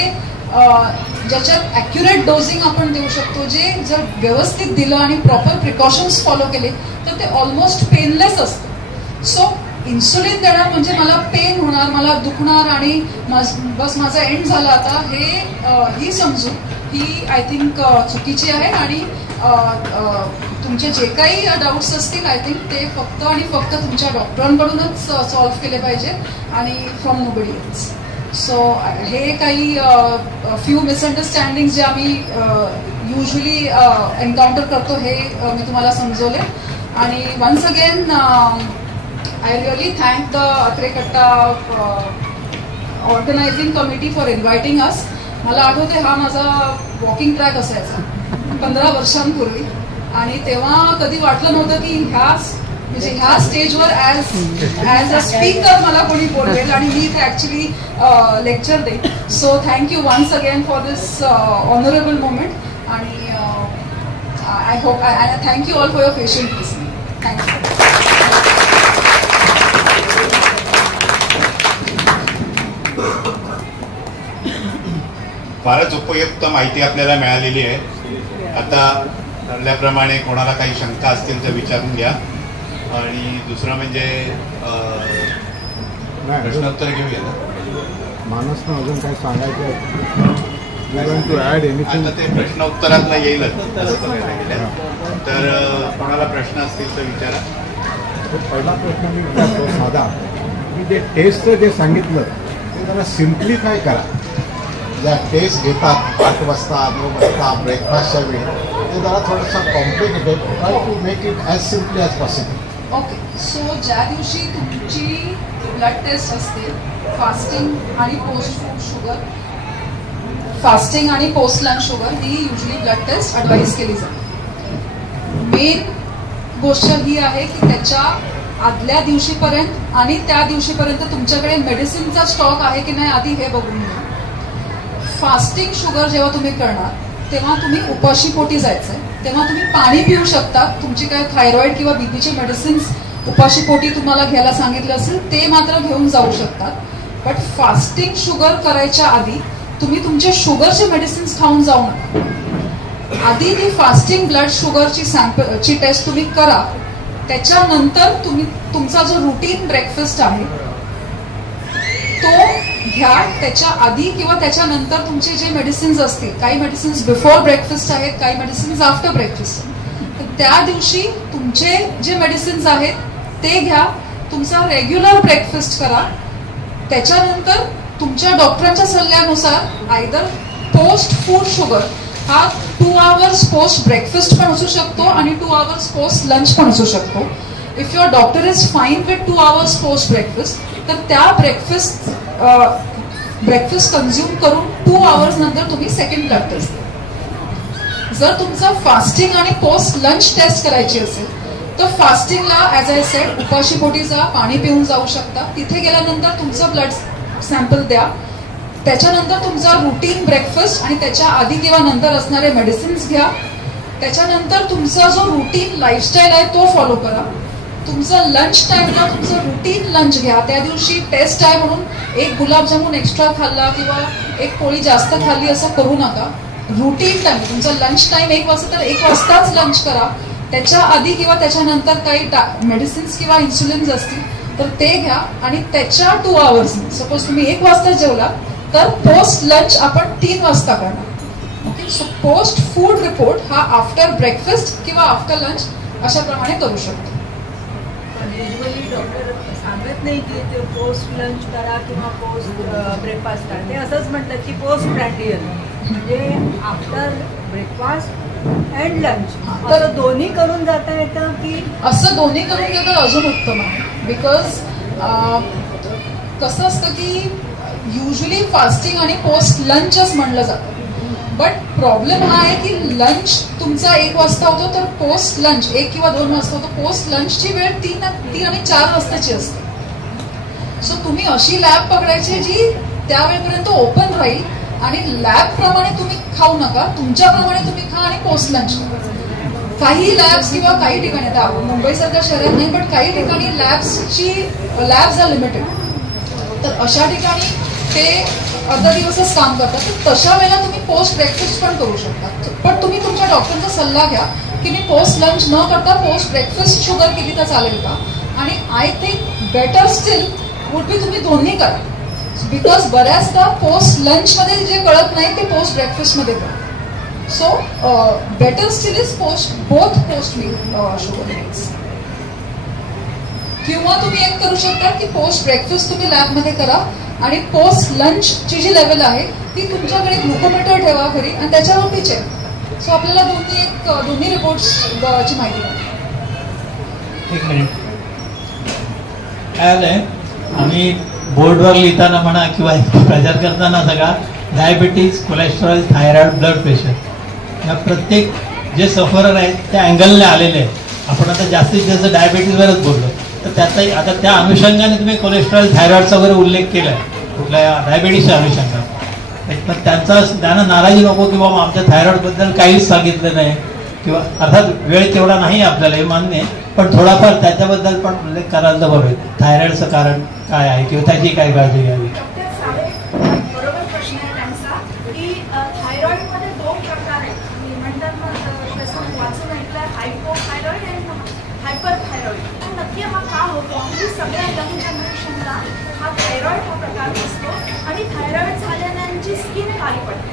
ज्याच्यात ॲक्युरेट डोजिंग आपण देऊ शकतो, जे जर व्यवस्थित दिलं आणि प्रॉपर प्रिकॉशन्स फॉलो केले तर ते ऑलमोस्ट पेनलेस असतं. सो इन्सुलिन देणं म्हणजे मला पेन होणार, मला दुखणार आणि बस माझा एंड झाला आता ही समजून ही आय थिंक चुकीची आहे. आणि तुमचे जे काही डाऊट्स असतील आय थिंक ते फक्त आणि फक्त तुमच्या डॉक्टरांकडूनच सॉल्व्ह केले पाहिजे आणि फ्रॉम नोबडी एल्स. सो हे काही फ्यू मिसअंडरस्टँडिंग जे आम्ही युजली एन्काउंटर करतो हे मी तुम्हाला समजवले. आणि once again I really thank the Athre Katta organizing committee for inviting us. मला आठवते हा माझा वॉकिंग ट्रॅक असायचा 15 वर्षांपूर्वी आणि तेव्हा कधी वाटलं नव्हतं की ह्या स्टेजवर ॲज अ स्पीकर मला कोणी बोलवेल आणि मी ते ॲक्च्युली लेक्चर देईन. So thank you once again for this honourable moment आणि I hope I thank you all for your patient listening. Thank you. फारच उपयुक्त माहिती आपल्याला मिळालेली आहे. आता ठरल्याप्रमाणे कोणाला काही शंका असतील तर विचारून घ्या. आणि दुसरं म्हणजे प्रश्नोत्तर घेऊया ना. माणूसनं अजून काही सांगायचं आता ते प्रश्न उत्तरातला येईलच असं बघायला गेलं तर कोणाला प्रश्न असतील तर विचारा. पहिला प्रश्न मी विचारतो साधा, की जे टेस्ट जे सांगितलं ते जरा सिम्प्लिफाय करा. ज्या टेस्ट घेतात 8 वाजता 9 वाजता ब्रेकफास्टच्या वेळी, ते जरा थोडंसं complicated, try to make it as simply as possible. Okay, so ज्या दिवशी तुमची ब्लड टेस्ट असते, फास्टिंग आणि पोस्ट फूड शुगर, फास्टिंग आणि पोस्ट लंच शुगर ही युजली ब्लड टेस्ट ॲडवाईज केली जाते. मेन गोष्ट ही आहे की त्याच्या आदल्या दिवशीपर्यंत आणि त्या दिवशीपर्यंत तुमच्याकडे मेडिसिनचा स्टॉक आहे की नाही आधी हे बघून घ्या. फास्टिंग शुगर जेव्हा तुम्ही करणार तेव्हा तुम्ही उपाशी पोटी जायचंय, तेव्हा तुम्ही पाणी पिऊ शकता. तुमची काय थायरॉइड किंवा बीपीची मेडिसिन्स उपाशी पोटी तुम्हाला घ्यायला सांगितलं असेल ते मात्र घेऊन जाऊ शकतात. बट फास्टिंग शुगर करायच्या आधी तुम्ही तुमचे शुगरचे मेडिसिन्स खाऊन जाऊ नका. आधी ती फास्टिंग ब्लड शुगरची टेस्ट तुम्ही करा. त्याच्यानंतर तुम्ही तुमचा जो रुटीन ब्रेकफास्ट आहे तो घ्या. त्याच्या आधी किंवा त्याच्यानंतर तुमचे जे मेडिसिन्स असतील, काही मेडिसिन्स बिफोर ब्रेकफास्ट आहेत, काही मेडिसिन्स आफ्टर ब्रेकफास्ट. तर त्या दिवशी तुमचे जे मेडिसिन्स आहेत ते घ्या. तुमचा रेग्युलर ब्रेकफास्ट करा. त्याच्यानंतर तुमच्या डॉक्टरांच्या सल्ल्यानुसार आयदर पोस्ट फूड शुगर हा 2 hours पोस्ट ब्रेकफास्ट पण असू शकतो आणि 2 hours पोस्ट लंच पण असू शकतो. If your doctor is fine with 2 hours post breakfast, तर त्या ब्रेकफास्ट कन्झ्युम करून 2 hours नंतर तुम्ही सेकंड ब्लड टेस्ट द्या. जर तुमचा फास्टिंग आणि पोस्ट लंच टेस्ट करायची असेल तर फास्टिंगला ॲज आय सेड उपाशी पोटी जा, पाणी पिऊन जाऊ शकता. तिथे गेल्यानंतर तुमचं ब्लड सॅम्पल द्या. त्याच्यानंतर तुमचा रुटीन ब्रेकफास्ट आणि त्याच्या आधी किंवा नंतर असणारे मेडिसिन्स घ्या. त्याच्यानंतर तुमचा जो रुटीन लाईफस्टाईल आहे तो फॉलो करा. तुमचं लंच टाईमला तुमचं रुटीन लंच घ्या. त्या दिवशी टेस्ट आहे म्हणून एक गुलाबजामुन एक्स्ट्रा खाल्ला किंवा एक पोळी जास्त खाल्ली असं करू नका. रुटीन टाईम तुमचा लंच टाईम 1 वाजता तर 1 वाजताच लंच करा. त्याच्या आधी किंवा त्याच्यानंतर काही मेडिसिन्स किंवा इन्सुलिन्स असतील तर ते घ्या. आणि त्याच्या 2 hours, सपोज तुम्ही 1 वाजता जेवला तर पोस्ट लंच आपण 3 वाजता करणार. Okay, so post food report हा आफ्टर ब्रेकफास्ट किंवा आफ्टर लंच अशा प्रमाणे करू शकतो. युजली डॉक्टर सांगत नाही की ते पोस्ट लंच करा किंवा पोस्ट ब्रेकफास्ट करा. ते असंच म्हणतात की पोस्ट प्रॅन्डियल म्हणजे आफ्टर ब्रेकफास्ट अँड लंच. तर दोन्ही करून जाता येतं की असं दोन्ही करून घेणं अजून उत्तम आहे. बिकॉज कसं असतं की युजली फास्टिंग आणि पोस्ट लंचच म्हणलं जातं. बट प्रॉब्लेम हा आहे की लंच तुमचा 1 वाजता होतो तर पोस्ट लंच 1 किंवा 2 वाजता होतो. पोस्ट लंचची वेळ 3 आणि 4 वाजताची असते. सो तुम्ही अशी लॅब पकडायची जी त्यावेळेपर्यंत ओपन राहील आणि लॅब प्रमाणे तुम्ही खाऊ नका, तुमच्याप्रमाणे तुम्ही खा आणि पोस्ट लंच. काही लॅब्स किंवा काही ठिकाणी, आता मुंबईसारख्या शहरात नाही पण काही ठिकाणी लॅब्स आर लिमिटेड. तर अशा ठिकाणी ते अर्धा दिवसच काम करतात. तर तशा वेळेला तुम्ही पोस्ट ब्रेकफास्ट पण करू शकता. पण तुम्ही तुमच्या डॉक्टरचा सल्ला घ्या की मी पोस्ट लंच न करता पोस्ट ब्रेकफास्ट शुगर केली तर चालेल का. आणि I think better steel would be तुम्ही दोन्ही करा. बिकॉज बऱ्याचदा पोस्ट लंचमध्ये जे कळत नाही ते पोस्ट ब्रेकफास्टमध्ये कळत. So better still is both post meal sugar meals. किंवा तुम्ही एक करू शकता की पोस्ट ब्रेकफास्ट तुम्ही लॅबमध्ये करा आणि पोस्ट लंचची जी लेवल आहे ती तुमच्याकडे ग्लुकोमीटर ठेवा घरी आणि त्याच्यावरती चेक. सो आपल्याला दोन्ही रिपोर्ट्सची माहिती मिळते. 1 मिनिट. काय आलंय, आम्ही बोर्डवर लिहिताना म्हणा किंवा प्रचार करताना सगळा diabetes, cholesterol, thyroid, blood pressure या प्रत्येक जे सफरर आहेत त्या अँगलने आलेले आहेत. आपण आता जास्तीत जास्त डायबिटीजवरच बोललो, तर त्याचाही आता त्या अनुषंगाने तुम्ही कोलेस्ट्रॉल, थायरॉइडचा वगैरे उल्लेख केला आहे कुठल्या डायबिटीसच्या अनुषंगाने. पण त्यांना नाराजी नको किंवा आमच्या थायरॉइडबद्दल काहीच सांगितलं नाही किंवा अर्थात वेळ तेवढा नाही आपल्याला हे मान्य आहे, पण थोडाफार त्याच्याबद्दल पण उल्लेख करायला तर बरं होईल. थायरॉइडचं कारण काय आहे किंवा त्याची काय काळजी घ्यावी. बरोबर प्रश्न आहे त्यांचा की थायरॉइडमध्ये 2 प्रकार आहेत. म्हणतात मग तसं वाचून ऐकलं हायपोथायरॉइड आणि हायपर थायरॉइड. पण नक्की हा का होतो की सगळ्या यंग जनरेशनला हा थायरॉइड हा प्रकार दिसतो आणि थायरॉइड झाल्यानंची स्किन काळी पडते.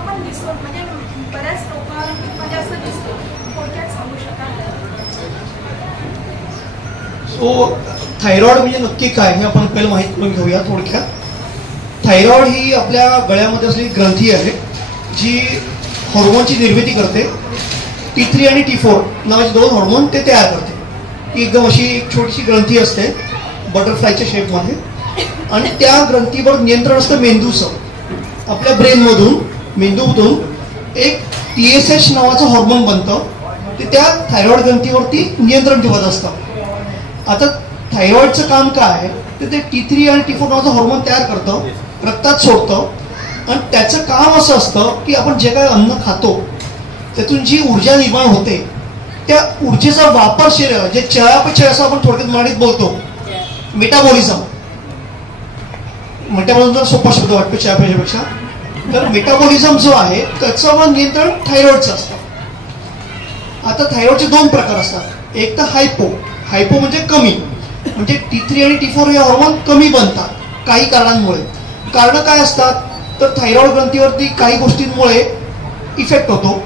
आपण दिसतो, म्हणजे बऱ्याच लोकांमध्ये असं दिसतो, थोडक्यात सांगू शकाल? थायरॉइड म्हणजे नक्की काय हे आपण पहिलं माहीत करून घेऊया थोडक्यात. थायरॉइड ही आपल्या गळ्यामध्ये असलेली ग्रंथी आहे जी हॉर्मोनची निर्मिती करते. T3 आणि T4 नावाचे 2 हॉर्मोन ते तयार करते. ती एकदम अशी एक छोटीशी ग्रंथी असते बटरफ्लायच्या शेपमध्ये, आणि त्या ग्रंथीवर नियंत्रण असतं मेंदूचं. आपल्या ब्रेनमधून मेंदूमधून एक TSH नावाचं हॉर्मोन बनतं, ते त्या थायरॉइड ग्रंथीवरती नियंत्रण ठेवत असतं. आता थायरॉइडचं काम काय आहे तर ते T3 आणि T4 नावाचं हॉर्मोन तयार करतं, रक्तात सोडतं, आणि त्याचं काम असं असतं की आपण जे काही अन्न खातो त्यातून जी ऊर्जा निर्माण होते त्या ऊर्जेचा वापर शरीराला, जे चयापचय असं आपण थोडक्यात मराठीत बोलतो, मेटाबॉलिझम. मेटाबॉलिझम सोपा शब्द वाटतो चयापचयापेक्षा. तर मेटाबॉलिझम जो आहे त्याचं नियंत्रण थायरॉइडचं असतं. आता थायरॉइडचे 2 प्रकार असतात. एक तर हायपो म्हणजे कमी, म्हणजे T3 आणि T4 हे हॉर्मोन कमी बनतात काही कारणांमुळे. कारण काय असतात तर थायरॉइड ग्रंथीवरती काही गोष्टींमुळे इफेक्ट होतो.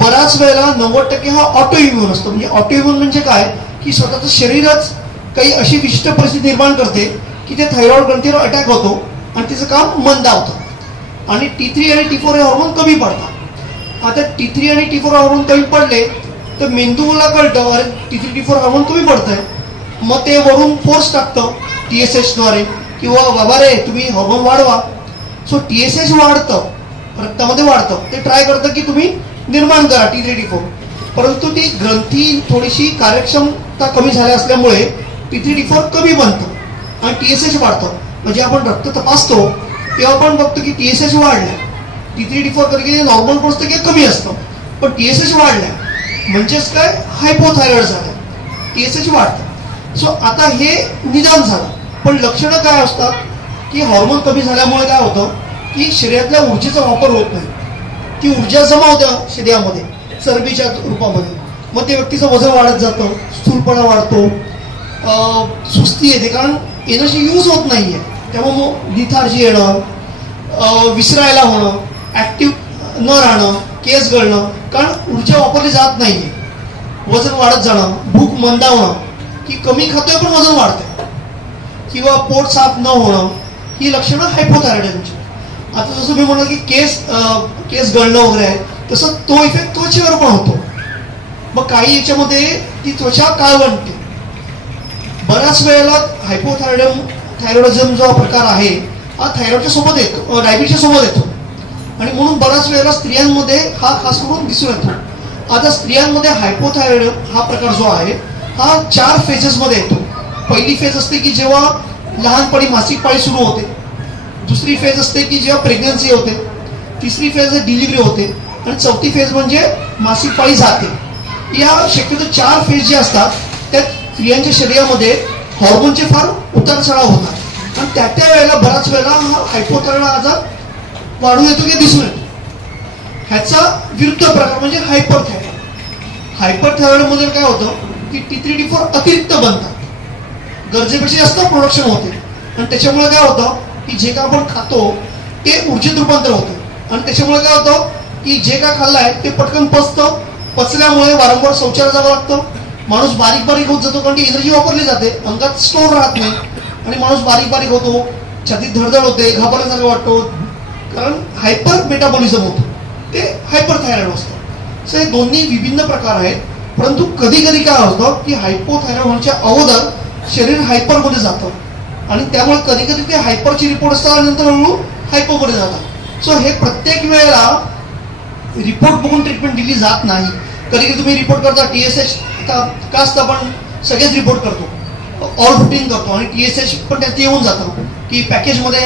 बऱ्याच वेळेला 90% हा ऑटो इम्युन असतो. म्हणजे ऑटो इम्युन म्हणजे काय की स्वतःचं शरीरच काही अशी विशिष्ट परिस्थिती निर्माण करते की ते थायरॉइड ग्रंथीवर अटॅक होतो आणि तिचं काम मंदावतं आणि T3 आणि T4 हे हॉर्मोन कमी पडतात. आता T3 आणि T4 हॉर्मोन कमी पडले तर मेंदूला कळतं अरे T3 T4 हॉर्मोन कमी पडतंय, मग ते वरून फोर्स टाकतं TSH द्वारे किंवा बाबा रे तुम्ही हॉर्मोन वाढवा. सो TSH वाढतं, रक्तामध्ये वाढतं, ते ट्राय करतं की तुम्ही निर्माण करा T3 T4, परंतु ती ग्रंथी थोडीशी कार्यक्षमता कमी झाल्या असल्यामुळे T3 T4 कमी बनतं आणि TSH वाढतं. म्हणजे आपण रक्त तपासतो तेव्हा आपण बघतो की TSH वाढल्या, T3 T4 कधी नॉर्मल पोहोचतं की कमी असतं, पण TSH वाढल्या म्हणजेच काय हायपोथायरॉइड झालं, TSH वाढतं. सो आता हे निदान झालं, पण लक्षणं काय असतात की हॉर्मोन कमी झाल्यामुळे काय होतं की शरीरातल्या ऊर्जेचा वापर होत नाही. ती ऊर्जा जमा होते शरीरामध्ये चरबीच्या रूपामध्ये, मग ते व्यक्तीचं वजन वाढत जातं, स्थूलपणा वाढतो, सुस्ती येते कारण एनर्जी यूज होत नाहीये. त्यामुळे मग लिथार्जी येणं, विसरायला होणं, ऍक्टिव्ह न राहणं, केस गळणं, कारण ऊर्जा वापरली जात नाहीये, वजन वाढत जाणं, भूक मंदावणं की कमी खातोय पण वजन वाढतंय, किंवा पोट साफ न होणं, ही लक्षणं हायपोथायरॉइडची. आता जसं मी म्हणाल की केस गळणं वगैरे आहे तसं तो इफेक्ट त्वचेवर पण होतो. मग काही याच्यामध्ये ती त्वचा काळवंटते. बऱ्याच वेळेला थायरॉइडिझम जो प्रकार आहे हा थायरॉइडच्या सोबत येतो, डायबिटीसच्या सोबत येतो, आणि म्हणून बऱ्याच वेळेला स्त्रियांमध्ये हा खास करून दिसून येतो. आता स्त्रियांमध्ये हायपोथायरॉइड हा प्रकार जो आहे हा 4 फेजेसमध्ये येतो. पहिली फेज असते की जेव्हा लहानपणी मासिक पाळी सुरू होते, दुसरी फेज असते की जेव्हा प्रेग्नन्सी होते, तिसरी फेज डिलिव्हरी होते, आणि चौथी फेज म्हणजे मासिक पाळी जाते. या शक्यतो 4 फेज जे असतात त्या स्त्रियांच्या शरीरामध्ये हॉर्मोनचे फार उतार चढाव होतात आणि त्या वेळेला बऱ्याच वेळेला हा हायपोथायरॉइड आजार वाढून येतो की दिसून येतो. ह्याचा विरुद्ध प्रकार म्हणजे हायपरथायरॉइड मध्ये काय होतं की T3 T4 अतिरिक्त बनतात, गरजेपेक्षा जास्त प्रोडक्शन होते, आणि त्याच्यामुळे काय होतं की जे काय आपण खातो ते ऊर्जेत रूपांतर होतं, आणि त्याच्यामुळे काय होतं की जे काय खाल्लंय ते पटकन पचतं, पचल्यामुळे वारंवार शौचालय जावं लागतं, माणूस बारीक होत जातो कारण की एनर्जी वापरली जाते, अंगात स्टोर राहत नाही आणि माणूस बारीक होतो, छातीत धडधड होते, घाबरल्यासारखं वाटतो, कारण हायपर मेटाबॉलिझम होतं, ते हायपरथायरॉइड असतं. सो हे दोन्ही विभिन्न प्रकार आहेत, परंतु कधी कधी काय होतं की हायपोथायरॉइड होण्याच्या अगोदर शरीर हायपरमध्ये जातं आणि त्यामुळे कधी कधी ते हायपरची रिपोर्ट असतात आणि नंतर हळूहळू हायपोमध्ये जातात. सो हे प्रत्येक वेळेला रिपोर्ट बघून ट्रीटमेंट दिली जात नाही. कधी कधी तुम्ही रिपोर्ट करता TSH का असतं, आपण सगळेच रिपोर्ट करतो, ऑल रुटीन करतो, आणि TSH पण त्यात येऊन जातं की पॅकेजमध्ये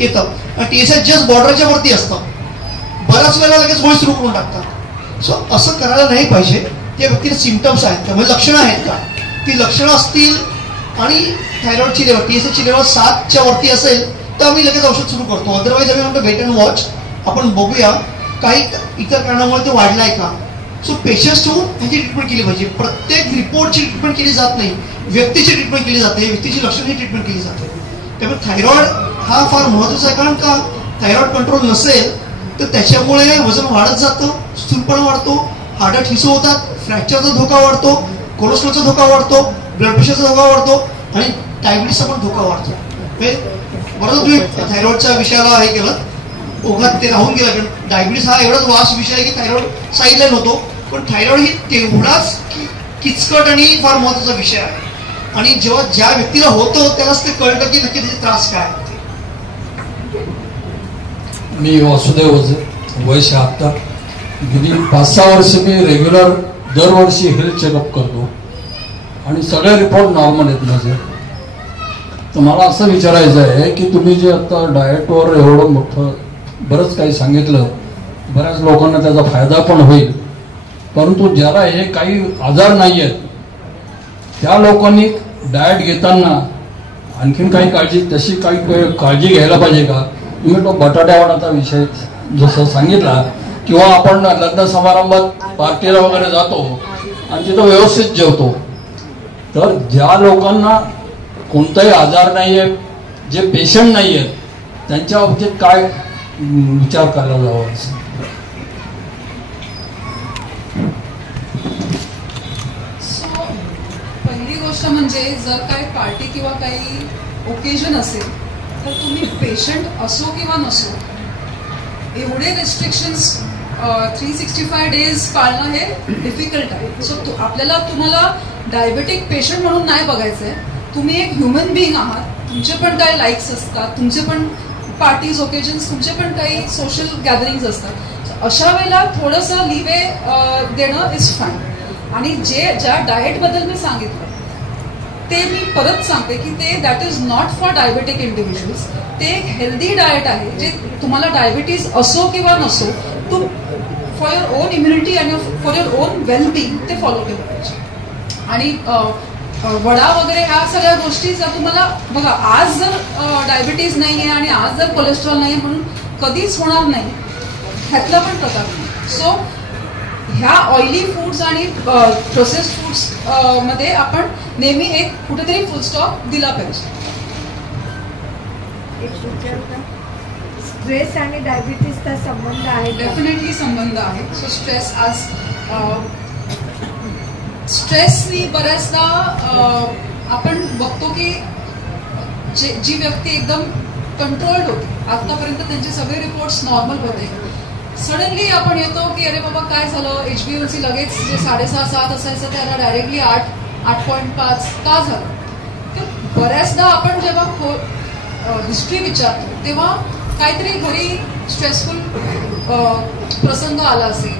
येतं, आणि TSH जस्ट बॉर्डरच्या वरती असतं, बऱ्याच वेळेला लगेच गोळी सुरू करून टाकतात. सो असं करायला नाही पाहिजे. त्या व्यक्तीला सिम्पटम्स आहेत का, म्हणजे लक्षणं आहेत का, ती लक्षणं असतील आणि थायरॉइडची लेवल TSHची लेवल 7च्या वरती असेल तर आम्ही लगेच औषध सुरू करतो. अदरवाईज आम्ही म्हणतो वेट अँड वॉच, आपण बघूया काही इतर कारणामुळे ते वाढलाय का. सो पेशन्स ठेवून ह्याची ट्रीटमेंट केली पाहिजे. प्रत्येक रिपोर्टची ट्रीटमेंट केली जात नाही, व्यक्तीची ट्रीटमेंट केली जाते, व्यक्तीची लक्षणं ट्रीटमेंट केली जाते. त्यामुळे थायरॉइड हा फार महत्वाचा आहे, कारण का थायरॉइड कंट्रोल नसेल तर त्याच्यामुळे वजन वाढत जातं, स्थूलपणा वाढतो, हाडं ठिसूळ होतात, फ्रॅक्चरचा धोका वाढतो, कोलेस्ट्रॉलचा धोका वाढतो, ब्लड प्रेशरचा धोका वाढतो आणि डायबिटीसचा पण धोका वाढतो. बरोबर तुम्ही थायरॉइडच्या विषयाला हे केलं, ओघात ते राहून गेलं. डायबिटीस हा एवढाच वास विषय आहे की थायरॉइड साईडलाईन होतो, पण थायरॉइड ही तेवढाच किचकट आणि फार महत्वाचा विषय आहे. आणि जेव्हा ज्या व्यक्तीला होतं त्यालाच ते कळतं की नक्की त्याचे त्रास काय आहे. मी वासुदेव वजे, वय 76. गेली 5-6 वर्ष मी रेग्युलर दरवर्षी हेल्थ चेकअप करतो आणि सगळे रिपोर्ट नॉर्मल आहेत माझे. तर मला असं विचारायचं आहे की तुम्ही जे आता डाएटवर एवढं मोठं बरंच काही सांगितलं, बऱ्याच लोकांना त्याचा फायदा पण होईल, परंतु ज्याला हे काही आजार नाही आहेत त्या लोकांनी डाएट घेताना आणखीन काही काळजी, तशी काही काळजी घ्यायला पाहिजे का? तुम्ही तो बटाट्यावडाचा विषय जसं सांगितला, किंवा आपण लग्न समारंभात पार्टीला वगैरे जातो आणि तिथं व्यवस्थित जेवतो, तर ज्या लोकांना कोणताही आजार नाही आहे, जे पेशंट नाही आहेत, त्यांच्या बाबतीत काय विचार करायला जावं? पहिली गोष्ट म्हणजे जर काही पार्टी किंवा काही ओकेजन असेल तर तुम्ही पेशंट असो किंवा नसो, एवढे रेस्ट्रिक्शन्स 365 डेज पाळणं हे डिफिकल्ट आहे. सो आपल्याला तुम्हाला डायबेटिक पेशंट म्हणून नाही बघायचं आहे, तुम्ही एक ह्युमन बिईंग आहात, तुमचे पण काही लाईक्स असतात, तुमचे पण पार्टीज ओकेजन्स, तुमचे पण काही सोशल गॅदरिंग्स असतात. अशा वेळेला थोडंसं लिवे देणं इज फाईन. आणि ज्या डाएटबद्दल मी सांगितलं ते मी परत सांगते की ते that is not for diabetic individuals. ते एक हेल्दी डाएट आहे जे तुम्हाला डायबिटीज असो किंवा नसो, तू फॉर युअर ओन इम्युनिटी आणि फॉर युअर ओन वेलबिंग ते फॉलो केलं पाहिजे. आणि वडा वगैरे ह्या सगळ्या गोष्टी जर तुम्हाला बघा, आज जर डायबिटीज नाही आहे आणि आज जर कोलेस्ट्रॉल नाही आहे म्हणून कधीच होणार नाही, ह्यातला पण प्रकार नाही. सो ह्या ऑइली फूड्स आणि प्रोसेस्ड फूड्स मध्ये आपण नेहमी एक कुठेतरी फुल स्टॉप दिला पाहिजे. स्ट्रेस आणि डायबिटीसचा संबंध आहे? डेफिनेटली संबंध आहे. सो स्ट्रेसनी बऱ्याचदा आपण बघतो की जी व्यक्ती एकदम कंट्रोल्ड होती, आतापर्यंत त्यांचे सगळे रिपोर्ट्स नॉर्मल होते, सडनली आपण येतो की अरे बाबा काय झालं, HbA1c लगेच जे 6.5-7 असायचं त्याला डायरेक्टली 8.5 का झालं? तर बऱ्याचदा आपण जेव्हा हिस्ट्री विचारतो तेव्हा काहीतरी घरी स्ट्रेसफुल प्रसंग आला असेल,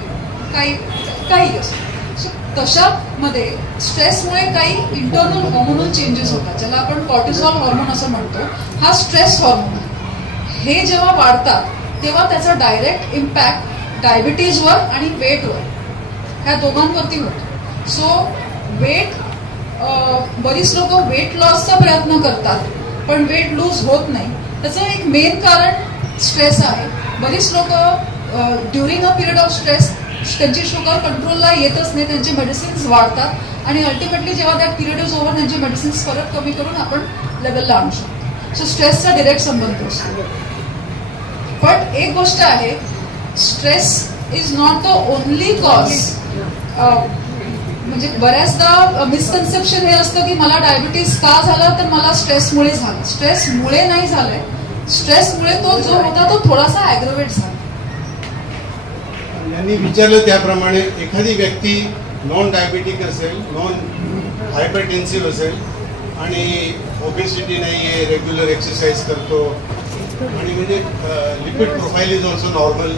काही असेल. सो तशामध्ये स्ट्रेसमुळे काही इंटरनल हॉर्मोनल चेंजेस होतात, ज्याला आपण कॉर्टिसॉल हॉर्मोन असं म्हणतो. हा स्ट्रेस हॉर्मोन आहे. हे जेव्हा वाढतात तेव्हा त्याचा डायरेक्ट इम्पॅक्ट डायबिटीजवर आणि वेटवर, ह्या दोघांवरती होतो. सो बरीच लोक वेट लॉसचा प्रयत्न करतात पण वेट लूज होत नाही. त्याचं एक मेन कारण स्ट्रेस आहे. बरीच लोक during a period of stress त्यांची शुगर कंट्रोलला येतच नाही, त्यांचे मेडिसिन्स वाढतात आणि अल्टिमेटली जेव्हा दॅट पिरियड इज ओव्हर त्यांचे मेडिसिन्स परत कमी करून आपण लेवलला आणू शकतो. सो स्ट्रेसचा डिरेक्ट संबंध असतो. पण एक गोष्ट आहे, stress is not the only cause. म्हणजे बऱ्याचदा मिसकन्सेप्शन हे असतं की मला डायबिटीस का झाला तर मला स्ट्रेसमुळे झालं. स्ट्रेसमुळे नाही झालंय, स्ट्रेसमुळे तो जो होता तो थोडासा ॲग्रोवेट झाला. यांनी विचारलं त्याप्रमाणे एखादी व्यक्ती नॉन डायबेटिक असेल, नॉन हायपरटेन्सिव्ह असेल आणि ओबेसिटी नाही आहे, रेग्युलर एक्सरसाइज करतो आणि म्हणजे lipid profile is also normal,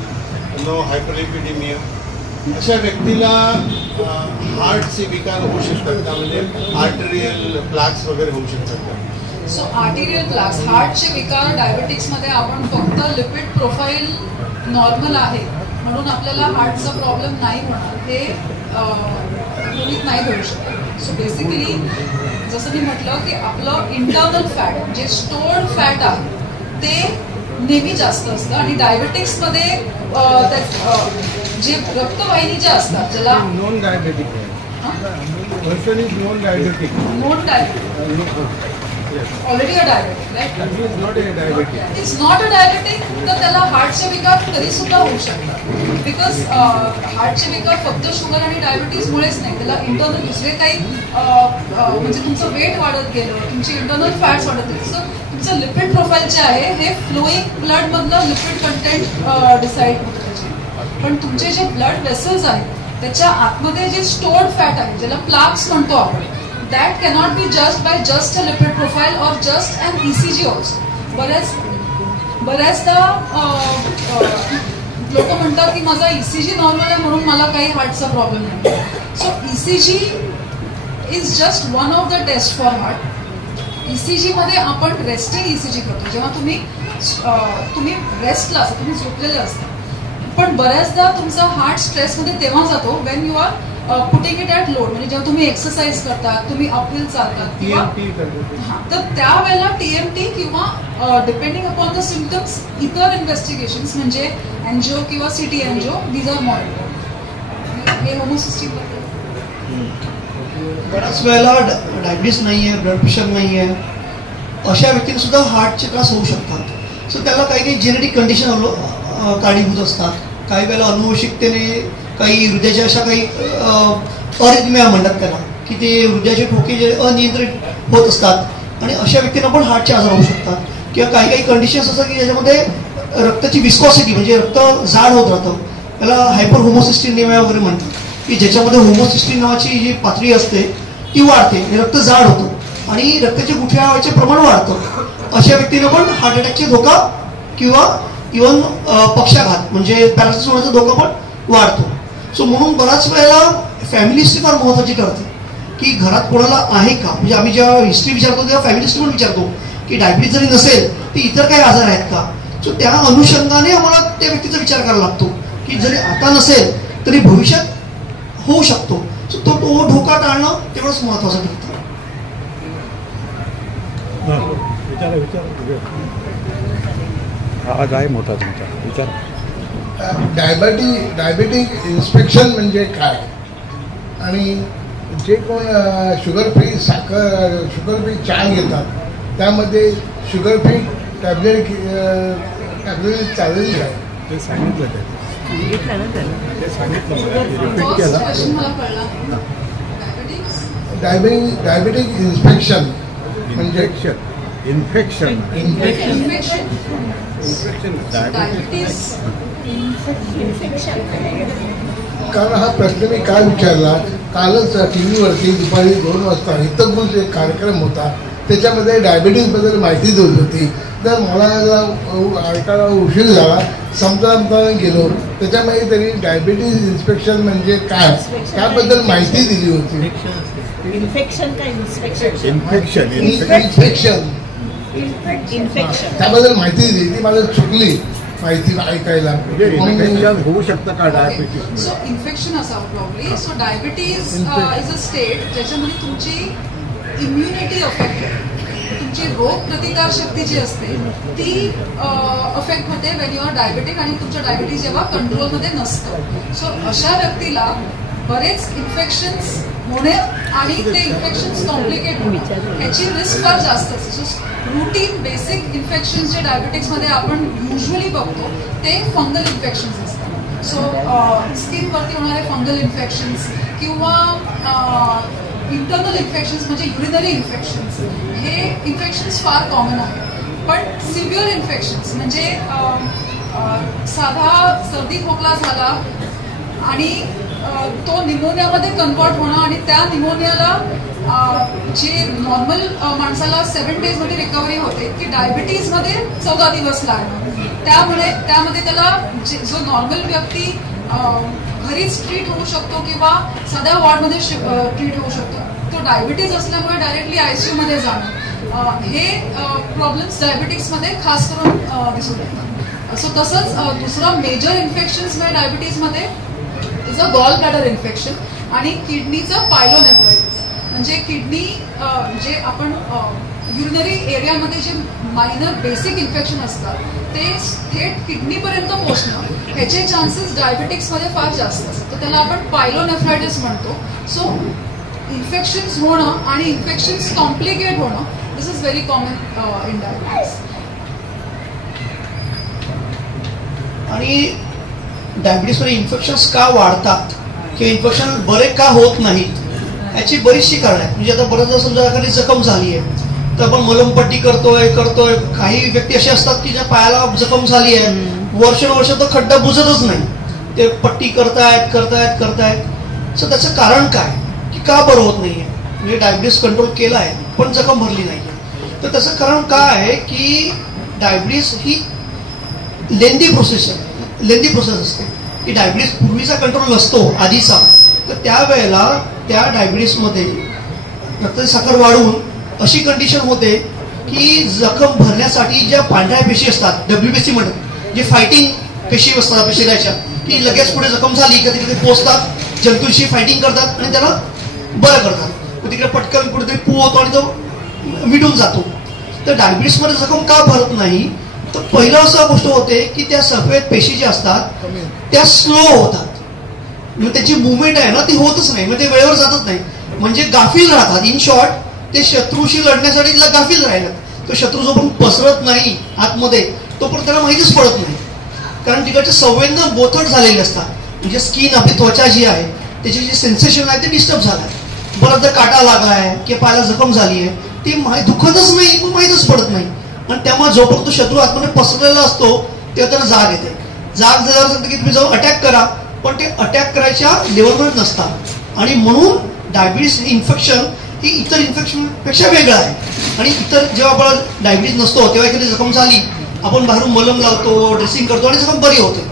no hyperlipidaemia, अशा व्यक्तीला हार्टचे विकार होऊ शकतात का? म्हणजे आर्टेरियल प्लॅक्स वगैरे होऊ शकतात का? सो आर्टेरियल प्लॅक्स, हार्टचे विकार डायबेटिक्समध्ये आपण फक्त लिपिड प्रोफाईल नॉर्मल आहे म्हणून आपल्याला हार्टचा प्रॉब्लेम नाही होणार हे गृहीत नाही धरू शकत. सो बेसिकली जसं मी म्हटलं की आपलं इंटरनल फॅट जे स्टोर्ड फॅट आहे ते नेहमी जास्त असतं आणि डायबेटिक्समध्ये जे रक्तवाहिनी ज्या असतात ज्याला non diabetic person is non diabetic already a diabetic, right? Is not a diabetes. Is not a diabetic, तर त्याला हार्टचे विकार तरी सुद्धा होऊ शकतात. बिकॉज हार्टचे विकार फक्त शुगर आणि डायबिटीजमुळेच नाही, त्याला इंटरनल दुसरे काही म्हणजे तुमचं वेट वाढत गेलं, तुमची इंटरनल फॅट्स वाढत गेली, सो तुमचं लिपिड प्रोफाईल जे आहे हे फ्लोईंग ब्लड मधलं लिपिड कंटेंट डिसाईड होतं त्याचे. पण तुमचे जे ब्लड वेसल्स आहेत त्याच्या आतमध्ये जे स्टोर्ड फॅट आहे, ज्याला प्लाक्स म्हणतो आपण, that cannot be just by just a lipid profile और जस्ट अन ECG ऑल्सो. बऱ्याचदा लोक म्हणतात की माझा ECG नॉर्मल आहे म्हणून मला काही हार्टचा प्रॉब्लेम नाही. So ECG is just one of the test for heart. ECG मध्ये आपण रेस्टिंग ECG करतो, जेव्हा तुम्ही रेस्टला असता, तुम्ही झोपलेले असता. पण बऱ्याचदा तुमचा हार्ट स्ट्रेसमध्ये तेव्हा जातो when you are putting it at load, म्हणजे जेव्हा तुम्ही एक्सरसाइज करतात, तुम्ही अपहिल चालतात किंवा तर त्यावेळेला TMT किंवा डिपेंडिंग अपॉन द सिम्पटम्स इतर इन्व्हेस्टिगेशन्स म्हणजे एनजिओ किंवा CT angio, these are monitored. हे होमोसिस्टिक बऱ्याच वेळेला डायबिटीस नाही आहे, ब्लड प्रेशर नाही आहे, अशा व्यक्तींना सुद्धा हार्टचे त्रास होऊ शकतात. सो त्याला काही जेनेटिक कंडिशन कारणीभूत असतात. काही वेळेला अनुवंशिकतेने काही हृदयाच्या अशा काही अरिथमिया म्हणतात त्याला, की ते हृदयाचे ठोके जे अनियंत्रित होत असतात आणि अशा व्यक्तींना पण हार्टचे आजार होऊ शकतात. किंवा काही काही कंडिशन्स असतात की ज्याच्यामध्ये रक्ताची विस्कॉसिटी म्हणजे रक्त जाड होत राहतं, त्याला हायपर होमोसिस्टिनिमिया वगैरे म्हणतात, की ज्याच्यामध्ये होमोसिस्टिन नावाची जी पातळी असते ती वाढते आणि रक्त जाड होतं आणि रक्ताच्या गुठळ्या व्हायचे प्रमाण वाढतं. अशा व्यक्तींना पण हार्ट अटॅकचे धोका किंवा इव्हन पक्षाघात म्हणजे पॅरालिसिस होण्याचा धोका पण वाढतो. सो म्हणून बऱ्याच वेळेला फॅमिली हिस्ट्री फार महत्वाची ठरते, की घरात कोणाला आहे का. म्हणजे आम्ही जेव्हा हिस्ट्री विचारतो तेव्हा फॅमिली हिस्ट्री पण विचारतो की डायबिटीज जरी नसेल तर इतर काही आजार आहेत का. सो त्या अनुषंगाने आम्हाला त्या व्यक्तीचा विचार करायला लागतो की जरी आता नसेल तरी भविष्यात होऊ शकतो. सो तो धोका टाळणं तेवढंच महत्वाचं ठरतं. आवाज आहे मोठा तुमचा, विचार. डायबेटिक इन्स्पेक्शन म्हणजे काय आणि जे कोण शुगर फ्री चहा घेतात त्यामध्ये शुगर फ्री टॅबलेट चालेल काय ते सांगितलं ते सांगितलं रिपीट केलं. डायबेटिक इन्स्पेक्शन म्हणजे इन्फेक्शन कारण हा प्रश्न मी काय विचारला, कालच TV वरती दुपारी 2 वाजता हितगुज एक कार्यक्रम होता, त्याच्यामध्ये डायबिटीजबद्दल माहिती देत होती. तर मला ऐकायला उशीर झाला, समजा गेलो, त्याच्यामध्ये त्यांनी डायबिटीज इन्स्पेक्शन म्हणजे काय त्याबद्दल माहिती दिली होती. इन्फेक्शन काय इन्फेक्शन त्याबद्दल माहिती दिली, ती मला चुकली माहिती ऐकायला. होऊ शकतं का डायबिटीज. सो इन्फेक्शन असावं probably. So diabetes is a state ज्याच्यामध्ये तुमची इम्युनिटी अफेक्ट होते, तुमची रोग प्रतिकार शक्ती जी असते ती अफेक्ट होते वेन यू आर डायबेटिक आणि तुमचं डायबिटीज जेव्हा कंट्रोलमध्ये नसतं. सो अशा व्यक्तीला बरेच इन्फेक्शन्स होणे आणि ते इन्फेक्शन्स कॉम्प्लिकेट होणं ह्याची रिस्क फार जास्त असते. सो रुटीन बेसिक इन्फेक्शन्स जे डायबिटिक्समध्ये आपण युजली बघतो ते फंगल इन्फेक्शन्स असतात. सो स्किनवरती होणारे फंगल इन्फेक्शन्स किंवा इंटरनल इन्फेक्शन्स म्हणजे युरिनरी इन्फेक्शन्स, हे इन्फेक्शन्स फार कॉमन आहेत. पण सिव्हिअर इन्फेक्शन्स म्हणजे साधा सर्दी खोकला झाला आणि तो निमोनियामध्ये कन्वर्ट होणं आणि त्या निमोनियाला जे नॉर्मल माणसाला 7 डेजमध्ये रिकव्हरी होते की डायबिटीजमध्ये 14 दिवस लागणार. त्यामध्ये त्याला जो नॉर्मल व्यक्ती घरीच ट्रीट होऊ शकतो किंवा साध्या वॉर्डमध्ये ट्रीट होऊ शकतो, तो डायबिटीज असल्यामुळे डायरेक्टली ICU मध्ये जाणं, हे प्रॉब्लेम्स डायबिटिक्समध्ये खास करून दिसून येतात. सो तसंच दुसरं मेजर इन्फेक्शन्स म्हणजे डायबिटीजमध्ये is a gall bladder infection आणि किडनीचं पायलोनेफ्रायटिस. म्हणजे किडनी जे आपण युरिनरी एरियामध्ये जे मायनर बेसिक इन्फेक्शन असतात ते थेट किडनीपर्यंत पोहोचणं ह्याचे चान्सेस डायबिटिक्समध्ये फार जास्त असतात. तर त्याला आपण पायलोनेफ्रायटिस म्हणतो. सो इन्फेक्शन्स होणं आणि इन्फेक्शन्स कॉम्प्लिकेट होणं This is very common in diabetes. आणि डायबिटीसमध्ये इन्फेक्शन्स का वाढतात किंवा इन्फेक्शन बरे का होत नाहीत याची बरीचशी कारणं आहेत. म्हणजे आता बरेचदा समजा एखादी जखम झाली आहे तर आपण मलमपट्टी करतोय. काही व्यक्ती असे असतात की ज्या पायाला जखम झाली आहे वर्ष तो खड्डा बुजतच नाही, ते पट्टी करतायत. सो त्याचं कारण काय की का बरं होत नाहीये. म्हणजे डायबिटीस कंट्रोल केला आहे पण जखम भरली नाहीये. तर त्याचं कारण काय आहे की डायबिटीस ही लेंदी प्रोसेस असते की डायबिटीस पूर्वीचा कंट्रोल नसतो आधीचा, तर त्यावेळेला त्या डायबिटीसमध्ये रक्ताची साखर वाढून अशी कंडिशन होते की जखम भरण्यासाठी ज्या पांढऱ्या पेशी असतात WBC म्हणतात, जे फायटिंग पेशी असतात आपल्या शरीराच्या, की लगेच पुढे जखम झाली कधी कधी पोचतात, जंतूंशी फायटिंग करतात आणि त्याला बरं करतात. तिकडे पटकन कुठेतरी पू होतो आणि तो मिटून जातो. तर डायबिटीसमध्ये जखम का भरत नाही तर पहिलं असं गोष्ट होते की त्या सफेद पेशी ज्या असतात त्या स्लो होतात. मग त्याची मुवमेंट आहे ना ती होतच नाही, म्हणजे ते वेळेवर जातच नाही, म्हणजे गाफील राहतात. इन शॉर्ट ते शत्रूशी लढण्यासाठी तिला गाफील राहिलं. तो शत्रू जो पण पसरत नाही आतमध्ये तोपर्यंत त्याला माहितीच पडत नाही, कारण तिकडचे संवेदना बोथट झालेले असतात. म्हणजे स्किन आपली त्वचा जी आहे त्याची जी सेन्सेशन आहे ते डिस्टर्ब झालं आहे. बरं जर काटा लागलाय किंवा पायाला जखम झाली आहे ती दुखतच नाही, माहीतच पडत नाही. आणि त्यामुळे जोपर्यंत तो शत्रू आतमध्ये पसरलेला असतो तेव्हा त्याला जाग येते. जाग जर सांगते की तुम्ही जाऊन अटॅक करा, पण ते अटॅक करायच्या लेवलवर नसतात. आणि म्हणून डायबिटीस इन्फेक्शन ही इतर इन्फेक्शन पेक्षा वेगळं आहे. आणि इतर जेव्हा आपल्याला डायबिटीस नसतो तेव्हा एखादी जखम झाली आपण बाहेरून मलम लावतो, ड्रेसिंग करतो आणि जखम बरी होते.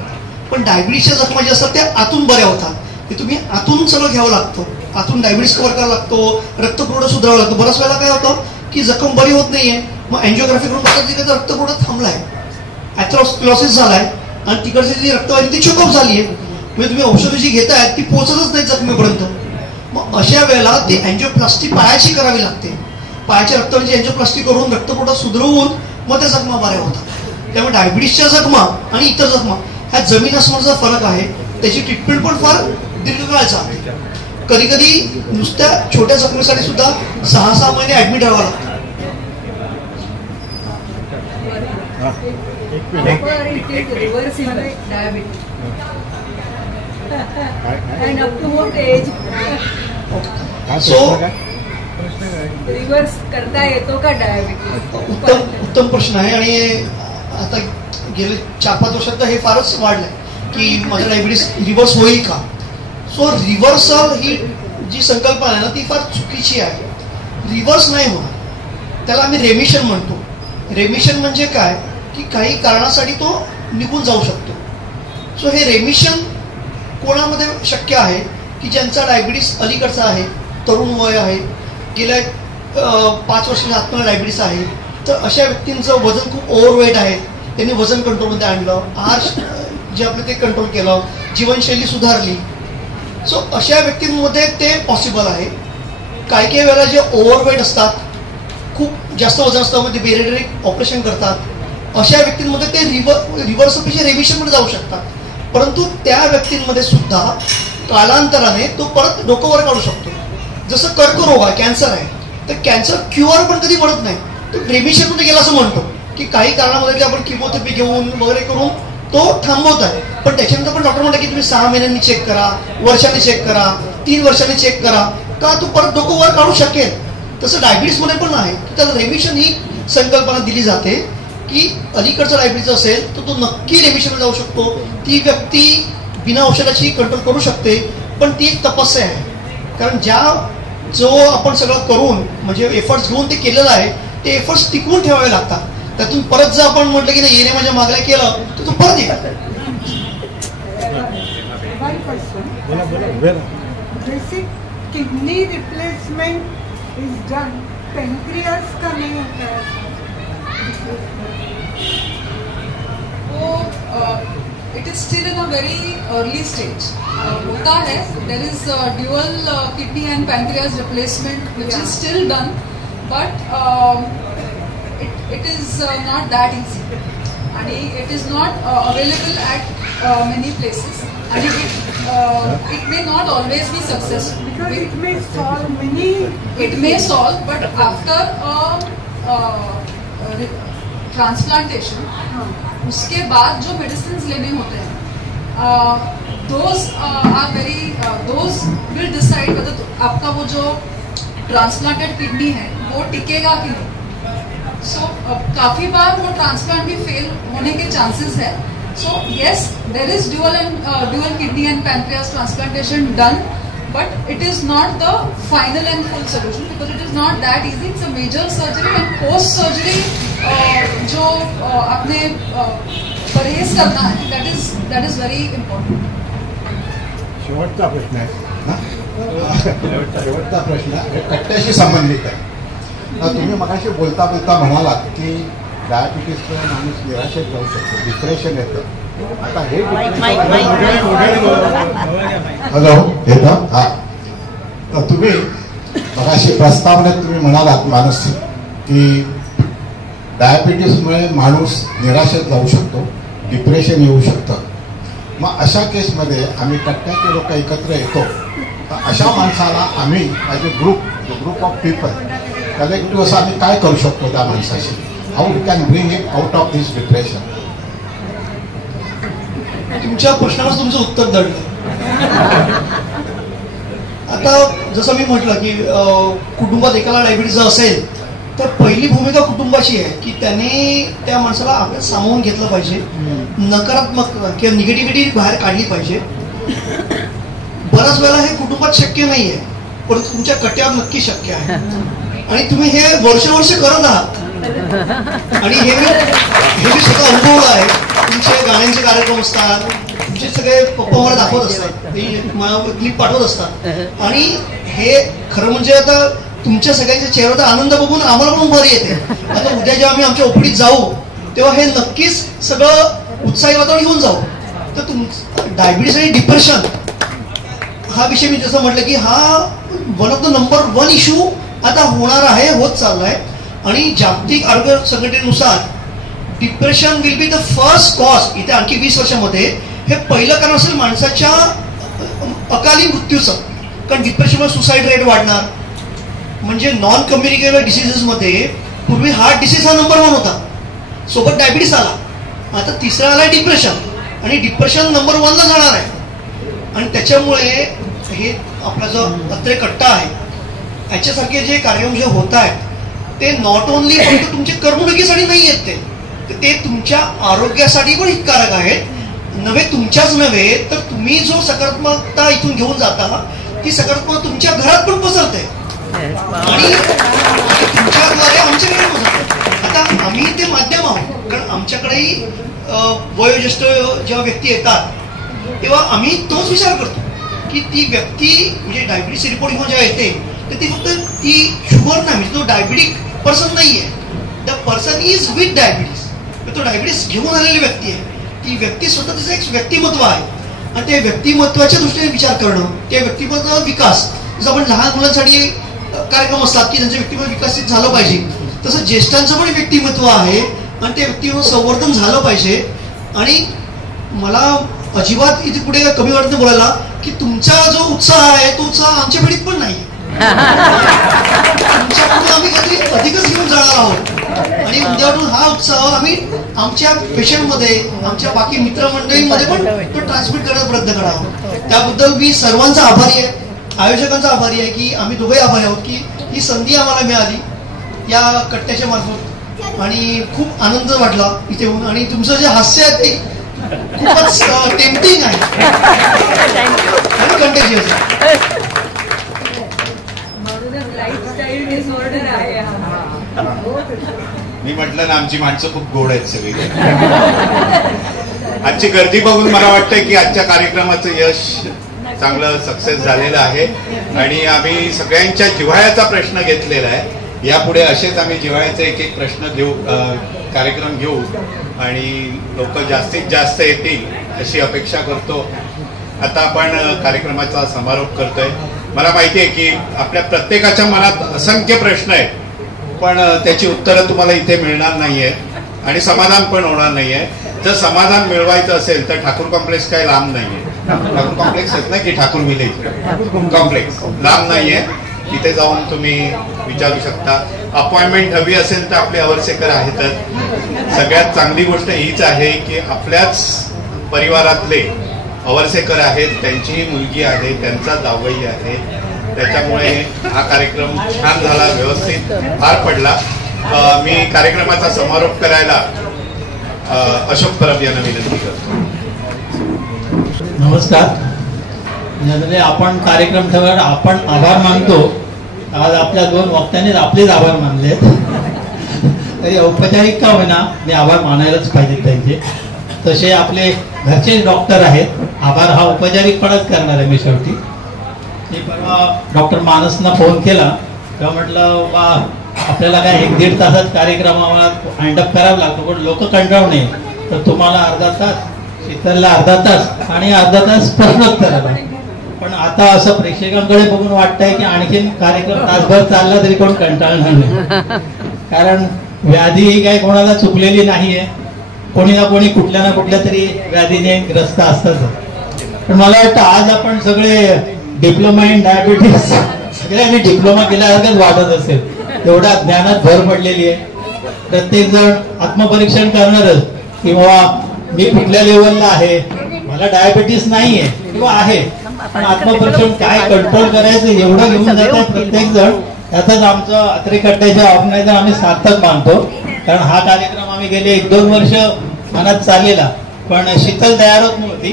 पण डायबिटीसच्या जखमा ज्या असतात त्या आतून बऱ्या होतात. ते तुम्ही आतून सगळं घ्यावं लागतं, आतून डायबिटीस कव्हर करावा लागतो, रक्तपुरवठा सुधारावा लागतो. बऱ्याच वेळेला काय होतं की जखम बरी होत नाहीये, मग अँजिओग्राफी करून बघतात रक्तपुरवठा थांबलाय, ॲथेरोस्क्लेरोसिस झालाय आणि तिकडची जी रक्तवाहिनी ती चोकअप झाली आहे. म्हणजे तुम्ही औषधं जी घेतायत ती पोहोचतच नाही जखमेपर्यंत. मग अशा वेळेला ती अँजिओप्लास्टी पायाची करावी लागते. पायाच्या रक्तवाहिनीची अँजिओप्लास्टी करून रक्तपुरवठा सुधारवून मग त्या जखमा बऱ्या होतात. त्यामुळे डायबिटीसच्या जखमा आणि इतर जखमा ह्या जमीन आसमानाचा फरक आहे. त्याची ट्रीटमेंट पण फार दीर्घकाळाचा आहे. कधी कधी नुसत्या छोट्या जखमेसाठी सुद्धा 6 महिने ऍडमिट राहावं लागतं. रिव्हर्स करता येतो का डायबिटीस? उत्तम प्रश्न आहे. आणि आता गेले 4-5 वर्षात हे फारच वाढलंय की माझं डायबिटीस रिव्हर्स होईल का. सो रिव्हर्सल ही जी संकल्पना आहे ना ती फार चुकीची आहे. रिव्हर्स नाही होणार, त्याला आम्ही रेमिशन म्हणतो. रेमिशन म्हणजे काय की काही कारणासाठी तो निघून जाऊ शकतो. सो हे रेमिशन कोणामध्ये शक्य आहे की ज्यांचा डायबिटीस अलीकडचा आहे, तरुण वय आहे, गेल्या 5 वर्षाच्या आतमध्ये डायबिटीस आहे, तर अशा व्यक्तींचं वजन खूप ओव्हरवेट आहे, त्यांनी वजन कंट्रोलमध्ये आणलं, आहार जे आपलं ते कंट्रोल केलं, जीवनशैली सुधारली. सो अशा व्यक्तींमध्ये ते पॉसिबल आहे. काही वेळेला जे ओव्हरवेट असतात, खूप जास्त वजन असतं, म्हणजे बेरिएट्रिक ऑपरेशन करतात, अशा व्यक्तींमध्ये ते रिव्हर्सपेक्षा रेमिशनमध्ये जाऊ शकतात. परंतु त्या व्यक्तींमध्ये सुद्धा कालांतराने तो परत डोकं वर काढू शकतो. जसं कर्करोग आहे, कॅन्सर आहे, तर कॅन्सर क्युअर पण कधी पडत नाही, तो रेमिशनमध्ये गेला असं म्हणतो की काही कारणामध्ये आपण किमोथेरपी घेऊन वगैरे करून तो थांबवत आहे. पण त्याच्यानंतर पण डॉक्टर म्हणतात की तुम्ही 6 महिन्यांनी चेक करा, वर्षांनी चेक करा, 3 वर्षांनी चेक करा, का तो परत डोकं वर काढू शकेल. तसं डायबिटीसमध्ये पण आहे. त्याला रेमिशन ही संकल्पना दिली जाते की अलीकडचा डायबिटीस असेल तर तो नक्की रेमिशनमध्ये जाऊ शकतो. ती व्यक्ती बिना औषधाची कंट्रोल करू शकते. पण ती एक तपस्या आहे, कारण जो आपण सगळं करून म्हणजे एफर्ट्स घेऊन ते केलेलं आहे ते एफर्ट्स टिकवून ठेवावे लागतात. त्यातून परत जर आपण म्हटलं की नाही येणे माझ्या मागल्या केलं तर तो परत येईल. Basic kidney replacement is done, pancreas का नहीं होता है? It is still in a very early stage. होता है, there is dual kidney and pancreas replacement which is still done, but it is not that easy, and it is not available at many places, and it may not always be successful. Because it may solve many. It may solve, but after transplantation उसके बाद जो medicine लेने होते हैं those will decide whether आपका वो जो transplanted kidney है वो टिकेगा कि नहीं. सो काफी बार वो ट्रांसप्लांट भी फेल होने के चांसेस है. So yes, there is dual kidney and pancreas transplantation done, but it is not the final and full solution because it is not that easy. It's a major surgery and post surgery जो अपने परहेज करना है, that is very important. शेवटचा प्रश्न आहे शेवटचा प्रश्न कट्ट्याशी संबंधित आहे. तुम्ही मगाशी बोलता म्हणालात की डायबिटीसमुळे माणूस निराशेत जाऊ शकतो, डिप्रेशन येतं. आता हे हॅलो येतं हा, तुम्ही मगाशी प्रस्तावनेत तुम्ही म्हणालात माणूस की डायबिटीसमुळे माणूस निराशेत जाऊ शकतो, डिप्रेशन येऊ शकतं. मग अशा केसमध्ये आम्ही कट्ट्याचे लोक एकत्र येतो, तर अशा माणसाला आम्ही as a group of people collective असं आम्ही काय करू शकतो त्या माणसाशी? How we can bring him out of this depression? तुमच्या प्रश्नावर तुमचं उत्तर दडलं. आता जसं मी म्हटलं की कुटुंबात एकाला डायबिटीज असेल तर पहिली भूमिका कुटुंबाची आहे की त्याने त्या माणसाला आपल्याला सामावून घेतलं पाहिजे, नकारात्मक किंवा निगेटिव्हिटी बाहेर काढली पाहिजे. बऱ्याच वेळा हे कुटुंबात शक्य नाहीये, परंतु तुमच्या कट्यावर नक्की शक्य आहे आणि तुम्ही हे वर्ष करत आहात. आणि हे मी स्वतः अनुभवलं आहे. तुमचे गाण्यांचे कार्यक्रम असतात, तुमचे सगळे पप्पा मला दाखवत असतात, क्लिप पाठवत असतात आणि हे खरं म्हणजे आता तुमच्या सगळ्यांच्या चेहऱ्याचा आनंद बघून आम्हाला पण बरी येते. आता उद्या जेव्हा आम्ही आमच्या ओपडीत जाऊ तेव्हा हे नक्कीच सगळं उत्साही वातावरण घेऊन जाऊ. तर डायबिटीस आणि डिप्रेशन हा विषय मी जसं म्हटलं की हा one of the number 1 issue आता होणार आहे, होत चाललाय. आणि जागतिक आरोग्य संघटनेनुसार depression will be the first cause. इथे आणखी 20 वर्षामध्ये हे पहिलं कारण असेल माणसाच्या अकाली मृत्यूचं. कारण डिप्रेशनमुळे सुसाईड रेट वाढणार. म्हणजे नॉन कम्युनिकेबल डिसीजेसमध्ये पूर्वी हार्ट डिसीज हा नंबर 1 होता, सोबत डायबिटीस आला, आता तिसरा आला डिप्रेशन आणि डिप्रेशन नंबर 1 ला जाणार आहे. आणि त्याच्यामुळे हे आपला जो अत्रे कट्टा आहे याच्यासारखे जे कार्यक्रम जे होत आहेत ते नॉट ओनली फक्त तुमच्या करमणुकीसाठी नाही आहेत, ते तुमच्या आरोग्यासाठी पण हितकारक आहेत. तुमच्याच नव्हे तर तुम्ही जो सकारात्मकता इथून घेऊन जाता ती सकारात्मकता तुमच्या घरात पण पसरते आणि तुमच्याद्वारे आमच्याकडे पसरते. आता आम्ही ते माध्यम आहोत, कारण आमच्याकडेही वयोज्येष्ठ जेव्हा व्यक्ती येतात तेव्हा आम्ही तोच विचार करतो की ती व्यक्ती म्हणजे डायबिटीस रिपोर्ट घेऊन जेव्हा येते तर ती फक्त ती शुगर नाही, तो डायबिटिक पर्सन नाहीये. The person is with diabetes. तो डायबिटीस घेऊन आलेली व्यक्ती आहे. ती व्यक्ती स्वतः तिचं एक व्यक्तिमत्व आहे आणि त्या व्यक्तिमत्वाच्या दृष्टीने विचार करणं, त्या व्यक्तिमत्वाचा विकास. जसं आपण लहान मुलांसाठी कार्यक्रम असतात की त्यांचं व्यक्तिमत्व विकसित झालं पाहिजे, तसं ज्येष्ठांचं पण व्यक्तिमत्व आहे आणि ते व्यक्तिमत्व संवर्धन झालं पाहिजे. आणि मला अजिबात इथे पुढे कमी वाटत नाही बोलायला की तुमचा जो उत्साह आहे तो उत्साह आमच्या पिढीत पण नाही. तुमच्याकडून आम्ही काहीतरी अधिकच घेऊन जाणार आहोत आणि उद्यावरून हा उत्साह आम्ही आमच्या पेशंटमध्ये, आमच्या बाकी मित्रमंडळींमध्ये पण तो ट्रान्समिट करण्याचा प्रयत्न करणार आहोत. त्याबद्दल मी सर्वांचा आभारी आहे, आयोजकांचा आभारी आहे की आम्ही दोघेही आभारी आहोत की ही संधी आम्हाला मिळाली या कट्ट्याच्या मार्फत आणि खूप आनंद वाटला इथे येऊन. आणि तुमचं जे हास्य आहे ते खूपच टेम्पटिंग आहे आणि कंटेजियस आहे. मी म्हटलं ना आमची माणसं खूप गोड आहेत सगळी. आजची गर्दी बघून मला वाटतंय की आजच्या कार्यक्रमाचं यश चांगलं सक्सेस झालेलं आहे आणि आम्ही सगळ्यांच्या जिव्हाळ्याचा प्रश्न घेतलेला आहे. यापुढे असेच आम्ही जिव्हाळ्याचे एक प्रश्न घेऊ, कार्यक्रम घेऊ आणि लोक जास्तीत जास्त येतील अशी अपेक्षा करतो. आता आपण कार्यक्रमाचा समारोप करतोय. मला माहिती आहे की आपल्या प्रत्येकाच्या मनात असंख्य प्रश्न आहेत, पण त्याची उत्तरं तुम्हाला इथे मिळणार नाहीये आणि समाधान पण होणार नाहीये. जर समाधान मिळवायचं असेल तर ठाकूर कॉम्प्लेक्स काही लांब नाहीये. ठाकूर कॉम्प्लेक्स आहेत ना की ठाकूर विलेज कॉम्प्लेक्स लांब नाहीये. तिथे जाऊन तुम्ही विचारू शकता. अपॉइंटमेंट हवी असेल तर आपले अवरसेकर आहेतच. सगळ्यात चांगली गोष्ट हीच आहे की आपल्याच परिवारातले अवरसेकर आहेत, त्यांचीही मुलगी आहे, त्यांचा जावई आहे. त्याच्यामुळे हा कार्यक्रम छान झाला, व्यवस्थित पार पडला. मी कार्यक्रमाचा समारोप करायला अशोक परब यांना विनंती करतो. नमस्कार. आपण कार्यक्रम ठेवल्यावर आपण आभार मानतो. आज आपल्या 2 वक्त्यांनीच आपलेच आभार मानले. तरी औपचारिक का होईना मी आभार मानायलाच पाहिजे त्यांचे. तसे आपले घरचे डॉक्टर आहेत. आभार हा औपचारिकपणाच करणार आहे मी शेवटी. मी परवा डॉक्टर मानसना फोन केला तेव्हा म्हटलं बा आपल्याला काय 1-1.5 तासात कार्यक्रमाला हँडअप करावा लागतो, पण लोक कंटाळू नये तर तुम्हाला अर्धा तास, शीतलला अर्धा तास आणि अर्धा तास प्रश्नोत्तराला. पण आता असं प्रेक्षकांकडे बघून वाटतंय की आणखीन कार्यक्रम तासभर चालला तरी कोण कंटाळणार नाही. कारण व्याधी ही काही कोणाला चुकलेली नाहीये. कोणी ना कोणी कुठल्या ना कुठल्या तरी व्याधीने ग्रस्त असतात. पण मला वाटतं आज आपण सगळे डिप्लोमा इन डायबिटीज सगळ्यांनी डिप्लोमा केल्यासारखंच वाटत असेल. एवढ्या ज्ञानात भर पडलेली आहे. प्रत्येक जण आत्मपरीक्षण करणारच की बाबा मी कुठल्या लेवलला आहे, मला डायबिटीस नाहीये किंवा आहे, पण आत्मपरीक्षण काय कंट्रोल करायचं एवढं घेऊन जातात प्रत्येक जण. त्यातच आमचं अत्रेकट्ट्याचे ऑर्गनायझर आम्ही सार्थक मानतो. कारण हा कार्यक्रम आम्ही गेले 1-2 वर्ष मनात चाललेला, पण शीतल तयार होत नव्हती.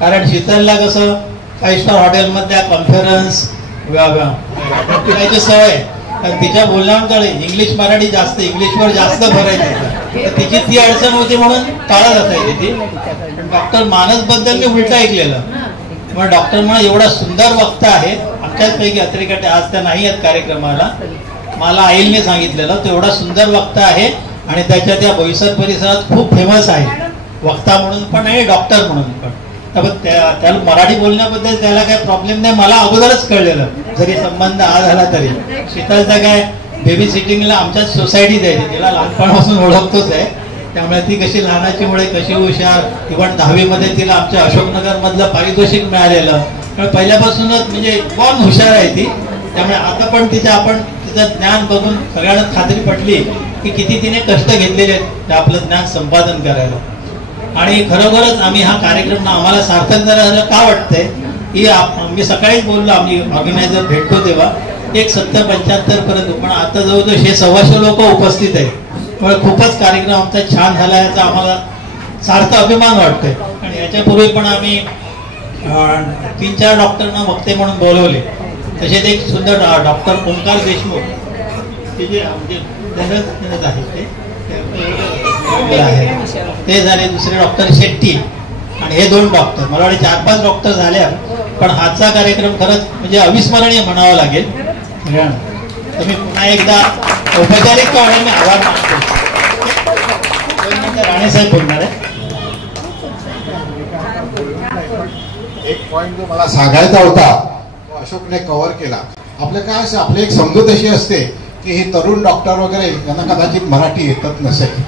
कारण शीतलला कसं 5 स्टार हॉटेलमधल्या कॉन्फरन्स करायची सवय, तिच्या बोलण्याकडे इंग्लिश मराठी जास्त, इंग्लिशवर जास्त भरायचं. तिची ती अडचण होती म्हणून टाळत असायची ती. पण डॉक्टर मानस बद्दल मी उलट ऐकलेलं. मग डॉक्टर म्हणून एवढा सुंदर वक्ता आहे. आमच्याच पैकी अत्रेकट्टे आज त्या नाही आहेत कार्यक्रमाला. मला आईलने सांगितलेलं तो एवढा सुंदर वक्ता आहे आणि त्याच्या त्या बोईसर परिसरात खूप फेमस आहे, वक्ता म्हणून पण आणि डॉक्टर म्हणून पण. त्याला मराठी बोलण्याबद्दल त्याला काही प्रॉब्लेम नाही, मला अगोदरच कळलेलं. जरी संबंध झाला तरी. शीतलचा काय बेबी सिटिंगला आमच्याच सोसायटीत आहे, तिला लहानपणापासून ओळखतोच आहे. त्यामुळे ती कशी लहानाची मुळे कशी हुशार. इव्हन 10वी मध्ये तिला आमच्या अशोकनगर मधलं पारितोषिक मिळालेलं. कारण पहिल्यापासूनच म्हणजे कोण हुशार आहे ती. त्यामुळे आता पण तिचं ज्ञान बघून सगळ्यांना खात्री पटली की किती तिने कष्ट घेतलेले आहेत आपलं ज्ञान संपादन करायला. आणि खरोखरच आम्ही हा कार्यक्रम आम्हाला सार्थक झालं का वाटतंय की मी सकाळीच बोललो, आम्ही ऑर्गनायझर भेटतो तेव्हा 70-75 पर्यंत, पण आता जवळजवळ 100-125 लोक उपस्थित आहेत. त्यामुळे खूपच कार्यक्रम आमचा छान झाला याचा आम्हाला सार्थ अभिमान वाटतोय. आणि याच्यापूर्वी पण आम्ही 3-4 डॉक्टरना वक्ते म्हणून बोलवले. तसेच एक सुंदर डॉक्टर ओंकार देशमुख ते जे आहेत ते झाले. दुसरे डॉक्टर शेट्टी आणि हे 2 डॉक्टर. मला वाटते 4-5 डॉक्टर झाल्या. पण हाचा कार्यक्रम खरंच म्हणजे अविस्मरणीय म्हणावा लागेल. तर मी पुन्हा एकदा औपचारिक मी आभार मानतो. राणेसाहेब बोलणार आहे. एक पॉइंट जो मला सांगायचा होता तो अशोकने कव्हर केला. आपलं काय असं आपली एक समजूत अशी असते की हे तरुण डॉक्टर वगैरे यांना कदाचित मराठी येतच नसेल,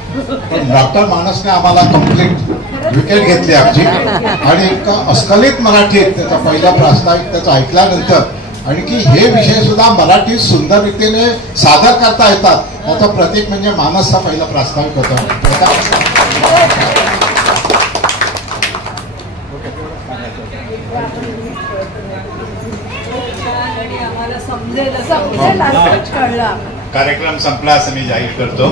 पण डॉक्टर मानसने आम्हाला कम्प्लीट विकेट घेतली आमची. आणि इतका अस्खलित मराठीत त्याचा पहिला प्रास्ताविक त्याचा ऐकल्यानंतर आणि की हे विषय सुद्धा मराठीत सुंदर रीतीने सादर करता येतात याचं प्रतीक म्हणजे मानसचा पहिला प्रास्ताविक होता. समजेल असंच कळलं. कार्यक्रम संपला असं मी जाहीर करतो.